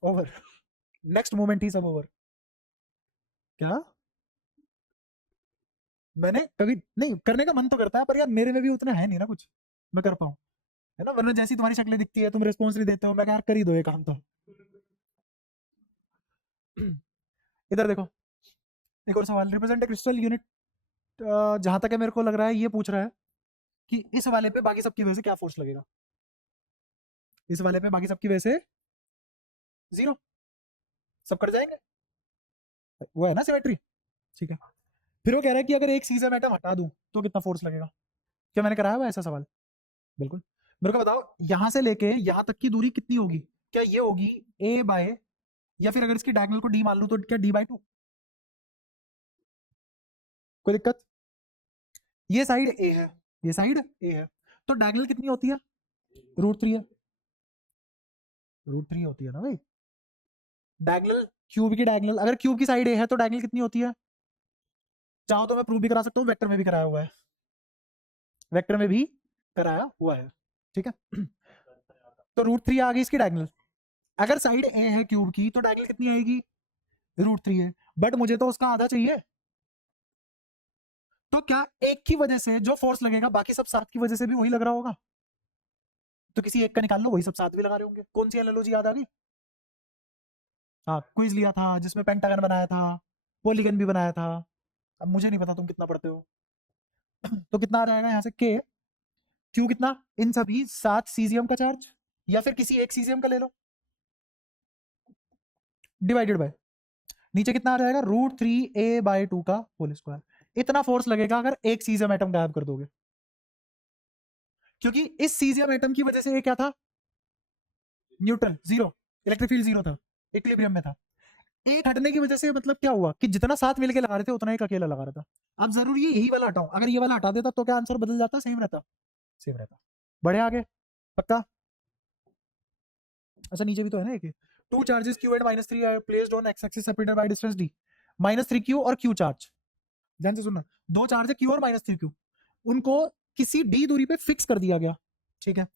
ओवर, नेक्स्ट मोमेंट ही सब ओवर। क्या? मैंने कभी नहीं, करने का मन तो करता है, पर यार मेरे में भी उतना है नहीं ना कुछ मैं कर पाऊँ, है ना। वरना जैसी तुम्हारी शक्लें दिखती है, तुम रिस्पॉन्स नहीं देते हो, मैं यार कर ही दो ये काम तो। इधर देखो, एक और सवाल, रिप्रेजेंट क्रिस्टल यूनिट। जहां तक है मेरे को लग रहा है ये पूछ रहा है कि इस वाले पे बाकी सबकी वजह से क्या फोर्स लगेगा? इस वाले पे बाकी सबकी वजह से जीरो, सब कट जाएंगे, वो है ना सिमेट्री, ठीक है। फिर वो कह रहा है कि अगर एक सीजम एटम हटा दूं तो कितना फोर्स लगेगा? क्या मैंने कराया हुआ ऐसा सवाल? बिल्कुल। मेरे को बताओ यहां से लेके यहां तक की दूरी कितनी होगी? क्या ये होगी a बाय, या फिर अगर इसकी डायगोनल को d मान लूं तो क्या d/2? कोई दिक्कत? ये साइड a है, ये साइड a है, तो डायगोनल कितनी होती है? √3 है, √3 होती है ना भाई। डायगोनल, क्यूब की डायगोनल, अगर क्यूब की साइड a है तो डायगोनल कितनी होती है? चाहो तो मैं प्रूव भी करा सकता हूँ, वेक्टर में भी कराया हुआ है, वेक्टर में भी कराया हुआ है, ठीक है। तो √3 आ गई इसकी डायगोनल। अगर साइड a है क्यूब की तो डायगोनल कितनी आएगी? √3 है, बट मुझे तो उसका आधा चाहिए। तो क्या एक की वजह से जो फोर्स लगेगा बाकी सब 7 की वजह से भी वही लग रहा होगा? तो किसी एक का निकाल लो, वही सब 7 भी लगा रहे होंगे। कौन सी एनालॉजी याद आ गई? हाँ क्विज लिया था जिसमें पेंटागन बनाया था, पॉलीगन भी बनाया था, अब मुझे नहीं पता तुम कितना पढ़ते हो। तो कितना आ जाएगा यहाँ से के, क्यू कितना, इन सभी 7 सीजियम का चार्ज या फिर किसी एक सीजियम का ले लो, डिवाइडेड बाय नीचे कितना आ जाएगा √3a/2 का होल स्क्वायर। इतना फोर्स लगेगा अगर एक सीजियम एटम गायब कर दोगे, क्योंकि इस सीजियम एटम की वजह से ये क्या था, neutral, zero, electric field zero था, इक्विलिब्रियम में था। एक हटने की वजह से मतलब क्या हुआ कि जितना साथ मिलके लगा रहे थे उतना एक अकेला लगा रहा था। अब जरूरी है यही वाला हटाओ, अगर ये वाला हटा देता तो क्या आंसर बदल जाता, सेम रहता, सेम रहता। बढ़े आगे, पक्का। अच्छा नीचे भी तो है ना एक, two charges q and -3 are placed on x axis separated by distance d, -3q और q चार्ज। ध्यान से सुनना, दो चार्ज है q और -3q, उनको किसी d दूरी पे फिक्स कर दिया गया, ठीक है।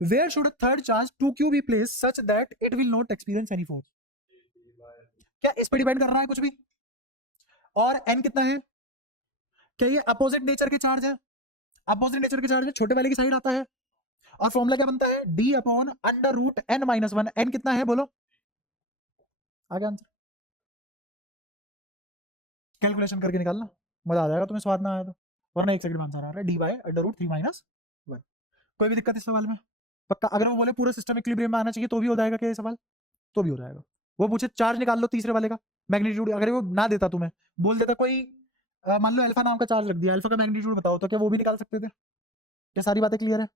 Where should third charge 2q be place such that it will not experience any force. क्या इस पे डिपेंड कर रहा है कुछ भी? और n कितना है, क्या ये अपोजिट नेचर के चार्ज है? अपोजिट नेचर के चार्ज में छोटे वाले की साइड आता है, और फॉर्मूला क्या बनता है, d/(n-1)। n कितना है बोलो, आगे आंसर कैलकुलेशन करके निकालना, मजा आ जाएगा तुम्हें, स्वाद ना आया तो, वरना एक सेकंड में आंसर आ रहा है, d/√3 - 1। कोई भी दिक्कत इस सवाल में? पक्का। अगर वो बोले पूरा सिस्टम इक्विलिब्रियम में आना चाहिए तो भी हो जाएगा क्या ये सवाल? तो भी हो जाएगा। वो पूछे चार्ज निकाल लो तीसरे वाले का मैग्नीट्यूड, अगर वो ना देता तुम्हें, बोल देता कोई मान लो अल्फा नाम का चार्ज रख दिया, अल्फा का मैग्नीट्यूड बताओ, तो क्या वो भी निकाल सकते थे? क्या सारी बातें क्लियर है?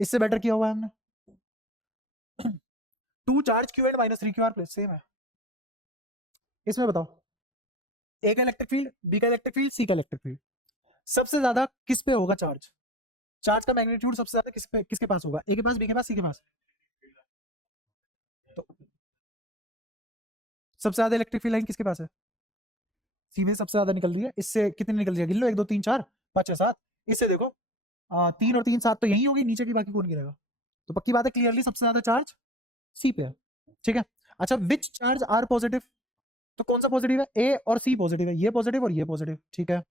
इससे बेटर किया हुआ है हमने। Two charge q and -3q are place, same है। इसमें बताओ, ए का इलेक्ट्रिक फील्ड, बी का इलेक्ट्रिक फील्ड, सी का इलेक्ट्रिक फील्ड, सबसे ज्यादा किस पे होगा चार्ज? चार्ज का मैग्नीट्यूड सबसे ज्यादा किसके पास होगा, ए के पास, बी के पास, सी के पास? तो सबसे ज्यादा इलेक्ट्रिक फील्ड लाइन किसके पास है? सी में सबसे ज्यादा निकल रही है। इससे कितनी निकल रही है, गिन लो, 1 2 3 4 5 6 7। इससे देखो 3 और 3 7 तो यही होगी, नीचे की बाकी कौन गिरेगा? तो पक्की बात है, क्लियरली सबसे ज्यादा चार्ज सी पे है, ठीक है। अच्छा, विच चार्ज आर पॉजिटिव, तो कौन सा पॉजिटिव है, ए और सी पॉजिटिव है, ये पॉजिटिव और ये पॉजिटिव, ठीक है।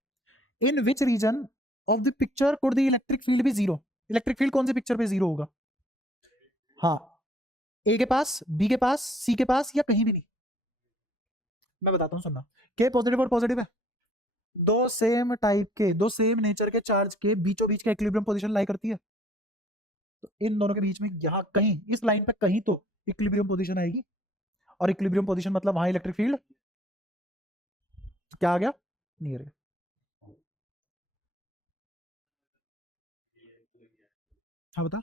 In which region of the picture could the electric field भी जीरो, इलेक्ट्रिक फील्ड कौन सी पिक्चर पे जीरो होगा? हाँ, ए के पास, बी के पास, सी के पास, या कहीं भी नहीं? मैं बताता हूँ, सुनना। के पॉजिटिव और पॉजिटिव है, दो सेम टाइप के, दो सेम नेचर के चार्ज के बीचों बीच का इक्विलिब्रियम पोजीशन लाई करती है, तो इन दोनों के बीच में यहाँ कहीं, इस लाइन पे कहीं तो इक्विलिब्रियम पोजीशन आएगी, और इक्विलिब्रियम पोजीशन मतलब वहां इलेक्ट्रिक फील्ड क्या आ गया, नियर। हाँ बता।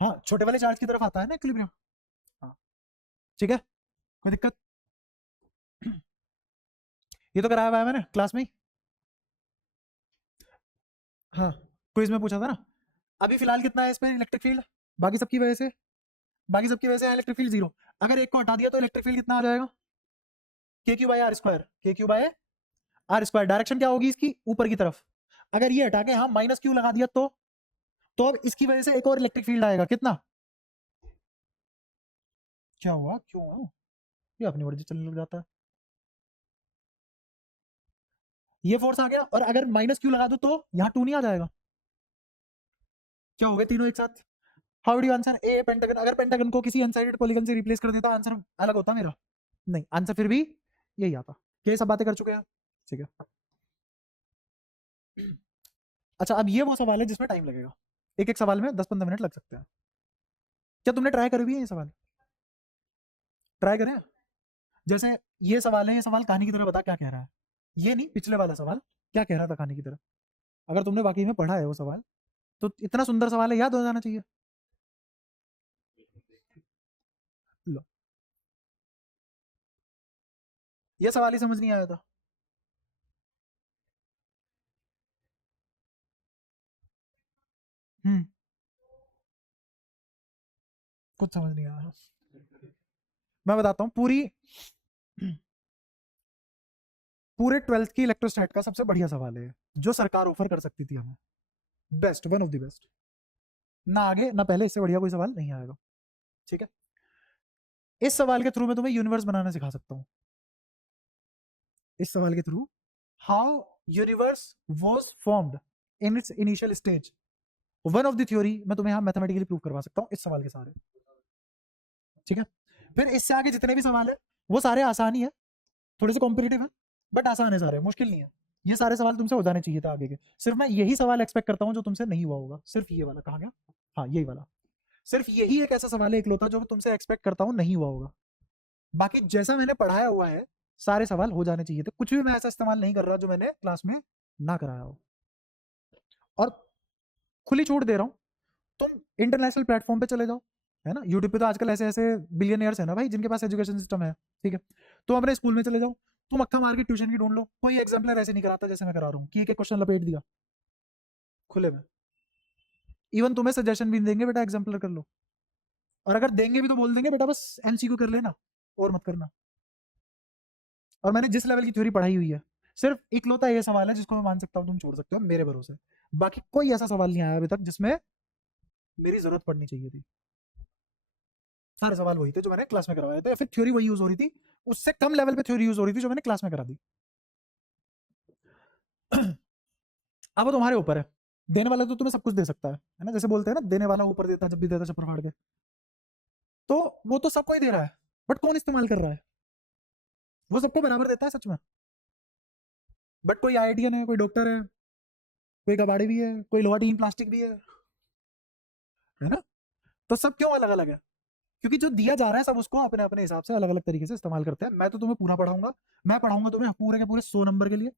हाँ, छोटे वाले चार्ज की तरफ आता है ना इक्विलिब्रियम। हाँ, ठीक है, कोई दिक्कत? ये तो कराया हुआ है मैंने क्लास में ही। हाँ, क्विज में पूछा था ना। अभी फिलहाल कितना है इस पे इलेक्ट्रिक फील्ड, बाकी सबकी वजह से, बाकी सबकी वजह से इलेक्ट्रिक फील्ड जीरो। अगर एक को हटा दिया तो इलेक्ट्रिक फील्ड कितना आ जाएगा, KQ/R², KQ/R²। डायरेक्शन क्या होगी इसकी, ऊपर की तरफ। अगर ये हटा के हाँ -Q लगा दिया तो अब इसकी वजह से एक और इलेक्ट्रिक फील्ड आएगा, कितना? क्या हुआ, क्यों हुआ? ये अपनी मर्जी चलने लग जाता है। ये फोर्स आ गया, और अगर -Q लगा दो तो यहाँ 2 नहीं आ जाएगा? क्या हो गया तीनों एक साथ? How do answer A pentagon, अगर पेंटागन को किसी अनसाइडेड पॉलीगन से रिप्लेस कर देता आंसर अलग होता मेरा? नहीं, आंसर फिर भी यही आता। ये सब बातें कर चुके हैं, ठीक है। अच्छा, अब ये वो सवाल है जिसमें टाइम लगेगा, एक एक सवाल में 10-15 मिनट लग सकते हैं। क्या तुमने ट्राई करी भी है ये सवाल? ट्राई करें? जैसे ये सवाल है, ये सवाल कहानी की तरह बता क्या कह रहा है, ये नहीं, पिछले वाला सवाल क्या कह रहा था कहानी की तरह। अगर तुमने वाकई में पढ़ा है वो सवाल, तो इतना सुंदर सवाल है, याद हो जाना चाहिए। लो, ये सवाल ही समझ नहीं आया था। हम्म, कुछ समझ नहीं आया। मैं बताता हूँ, पूरे 12th की इलेक्ट्रोस्टैट का सबसे बढ़िया सवाल है, जो सरकार ऑफर कर सकती थी हमें, best, one of the best. ना आगे ना पहले, इससे बढ़िया कोई सवाल नहीं आएगा, ठीक है। इस सवाल के थ्रू मैं तुम्हें यूनिवर्स बनाना सिखा सकता हूँ। इस सवाल के through, how universe was formed in its initial stage, one of the theory मैं तुम्हें यहाँ मैथमेटिकली प्रूव करवा सकता हूँ इस सवाल के सारे, ठीक है। फिर इससे आगे जितने भी सवाल है वो सारे आसान ही है, थोड़े से कॉम्पिटिटिव है बट आसान है सारे, मुश्किल नहीं है। ये सारे सवाल तुमसे हो जाने चाहिए था आगे के। सिर्फ मैं यही सवाल एक्सपेक्ट करता हूँ जो तुमसे नहीं हुआ होगा, सिर्फ ये वाला। कहाँ गया? हाँ यही वाला। सिर्फ यही एक ऐसा सवाल है इकलौता जो मैं तुमसे एक्सपेक्ट करता हूँ नहीं हुआ होगा। बाकी जैसा मैंने पढ़ाया हुआ है सारे सवाल हो जाने चाहिए थे। कुछ भी मैं ऐसा इस्तेमाल नहीं कर रहा जो मैंने क्लास में ना कराया हो। और खुली छूट दे रहा हूँ, तुम इंटरनेशनल प्लेटफॉर्म पे चले जाओ, है ना। यूट्यूब पे तो आजकल ऐसे ऐसे बिलियनियर्स है ना भाई जिनके पास एजुकेशन सिस्टम है, ठीक है। तुम अपने स्कूल में चले जाओ, तुम अक्खा मार के ट्यूशन की ढूंढ लो, कोई एग्जाम्पलर ऐसे नहीं कराता जैसे मैं करा रहा हूँ कि एक क्वेश्चन लपेट दिया खुले में। इवन तुम्हें सजेशन भी देंगे बेटा एग्जाम्पलर कर लो, और अगर देंगे भी तो बोल देंगे बेटा बस एमसीक्यू कर लेना और मत करना। और मैंने जिस लेवल की थ्योरी पढ़ाई हुई है, सिर्फ इकलौता ये सवाल है जिसको मैं मान सकता हूँ तुम छोड़ सकते हो मेरे भरोसे। बाकी कोई ऐसा सवाल नहीं आया अभी तक जिसमें मेरी जरूरत पड़नी चाहिए थी। सारे सवाल वही थे जो मैंने क्लास में करवाए थे, या फिर थ्योरी वही यूज हो रही थी, उससे कम लेवल पे थ्योरी यूज हो रही थी जो मैंने क्लास में करा दी। अब वो तुम्हारे ऊपर है। देने वाला तो तुम्हें सब कुछ दे सकता है ना, जैसे बोलते हैं ना देने वाला ऊपर देता है, जब भी देता है छप्पर फाड़ के। तो वो तो सबको ही दे रहा है, बट कौन इस्तेमाल कर रहा है? वो सबको बराबर देता है सच में, बट कोई आईआईटीएन है, कोई डॉक्टर है, कोई कबाड़ी भी है, कोई लोहा टीन प्लास्टिक भी है ना। तो सब क्यों अलग अलग है? क्योंकि जो दिया जा रहा है सब उसको अपने अपने हिसाब से अलग अलग तरीके से इस्तेमाल करते हैं। मैं तो तुम्हें पूरा पढ़ाऊंगा, मैं पढ़ाऊंगा तुम्हें पूरे के पूरे 100 नंबर के लिए,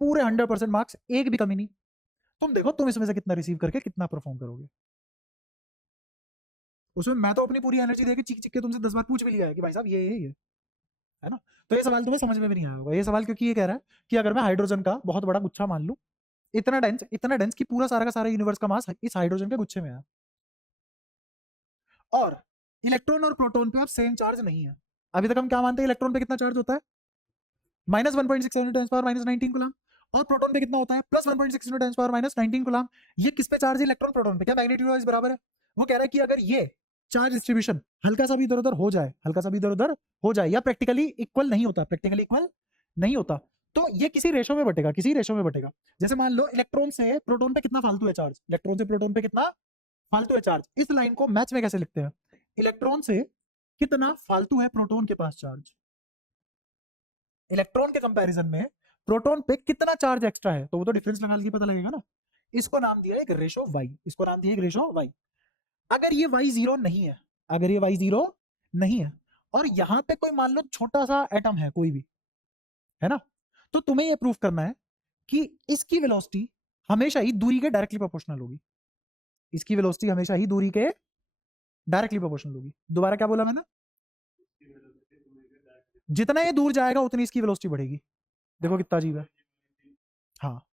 पूरे 100% मार्क्स, एक भी कमी नहीं। तुम देखो तुम इसमें से कितना रिसीव करके कितना परफॉर्म करोगे। उसमें मैं तो अपनी पूरी एनर्जी देके चिक चिक के तुमसे 10 बार पूछ भी लिया है कि भाई साहब ये है ना। तो ये सवाल तुम्हें समझ में भी नहीं आया होगा ये सवाल, क्योंकि ये कह रहा है कि अगर मैं हाइड्रोजन का बहुत बड़ा गुच्छा मान लूं, इतना डेंस कि पूरा सारा का सारा यूनिवर्स का मास इस हाइड्रोजन के गुच्छे में है, और इलेक्ट्रॉन और प्रोटॉन पे अब सेम चार्ज नहीं है। अभी तक हम क्या मानते हैं, इलेक्ट्रॉन पे कितना चार्ज होता है? -1.6 × 10⁻⁻19 कूलम। और प्रोटॉन पे कितना होता है? +1.6 × 10⁻⁻19 कूलम। ये किस पे चार्ज है? इलेक्ट्रॉन प्रोटॉन पे। क्या मैग्नीट्यूड वाइज बराबर है? वो कह रहा है कि अगर ये चार्ज डिस्ट्रीब्यूशन हल्का सा भी इधर उधर हो जाए, हल्का सा भी इधर उधर हो जाए, या प्रैक्टिकली इक्वल नहीं होता, प्रैक्टिकली इक्वल नहीं होता, तो ये किसी रेशो में बटेगा, किसी रेशो में बटेगा। जैसे मान लो इलेक्ट्रॉन से प्रोटॉन पे कितना फालतू है चार्ज, इलेक्ट्रॉन से प्रोटॉन पे कितना फालतू है चार्ज। इस लाइन को मैथ्स में कैसे लिखते हैं? इलेक्ट्रॉन से कितना फालतू है प्रोटॉन के पास चार्ज, इलेक्ट्रॉन के कंपैरिजन में प्रोटॉन पे कितना चार्ज एक्स्ट्रा है, तो वो तो डिफरेंस लगा के पता लगेगा ना। इसको नाम दिया एक रेशो वाई, इसको नाम दिया एक रेशो वाई। अगर ये वाई जीरो नहीं है, अगर ये वाई जीरो नहीं है, और यहां पे कोई मान लो छोटा सा एटम है कोई भी, है ना, तो तुम्हें ये प्रूफ करना है कि इसकी वेलोसिटी हमेशा ही दूरी के डायरेक्टली प्रोपोर्शनल होगी। इसकी वेलोसिटी हमेशा ही दूरी के डायरेक्टली प्रोपोर्शनल होगी। दोबारा क्या बोला मैंने? जितना ये दूर जाएगा उतनी इसकी वेलोसिटी बढ़ेगी। देखो कितना अजीब है। हाँ,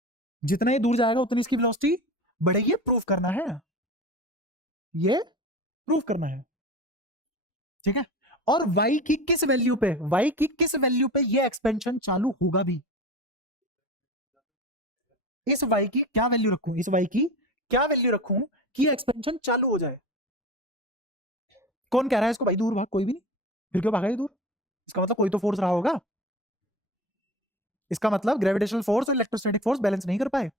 जितना ये दूर जाएगा उतनी इसकी वेलोसिटी बढ़ेगी। ये प्रूफ करना है, ये प्रूफ करना है, ठीक है। और y की किस वैल्यू पे, y की किस वैल्यू पे ये एक्सपेंशन चालू होगा भी, इस y की क्या वैल्यू रखूं, इस y की क्या वैल्यू रखूं कि एक्सपेंशन चालू हो जाए। कौन कह रहा है इसको भाई दूर भाग? कोई भी नहीं। फिर क्यों भागा ये दूर? इसका मतलब कोई तो फोर्स रहा होगा। इसका मतलब ग्रेविटेशनल फोर्स और इलेक्ट्रोस्टैटिक फोर्स बैलेंस नहीं कर पाए।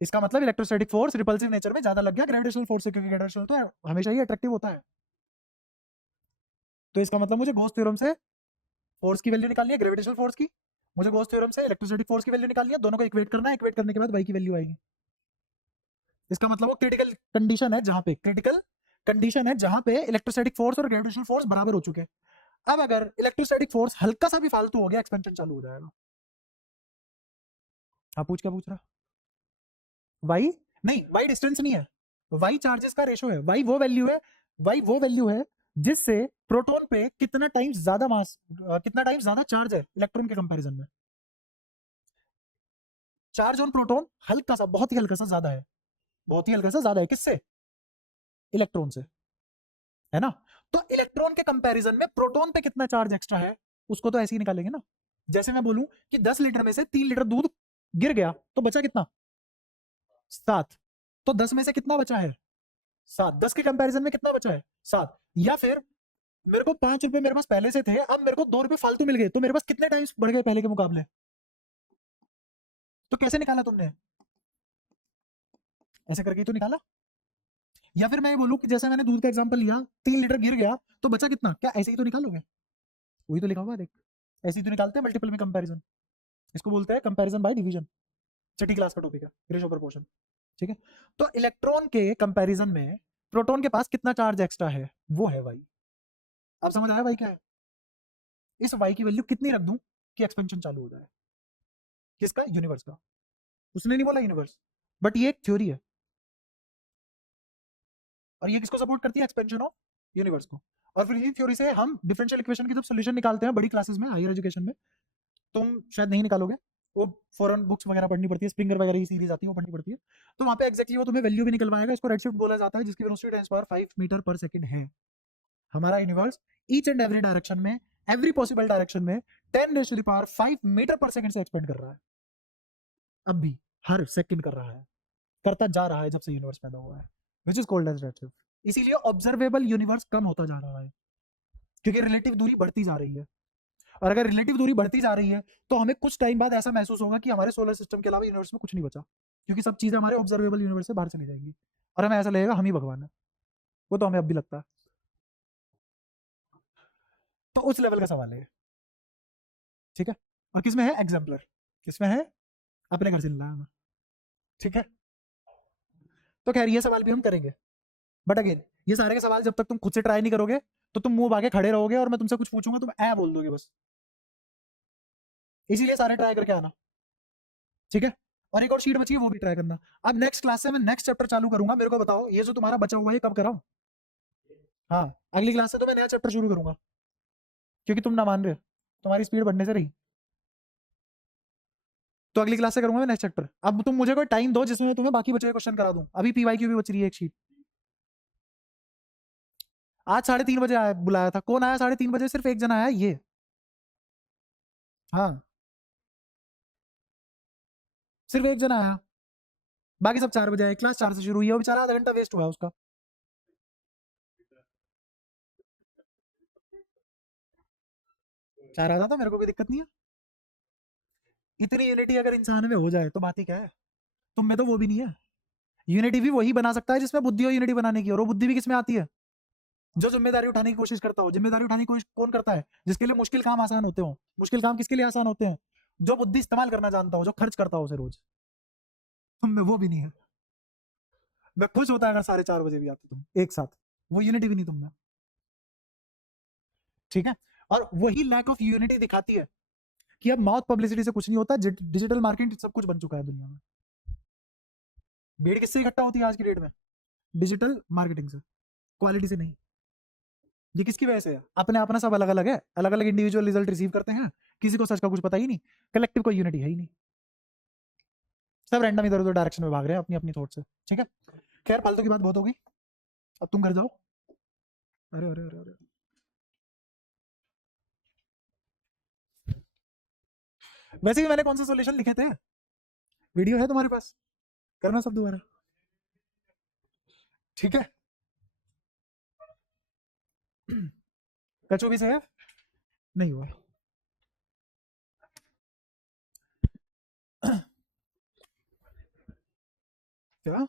इसका मतलब इलेक्ट्रोस्टैटिक फोर्स रिपल्सिव नेचर में ज्यादा लग गया ग्रेविटेशनल फोर्स से, क्योंकि ग्रेविटेशनल तो हमेशा ही अट्रैक्टिव होता है। तो इसका मतलब मुझे गॉस थ्योरम से फोर्स की वैल्यू निकालनी है, ग्रेविटेशनल फोर्स की, मुझे गॉस थ्योरम से इलेक्ट्रोस्टैटिक फोर्स की वैल्यू निकालनी है, दोनों को इक्वेट करना है, इक्वेट करने के बाद y की वैल्यू आएगी। इसका मतलब वो क्रिटिकल कंडीशन है जहां पे, क्रिटिकल कंडीशन है जहां पे इलेक्ट्रोस्टैटिक फोर्स और ग्रेविटेशनल फोर्स बराबर हो चुके हैं। अब अगर इलेक्ट्रोस्टैटिक फोर्स हल्का सा भी फालतू हो गया, एक्सपेंशन चालू हो जाएगा। हाँ पूछ, क्या पूछ रहा? वाई नहीं, वाई डिस्टेंस नहीं है, वाई चार्जेस का रेशो है। वाई वो वैल्यू है, वाई वो वैल्यू है जिससे प्रोटॉन पे कितना टाइम्स ज्यादा मास, कितना टाइम्स ज्यादा चार्ज है इलेक्ट्रॉन के कंपैरिजन में। चार्ज ऑन प्रोटॉन हल्का सा, बहुत ही हल्का सा ज्यादा है, बहुत ही हल्का सा ज्यादा है किससे? इलेक्ट्रॉन से, है ना। तो इलेक्ट्रॉन के कंपैरिजन में प्रोटॉन पे कितना चार्ज एक्स्ट्रा है उसको तो ऐसे ही निकालेंगे ना। जैसे मैं बोलूं कि 10 लीटर में से 3 लीटर दूध गिर गया तो बचा कितना? 7। तो 10 में से कितना बचा है? 7। 10 के कंपैरिजन में कितना बचा है? 7। या फिर मेरे को 5 रुपए मेरे पास पहले से थे, अब मेरे को 2 रुपए फालतू मिल गए, तो मेरे पास कितने टाइम्स बढ़ गए पहले के मुकाबले? तो कैसे निकाला तुमने? ऐसे करके ही तो निकाला। या फिर मैं ये बोलूं कि जैसे मैंने दूध का एग्जांपल लिया, 3 लीटर गिर गया तो बचा कितना, क्या ऐसे ही तो निकालोगे? वही तो लिखा हुआ है देख, ऐसे ही तो निकालते हैं मल्टीपल में कंपैरिजन, इसको बोलते हैं comparison by division, Chhathi class का टॉपिक है रेशो प्रोपोर्शन। ठीक है, तो इलेक्ट्रॉन के कंपैरिजन में प्रोटॉन के पास कितना चार्ज एक्स्ट्रा है, वो है वाई। अब समझ आया वाई क्या है? इस वाई की वैल्यू कितनी रख दूं कि एक्सपेंशन चालू हो जाए? किसका? यूनिवर्स का। उसने नहीं बोला यूनिवर्स, बट ये एक थ्योरी है, और ये किसको सपोर्ट करती है? एक्सपेंशन ऑफ यूनिवर्स को। और फिर इसी थ्योरी से हम डिफरेंशियल इक्वेशन की जब सोल्यूशन निकालते हैं बड़ी क्लासेस में, हायर एजुकेशन में, तुम शायद नहीं निकालोगे, वो फॉरेन बुक्स वगैरह पढ़नी पड़ती है, स्प्रिंगर वगैरह की सीरीज आती है वो पढ़नी पड़ती है, तो वहाँ पे एक्जैक्टली वो तुम्हें वैल्यू भी निकलवाएगा। इसको रेडशिफ्ट बोला जाता है, जिसकी वेलोसिटी 10⁵ मीटर पर सेकंड है। हमारा universe each and every direction में, एवरी पॉसिबल डायरेक्शन में 10⁵ मीटर पर सेकंड से एक्सपेंड कर रहा है। अब भी हर सेकंड कर रहा है, करता जा रहा है जब से यूनिवर्स पैदा हुआ है, which is called as redshift. इसीलिए ऑब्जर्वेबल यूनिवर्स कम होता जा रहा है, क्योंकि रिलेटिव दूरी बढ़ती जा रही है। और अगर रिलेटिव दूरी बढ़ती जा रही है तो हमें कुछ टाइम बाद ऐसा महसूस होगा कि हमारे सोलर सिस्टम के अलावा यूनिवर्स में कुछ नहीं बचा, क्योंकि सब चीजें हमारे ऑब्जर्वेबल यूनिवर्स से बाहर चली जाएंगी, और हमें ऐसा लगेगा हम ही भगवान है। वो तो हमें अब भी लगता है। तो उस लेवल का सवाल है, ठीक है। और किसमें है? एग्जाम्पलर। किसमें है? अपने घर से मिला है, ठीक है। तो खैर ये सवाल भी हम करेंगे, बट अगेन ये सारे के सवाल जब तक तुम खुद से ट्राई नहीं करोगे तो तुम मुंह आगे खड़े रहोगे, और मैं तुमसे कुछ पूछूंगा तुम ऐ बोल दोगे बस। इसीलिए सारे ट्राई करके आना, ठीक है। और एक और शीट बची है, वो भी ट्राई करना। अब नेक्स्ट क्लास से मैं नेक्स्ट चैप्टर चालू करूंगा। मेरे को बताओ ये जो तुम्हारा बचा हुआ है कब कराऊं? हाँ, अगली क्लास से तो मैं नया चैप्टर शुरू करूंगा, क्योंकि तुम ना मान रहे हो, तुम्हारी स्पीड बढ़ने से रही। तो अगली क्लास से करूंगा मैं नेक्स्ट चैप्टर। अब तुम मुझे कोई टाइम दो जिसमें मैं तुम्हें बाकी बचे हुए क्वेश्चन करा दूं। अभी पीवाईक्यू भी बच रही है एक शीट। आज 3:30 बजे आया, बुलाया था, कौन आया 3:30 बजे? सिर्फ एक जना आया, ये। हाँ, सिर्फ एक जना आया, बाकी सब 4 बजे आए। क्लास 4 से शुरू हुई है, वो बेचारा आधा घंटा वेस्ट हुआ उसका। 4 आता तो मेरे को कोई दिक्कत नहीं है। इतनी यूनिटी अगर इंसान में हो जाए तो बात ही क्या है। तुम में तो वो भी नहीं है। यूनिटी भी वही बना सकता है जिसमें बुद्धि हो यूनिटी बनाने की, और वो बुद्धि भी किसमें आती है? जो जिम्मेदारी उठाने की कोशिश करता हो। जिम्मेदारी उठाने की कोशिश कौन करता है? जिसके लिए मुश्किल काम आसान होते हो। मुश्किल काम किसके लिए आसान होते हैं? जो बुद्धि इस्तेमाल करना जानता हो, जो खर्च करता हो उसे रोज। तुम में वो भी नहीं है। मैं खुश होता अगर 4:30 बजे भी आते तुम एक साथ। वो यूनिटी भी नहीं तुम में, ठीक है। और वही लैक ऑफ यूनिटी दिखाती है कि अब माउथ पब्लिसिटी से कुछ नहीं होता, डिजिटल मार्केटिंग सब कुछ बन चुका है दुनिया में। भीड़ किससे इकट्ठा होती है आज की डेट में? डिजिटल मार्केटिंग से, क्वालिटी से नहीं। ये किसकी वजह से है? अपने अपना सब अलग अलग है, अलग अलग इंडिविजुअल रिजल्ट रिसीव करते हैं, किसी को सच का कुछ पता ही नहीं, कलेक्टिव कोई यूनिटी है ही नहीं, सब रैंडम इधर उधर डायरेक्शन में भाग रहे हैं अपनी अपनी थॉट से, ठीक है। खैर फालतू की बात बहुत हो गई, अब तुम घर जाओ। अरे अरे अरे अरे, वैसे भी मैंने कौन से सॉल्यूशन लिखे थे? वीडियो है तुम्हारे पास, करना सब दोबारा, ठीक है। कचो भी से नहीं हुआ। क्या?